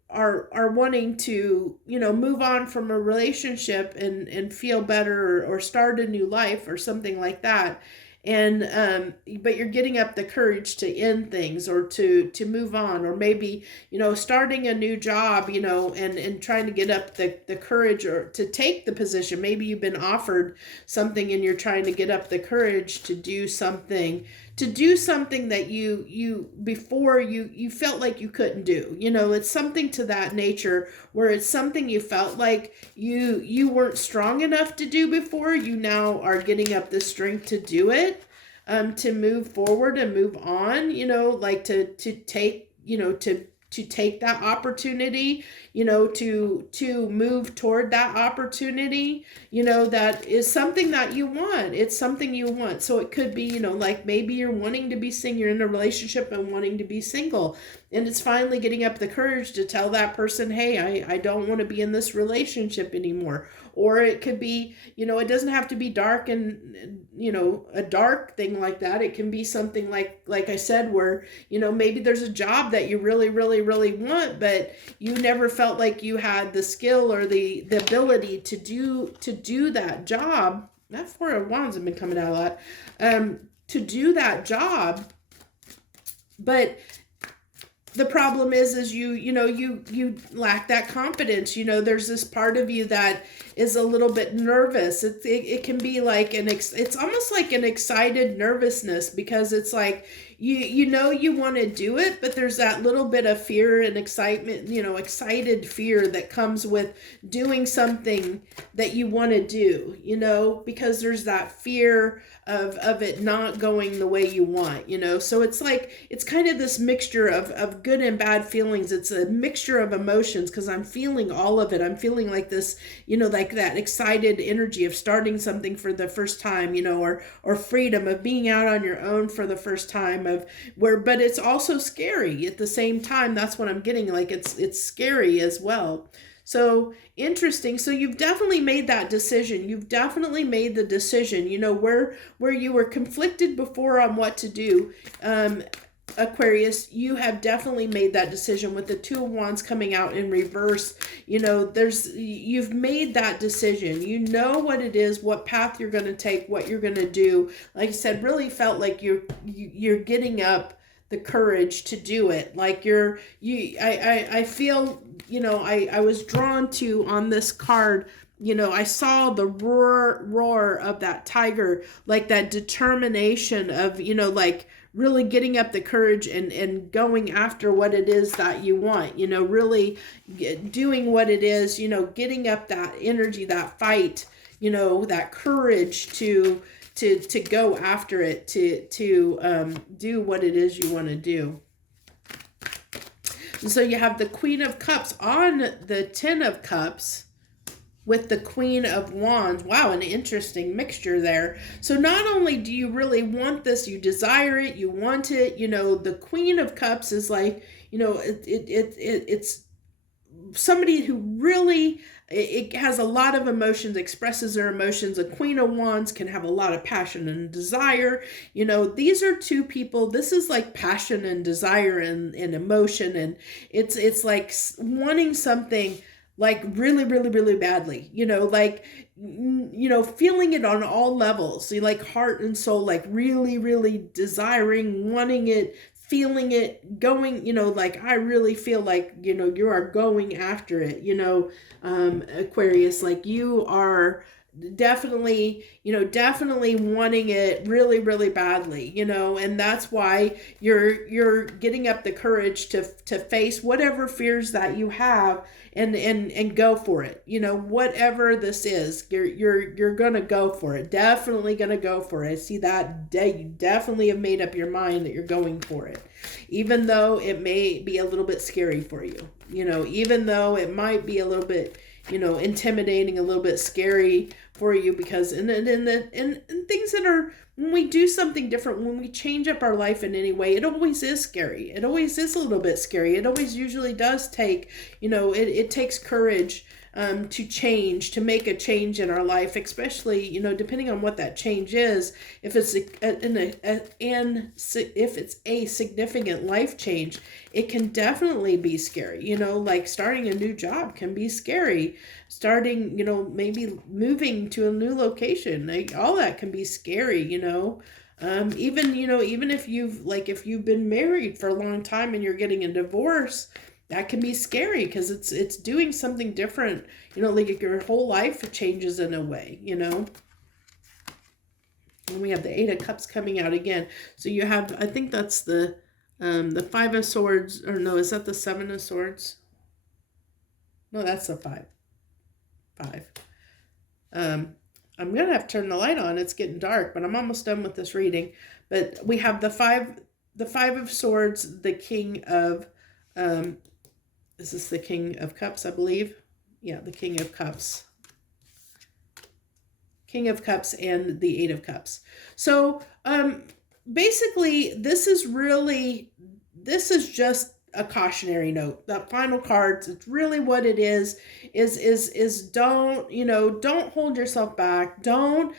are wanting to, move on from a relationship and feel better, or start a new life or something like that. And but you're getting up the courage to end things, or to move on, or maybe starting a new job, and trying to get up the courage, or to take the position. Maybe you've been offered something and you're trying to get up the courage to do something that you before you felt like you couldn't do. It's something to that nature, where it's something you felt like you weren't strong enough to do before. You now are getting up the strength to do it, to move forward and move on, like to take, to take that opportunity, to move toward that opportunity, that is something that you want. It's something you want. So it could be, like maybe you're wanting to be single, you're in a relationship and wanting to be single. And it's finally getting up the courage to tell that person, hey, I don't want to be in this relationship anymore. Or it could be, it doesn't have to be dark and, a dark thing like that. It can be something like I said, where, maybe there's a job that you really, really, really want, but you never felt like you had the skill or the ability to do that job. That Four of Wands have been coming out a lot. To do that job, but the problem is you lack that confidence. There's this part of you that is a little bit nervous. It can be like it's almost like an excited nervousness, because it's like you want to do it, but there's that little bit of fear and excitement, excited fear that comes with doing something that you want to do, because there's that fear of it not going the way you want, so it's like, it's kind of this mixture of good and bad feelings. It's a mixture of emotions, because I'm feeling all of it. I'm feeling like this, like that excited energy of starting something for the first time, or freedom of being out on your own for the first time, but it's also scary at the same time. That's what I'm getting, like it's scary as well. So interesting. So you've definitely made that decision. You've definitely made the decision, where you were conflicted before on what to do. Aquarius, you have definitely made that decision with the Two of Wands coming out in reverse. You've made that decision. You know what it is, what path you're going to take, what you're going to do. Like I said, really felt like you're getting up the courage to do it. Like I feel, I was drawn to, on this card, I saw the roar of that tiger, like that determination of, like really getting up the courage and going after what it is that you want, really doing what it is, getting up that energy, that fight, that courage to go after it, to do what it is you want to do. And so you have the Queen of Cups on the Ten of Cups with the Queen of Wands. Wow, an interesting mixture there. So not only do you really want this, you desire it, you want it, the Queen of Cups is like, it's somebody who really, it has a lot of emotions, expresses their emotions. A Queen of Wands can have a lot of passion and desire. These are two people. This is like passion and desire and emotion. And it's like wanting something like really, really, really badly, feeling it on all levels. So like heart and soul, like really, really desiring, wanting it, feeling it, going, like I really feel like, you are going after it, Aquarius, like you are definitely wanting it really, really badly, and that's why you're getting up the courage to face whatever fears that you have and go for it. Whatever this is, you're gonna go for it. Definitely gonna go for it. I see that you definitely have made up your mind that you're going for it, even though it may be a little bit scary for you. Even though it might be a little bit intimidating, a little bit scary for you, because and things that are, when we do something different, when we change up our life in any way, it always is scary. It always is a little bit scary. It always usually does take, it takes courage to change, to make a change in our life, especially, depending on what that change is. If it's if it's a significant life change, it can definitely be scary. Like starting a new job can be scary. Starting, maybe moving to a new location, like all that can be scary. Even if you've been married for a long time and you're getting a divorce, that can be scary, because it's doing something different, like your whole life changes in a way, And we have the Eight of Cups coming out again. So you have, I think that's the Five of Swords, or no, is that the Seven of Swords? No, that's the five. I'm gonna have to turn the light on. It's getting dark, but I'm almost done with this reading. But we have the Five of Swords, the King of Is this the King of Cups, I believe? Yeah, the King of Cups. King of Cups and the Eight of Cups. So basically, this is just a cautionary note. That final cards, it's really what it is don't, you know, don't hold yourself back. Don't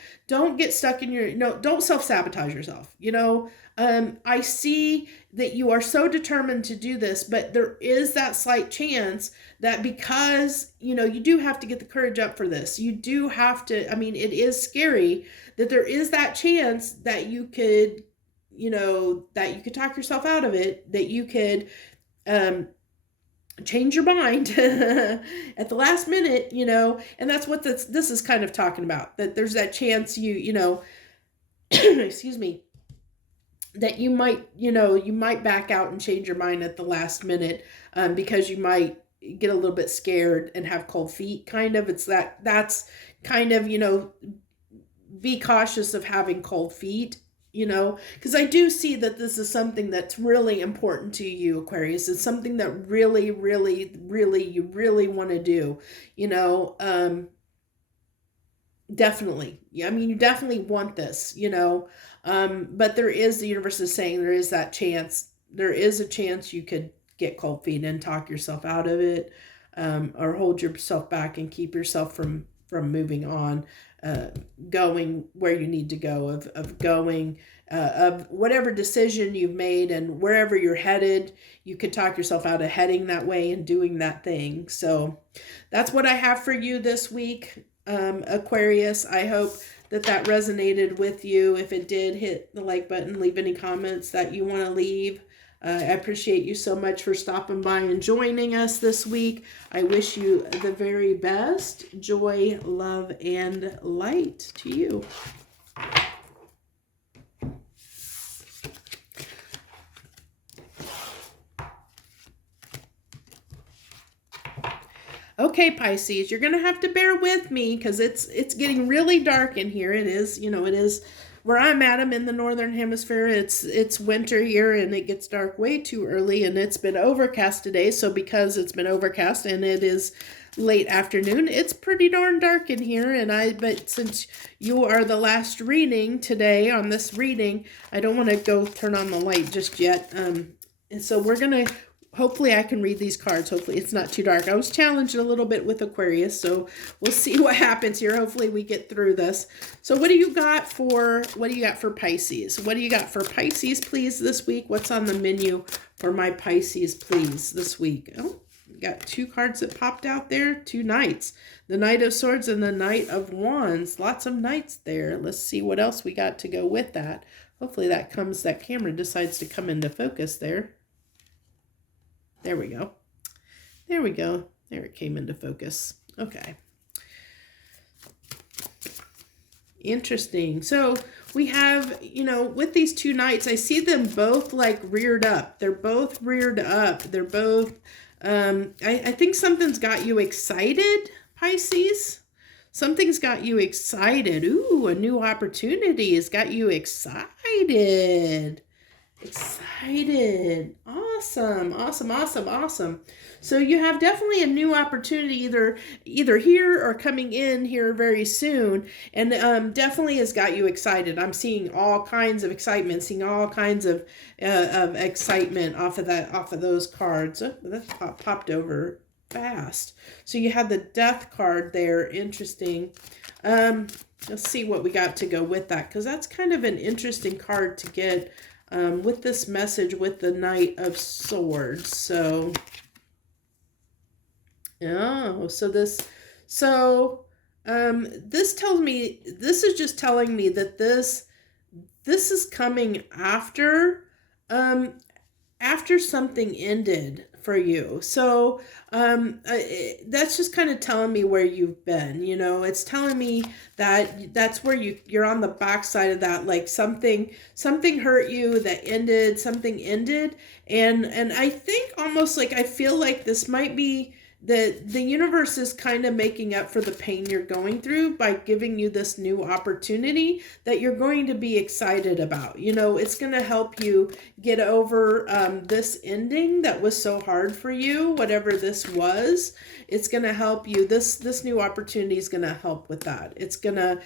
get stuck in your, no, don't self-sabotage yourself. You know, I see that you are so determined to do this, but there is that slight chance that because, you know, you do have to get the courage up for this. You do have to, I mean, it is scary that there is that chance that you could, you know, that you could talk yourself out of it, that you could change your mind at the last minute, you know, and that's what this is kind of talking about, that there's that chance you know, excuse me, that you might, you know, you might back out and change your mind at the last minute, because you might get a little bit scared and have cold feet, kind of. It's that's kind of, you know, be cautious of having cold feet, you know, because I do see that this is something that's really important to you, Aquarius. It's something that really, really, really, you really want to do, you know, definitely. Yeah, I mean, you definitely want this, you know, but there is, the universe is saying there is that chance, there is a chance you could get cold feet and talk yourself out of it, or hold yourself back and keep yourself from moving on, going where you need to go, of going, of whatever decision you've made and wherever you're headed, you could talk yourself out of heading that way and doing that thing. So that's what I have for you this week, Aquarius. I hope that resonated with you. If it did, hit the like button, leave any comments that you want to leave. I appreciate you so much for stopping by and joining us this week. I wish you the very best. Joy, love, and light to you. Okay, Pisces, you're going to have to bear with me because it's getting really dark in here. It is, you know, it is where I'm at. I'm in the northern hemisphere. It's winter here and it gets dark way too early, and it's been overcast today. So because it's been overcast and it is late afternoon, it's pretty darn dark in here. But since you are the last reading today on this reading, I don't want to go turn on the light just yet. And so we're going to, hopefully I can read these cards. Hopefully it's not too dark. I was challenged a little bit with Aquarius, so we'll see what happens here. Hopefully we get through this. So what do you got for Pisces? What do you got for Pisces, please, this week? What's on the menu for my Pisces, please, this week? Oh, got two cards that popped out there, two knights. The Knight of Swords and the Knight of Wands. Lots of knights there. Let's see what else we got to go with that. Hopefully that camera decides to come into focus there. There we go. There we go. There it came into focus. Okay. Interesting. So we have, you know, with these two knights, I see them both like reared up. They're both reared up. They're both, I think something's got you excited, Pisces. Something's got you excited. Ooh, a new opportunity has got you excited. Excited. Awesome. Awesome. Awesome. Awesome. So you have definitely a new opportunity either here or coming in here very soon, and definitely has got you excited. I'm seeing all kinds of excitement, seeing all kinds of excitement off of those cards. Oh, that popped over fast. So you had the Death card there. Interesting. Let's see what we got to go with that, because that's kind of an interesting card to get with this message with the Knight of Swords. So, oh, this tells me, this is just telling me that this is coming after something ended for you. So that's just kind of telling me where you've been. You know, it's telling me that that's where you're on the backside of that, like something hurt you, that ended, something ended. And I think almost like, I feel like this might be the universe is kind of making up for the pain you're going through by giving you this new opportunity that you're going to be excited about. You know, it's going to help you get over this ending that was so hard for you, whatever this was. It's going to help you. This new opportunity is going to help with that. It's going to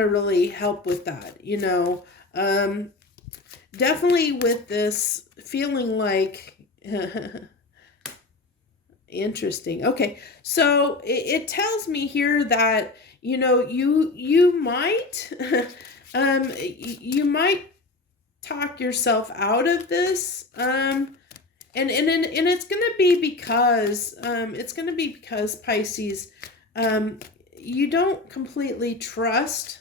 really help with that. You know, definitely with this feeling like Interesting. Okay. So it tells me here that, you might, you might talk yourself out of this. And it's going to be because, Pisces, you don't completely trust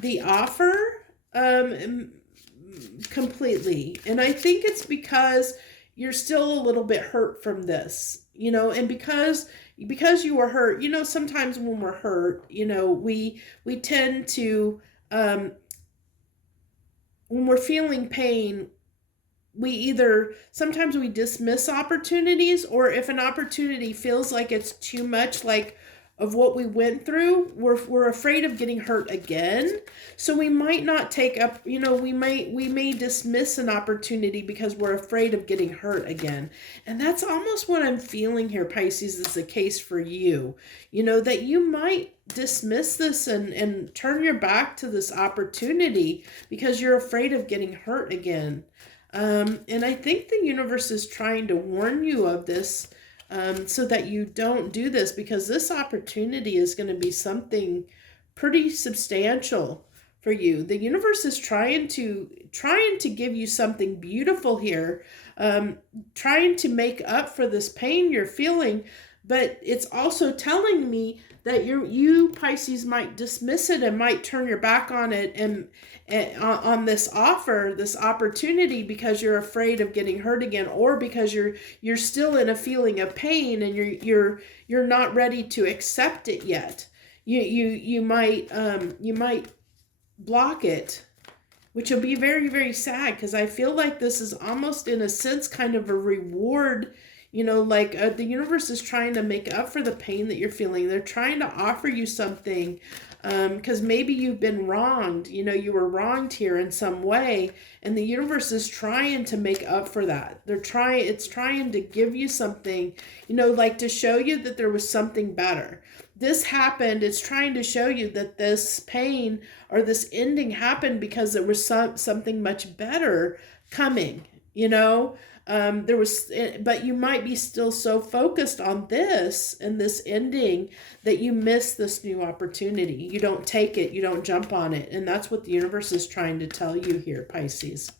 the offer, completely. And I think it's because you're still a little bit hurt from this, and because you were hurt, sometimes when we're hurt, we tend to, when we're feeling pain, sometimes we dismiss opportunities, or if an opportunity feels like it's too much, like of what we went through, we're afraid of getting hurt again. So we might not take up, we may dismiss an opportunity because we're afraid of getting hurt again. And that's almost what I'm feeling here, Pisces, is the case for you. That you might dismiss this and turn your back to this opportunity because you're afraid of getting hurt again. And I think the universe is trying to warn you of this, so that you don't do this, because this opportunity is going to be something pretty substantial for you. The universe is trying to give you something beautiful here, trying to make up for this pain you're feeling, but it's also telling me that you Pisces might dismiss it and might turn your back on it and on this offer, this opportunity, because you're afraid of getting hurt again, or because you're still in a feeling of pain and you're not ready to accept it yet. You might block it, which will be very, very sad, because I feel like this is almost in a sense kind of a reward. The universe is trying to make up for the pain that you're feeling. They're trying to offer you something, because maybe you've been wronged. You were wronged here in some way, and the universe is trying to make up for that. It's trying to give you something, like to show you that there was something better. This happened. It's trying to show you that this pain or this ending happened because there was something much better coming, but you might be still so focused on this and this ending that you miss this new opportunity. You don't take it, you don't jump on it. And that's what the universe is trying to tell you here, Pisces,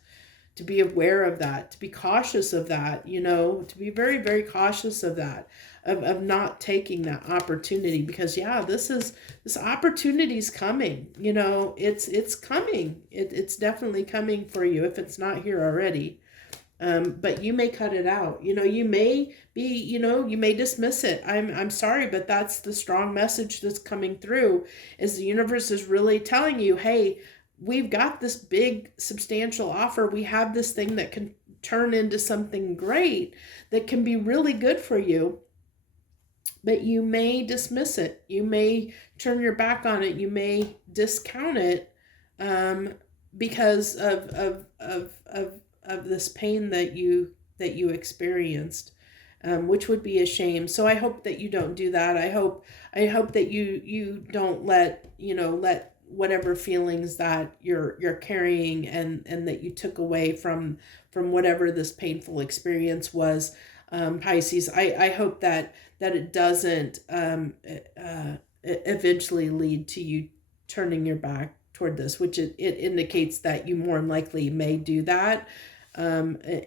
to be aware of that, to be cautious of that, to be very, very cautious of that, of not taking that opportunity, because this opportunity's coming, it's coming. It's definitely coming for you if it's not here already. But you may cut it out. You may be, you may dismiss it. I'm sorry, but that's the strong message that's coming through, is the universe is really telling you, hey, we've got this big substantial offer. We have this thing that can turn into something great, that can be really good for you, but you may dismiss it. You may turn your back on it. You may discount it, because of this pain that you experienced, which would be a shame. So I hope that you don't do that. I hope that you don't let whatever feelings that you're carrying and that you took away from whatever this painful experience was, Pisces. I hope that it doesn't eventually lead to you turning your back toward this, which it indicates that you more than likely may do that,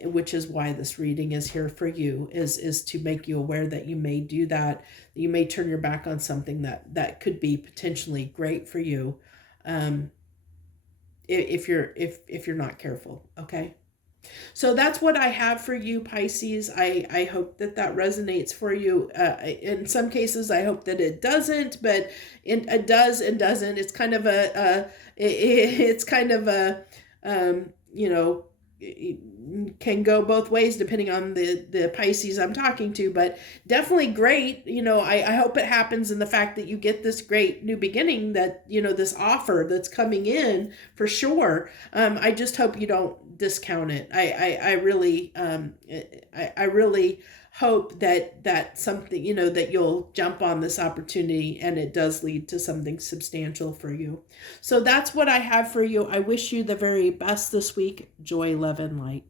which is why this reading is here for you, is to make you aware that you may do that, you may turn your back on something that could be potentially great for you, if you're not careful. Okay. So that's what I have for you, Pisces. I hope that resonates for you. In some cases, I hope that it doesn't, but it does and doesn't. It's kind of it can go both ways depending on the Pisces I'm talking to, but definitely great. I hope it happens in the fact that you get this great new beginning, that, this offer that's coming in for sure. I just hope you don't discount it. I really hope that something, that you'll jump on this opportunity and it does lead to something substantial for you. So that's what I have for you. I wish you the very best this week. Joy, love, and light.